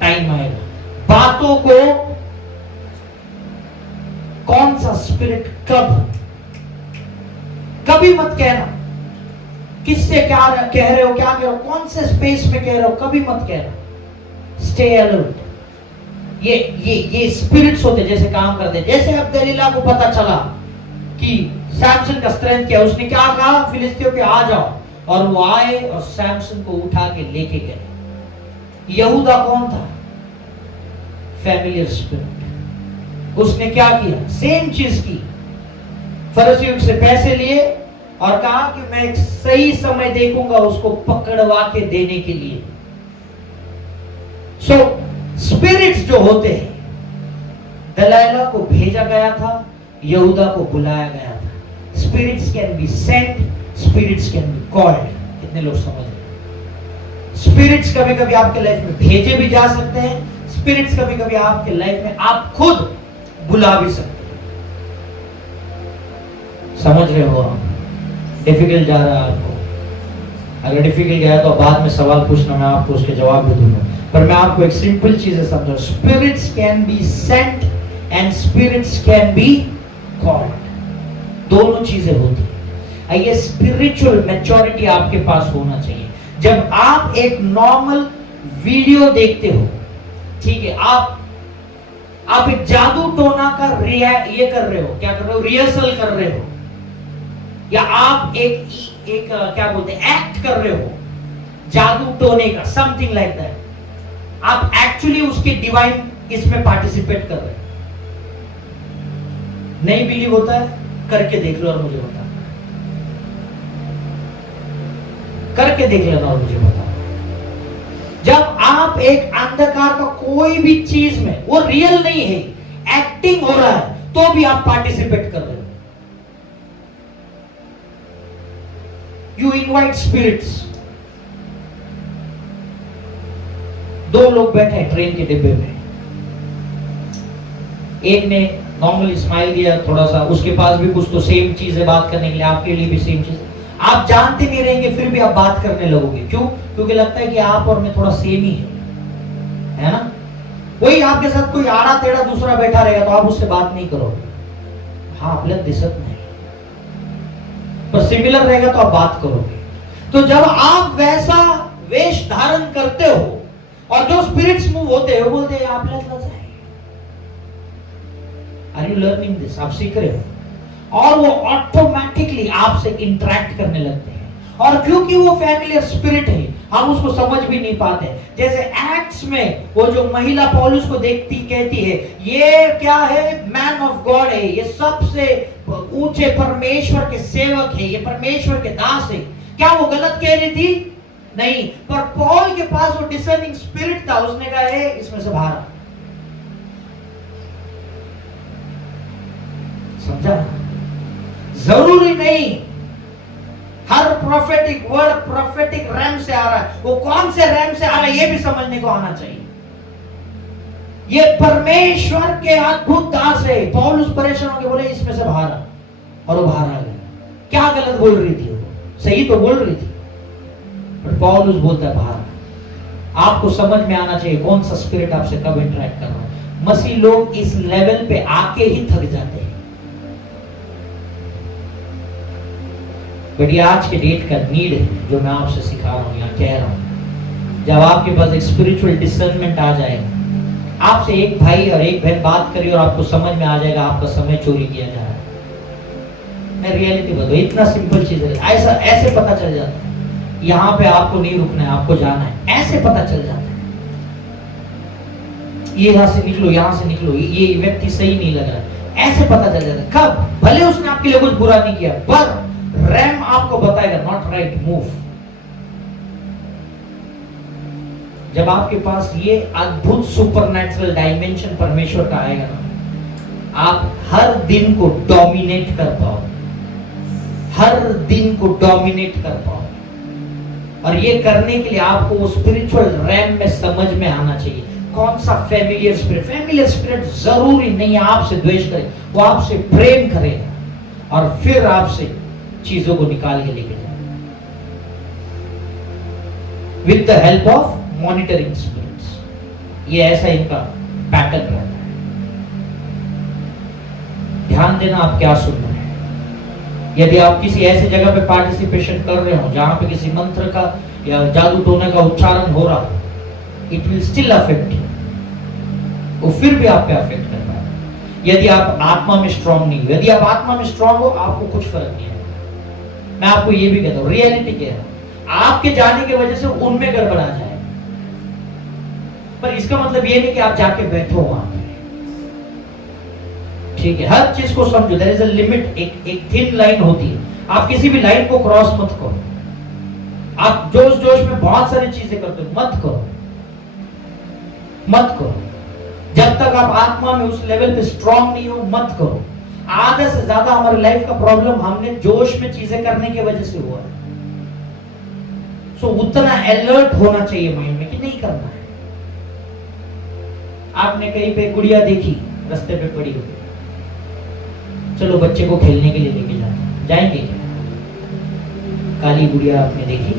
टाइम आएगा। बातों को कौन सा स्पिरिट कभी मत कहना। किससे क्या कह रहे हो, क्या कह रहे हो, कौन से स्पेस में कह रहे हो, कभी मत कहना। Stay alert. ये स्पिरिट्स होते जैसे काम करते। जैसे अब दलीला को पता चला कि सैमसन का स्ट्रेंथ क्या, उसने क्या कहा फिलिस्तियों पे आ जाओ, और वो आए और सैमसन को उठा के लेके गए। यहूदा कौन था? Familiar spirit. उसने क्या किया? सेम चीज की। फरीसियों से पैसे लिए और कहा कि मैं एक सही समय देखूंगा उसको पकड़वा के देने के लिए। सो स्पिरिट्स जो होते हैं, दलाइला को भेजा गया था, यहूदा को बुलाया गया था। Spirits can be sent, spirits can be called. कितने लोग समझ रहे? स्पिरिट्स कभी कभी आपके लाइफ में भेजे भी जा सकते हैं, स्पिरिट्स कभी कभी आपके लाइफ में आप खुद बुला भी सकते हैं। समझ रहे हो आप? डिफिकल्ट जा रहा है आपको? अगर डिफिकल्ट गया तो बाद में सवाल पूछना, मैं आपको उसके जवाब भी दूंगा। पर मैं आपको एक सिंपल चीज समझाऊं, spirits can be sent and spirits can be called. दोनों चीजें होती है। ये स्पिरिचुअल मैच्योरिटी आपके पास होना चाहिए। जब आप एक नॉर्मल वीडियो देखते हो, ठीक है, आप एक जादू टोना का ये कर रहे हो, क्या कर रहे हो? रिहर्सल कर रहे हो, या आप एक क्या बोलते हैं, एक्ट कर रहे हो जादू टोने का, समथिंग लाइक दैट। आप एक्चुअली उसके डिवाइन इसमें पार्टिसिपेट कर रहे हो। नहीं बिलीव होता है? करके देख लो और मुझे बताओ। करके देख लेना और मुझे बताओ। जब आप एक अंधकार का कोई भी चीज में, वो रियल नहीं है, एक्टिंग हो रहा है, तो भी आप पार्टिसिपेट कर रहे हो। You invite spirits. दो लोग बैठे हैं ट्रेन के डिब्बे में, एक ने नॉर्मली स्माइल दिया थोड़ा सा, उसके पास भी कुछ तो सेम चीज है बात करने के लिए, आपके लिए भी सेम चीज। आप जानते नहीं रहेंगे, फिर भी आप बात करने लगोगे। क्यों? क्योंकि लगता है कि आप और मैं थोड़ा सेम ही है ना? वही आपके साथ कोई आड़ा टेढ़ा दूसरा बैठा रहेगा तो आप उससे बात नहीं करोगे। हाँ, आपल्याला दिसत नहीं, पर सिमिलर रहेगा तो आप बात करोगे। तो जब आप वैसा वेश धारण करते हो और जो स्पिरिट्स मूव होते हैं, वो बोलते हैं आपल्यालाच आहे। Are you learning this? आप सीख रहे हो, और वो ऑटोमेटिकली आपसे इंटरेक्ट करने लगते हैं। और क्योंकि वो फैमिलियर स्पिरिट है, हम उसको समझ भी नहीं पाते। जैसे एक्ट्स में वो जो महिला पौलुस को देखती कहती है, ये क्या है? मैन ऑफ गॉड है, ये सबसे ऊंचे परमेश्वर के सेवक है, ये परमेश्वर के दास है। क्या वो गलत कह रही थी? नहीं, पर पॉल के पास वो डिसर्निंग स्पिरिट था। उसने कहा है इसमें से बाहर। समझा? जरूरी नहीं हर प्रोफेटिक वर्ड प्रोफेटिक रैम से आ रहा है। वो कौन से रैम से आ रहा है ये भी समझने को आना चाहिए। ये परमेश्वर के अद्भुत दास है। पौलुस परेशान होकर बोले इसमें से बाहर आ, और वो बाहर आ गया। क्या गलत बोल रही थी? वो सही तो बोल रही थी, पर पौलुस बोलता है बाहर। आपको समझ में आना चाहिए कौन सा स्पिरिट आपसे कब इंटरेक्ट कर रहा है। मसीह लोग इस लेवल पे आके ही थक जाते हैं। बट ये आज के डेट का नीड है जो मैं आपसे सिखा रहा हूँ, यहाँ कह रहा हूँ। जब आपके पास एक स्पिरिचुअल डिसर्नमेंट आ जाएगा, आपसे एक भाई और एक बहन बात करिए और आपको समझ में आ जाएगा आपका समय चोरी किया जा रहा है। मैं रियलिटी बताऊँ, इतना सिंपल चीज है। ऐसा ऐसे पता चल जाता है, यहाँ पे आपको नहीं रुकना है, आपको जाना है। ऐसे पता चल जाता है, ये यहाँ से निकलो, यहाँ से निकलो, ये व्यक्ति सही नहीं लग रहा। ऐसे पता चल जाता है। कब? भले उसने आपके लिए कुछ बुरा नहीं किया, पर रैम आपको बताएगा नॉट राइट मूव। जब आपके पास ये अद्भुत सुपरनैचुरल डायमेंशन परमेश्वर का आएगा ना, आप हर दिन को डोमिनेट कर पाओ, हर दिन को डोमिनेट कर पाओ। और ये करने के लिए आपको वो स्पिरिचुअल रैम में समझ में आना चाहिए कौन सा फैमिलियर स्पिरिट। फैमिलियर स्पिरिट जरूरी नहीं है आपसे द्वेष करे, वो आपसे प्रेम करेगा और फिर आपसे चीजों को निकाल के लेके जाए with the help of monitoring spirits. ये ऐसा इनका पैटर्न रहता है। ध्यान देना आप क्या सुन रहे हैं। यदि आप किसी ऐसी जगह पे पार्टिसिपेशन कर रहे हो जहां पे किसी मंत्र का या जादू टोने का उच्चारण हो रहा है, it will still affect you. वो फिर भी आप पे अफेक्ट कर रहा है। यदि आप आत्मा में स्ट्रांग नहीं हो, यदि आप आत्मा में स्ट्रांग हो, आपको कुछ फर्क नहीं है। मैं आपको ये भी कहता हूँ, रियलिटी क्या है, आपके जाने की वजह से उनमें गड़बड़ा जाए। पर इसका मतलब ये नहीं कि आप जाके बैठो वहां, ठीक है? हर चीज को समझो, देयर इज अ लिमिट, एक थिन लाइन होती है, आप किसी भी लाइन को क्रॉस मत करो। आप जोश जोश में बहुत सारी चीजें करते हो, मत करो, मत करो। जब तक आप आत्मा में उस लेवल पे स्ट्रांग नहीं हो, मत करो। आधे से ज्यादा हमारी लाइफ का प्रॉब्लम हमने जोश में चीजें करने की वजह से हुआ है। सो उतना अलर्ट होना चाहिए माइंड में कि नहीं करना है। आपने कहीं पे गुड़िया देखी रास्ते पे पड़ी हुई, चलो बच्चे को खेलने के लिए लेके जाते, जाएंगे क्या? काली गुड़िया आपने देखी,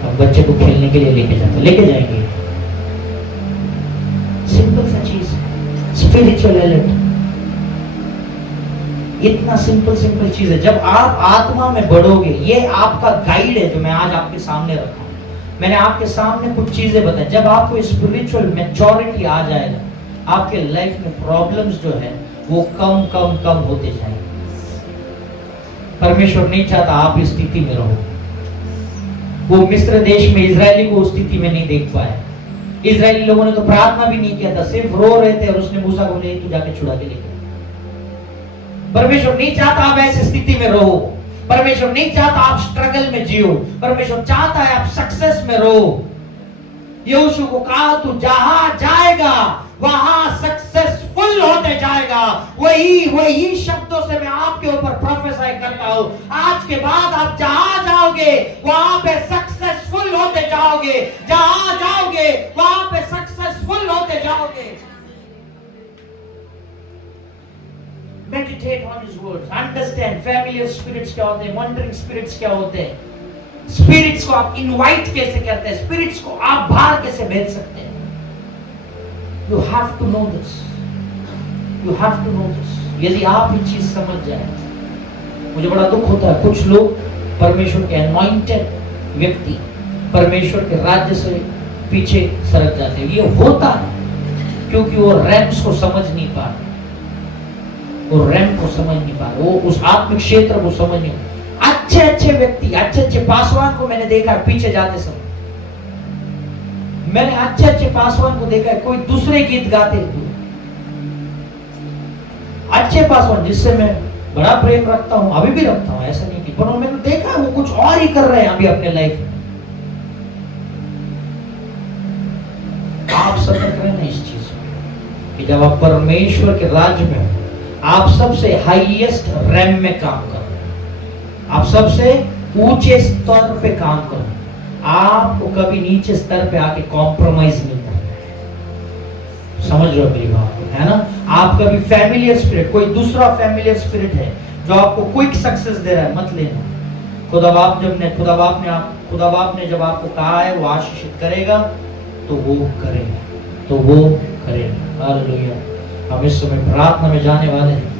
अब बच्चे को खेलने के लिए लेके जाएंगे? सिंपल सा चीज, स्पिरिचुअल अलर्ट, इतना सिंपल चीज है। जब आप आत्मा में बढ़ोगे, ये आपका गाइड है जो मैं आज आपके सामने रखा हूं। मैंने आपके सामने कुछ चीजें बताई। जब आपको स्पिरिचुअल मैच्योरिटी आ जाएगा, आपके लाइफ में प्रॉब्लम्स जो है वो कम होते जाएंगे। परमेश्वर नहीं चाहता आप इस स्थिति में रहो। वो मिस्र देश में इजरायली को उस स्थिति में नहीं देख पाए। इजरायली लोगों ने तो प्रार्थना भी नहीं किया था, सिर्फ रो रहे थे, और उसने मूसा को बोले तू जाके छुड़ा के लेके। परमेश्वर नहीं चाहता आप ऐसी स्थिति में रहो। परमेश्वर नहीं चाहता आप स्ट्रगल में जियो। परमेश्वर चाहता है आप सक्सेस में रहो। यहोशू को कहा तू जहां जाएगा वहां सक्सेसफुल होते जाएगा। वही शब्दों से मैं आपके ऊपर प्रोफेसाई करता हूं। आज के बाद आप जहां जाओगे वहां पे सक्सेसफुल होते जाओगे। जहां जाओगे वहां पे सक्सेसफुल होते जाओगे। Meditate on His words. Understand familiar spirits क्या होते हैं, wandering spirits क्या होते हैं, स्पिरिट्स को आप इनवाइट कैसे करते हैं, स्पिरिट्स को आप बाहर कैसे भेज सकते हैं। You have to know this. You have to know this. यदि आप ये चीज समझ जाए, मुझे बड़ा दुख होता है कुछ लोग परमेश्वर के अनॉइंटेड व्यक्ति परमेश्वर के राज्य से पीछे सरक जाते हैं। ये होता है क्योंकि वो रैम्स को समझ नहीं पा रहे, वो रैम को समझ नहीं पा रहे, वो उस आत्मिक क्षेत्र को समझ नहीं। अच्छे व्यक्ति, अच्छे पासवान को मैंने देखा है पीछे जाते समय। मैंने अच्छे पासवान को देखा है, कोई दूसरे गीत गाते हुए। अच्छे पासवान जिससे मैं बड़ा प्रेम रखता हूं, अभी भी रखता हूं, ऐसा नहीं कि, पर मैंने देखा है वो कुछ और ही कर रहे हैं अभी अपने लाइफ में। आप सतर्क रहना इस चीज में कि जब आप परमेश्वर के राज्य में, आप सबसे हाईएस्ट रैम में काम करो, आप सबसे ऊंचे स्तर पे काम करो। आपको कभी नीचे स्तर पे आके कॉम्प्रोमाइज नहीं करना। समझ रहे हो मेरी बात को, है ना? आप कभी फैमिलियर स्पिरिट, कोई दूसरा फैमिलियर स्पिरिट है जो आपको क्विक सक्सेस दे रहा है, मत लेना। खुदा बाप ने जब आपको कहा है वो आशीषित करेगा तो वो करेगा, हालेलुया। हम इस समय प्रार्थना में जाने वाले हैं।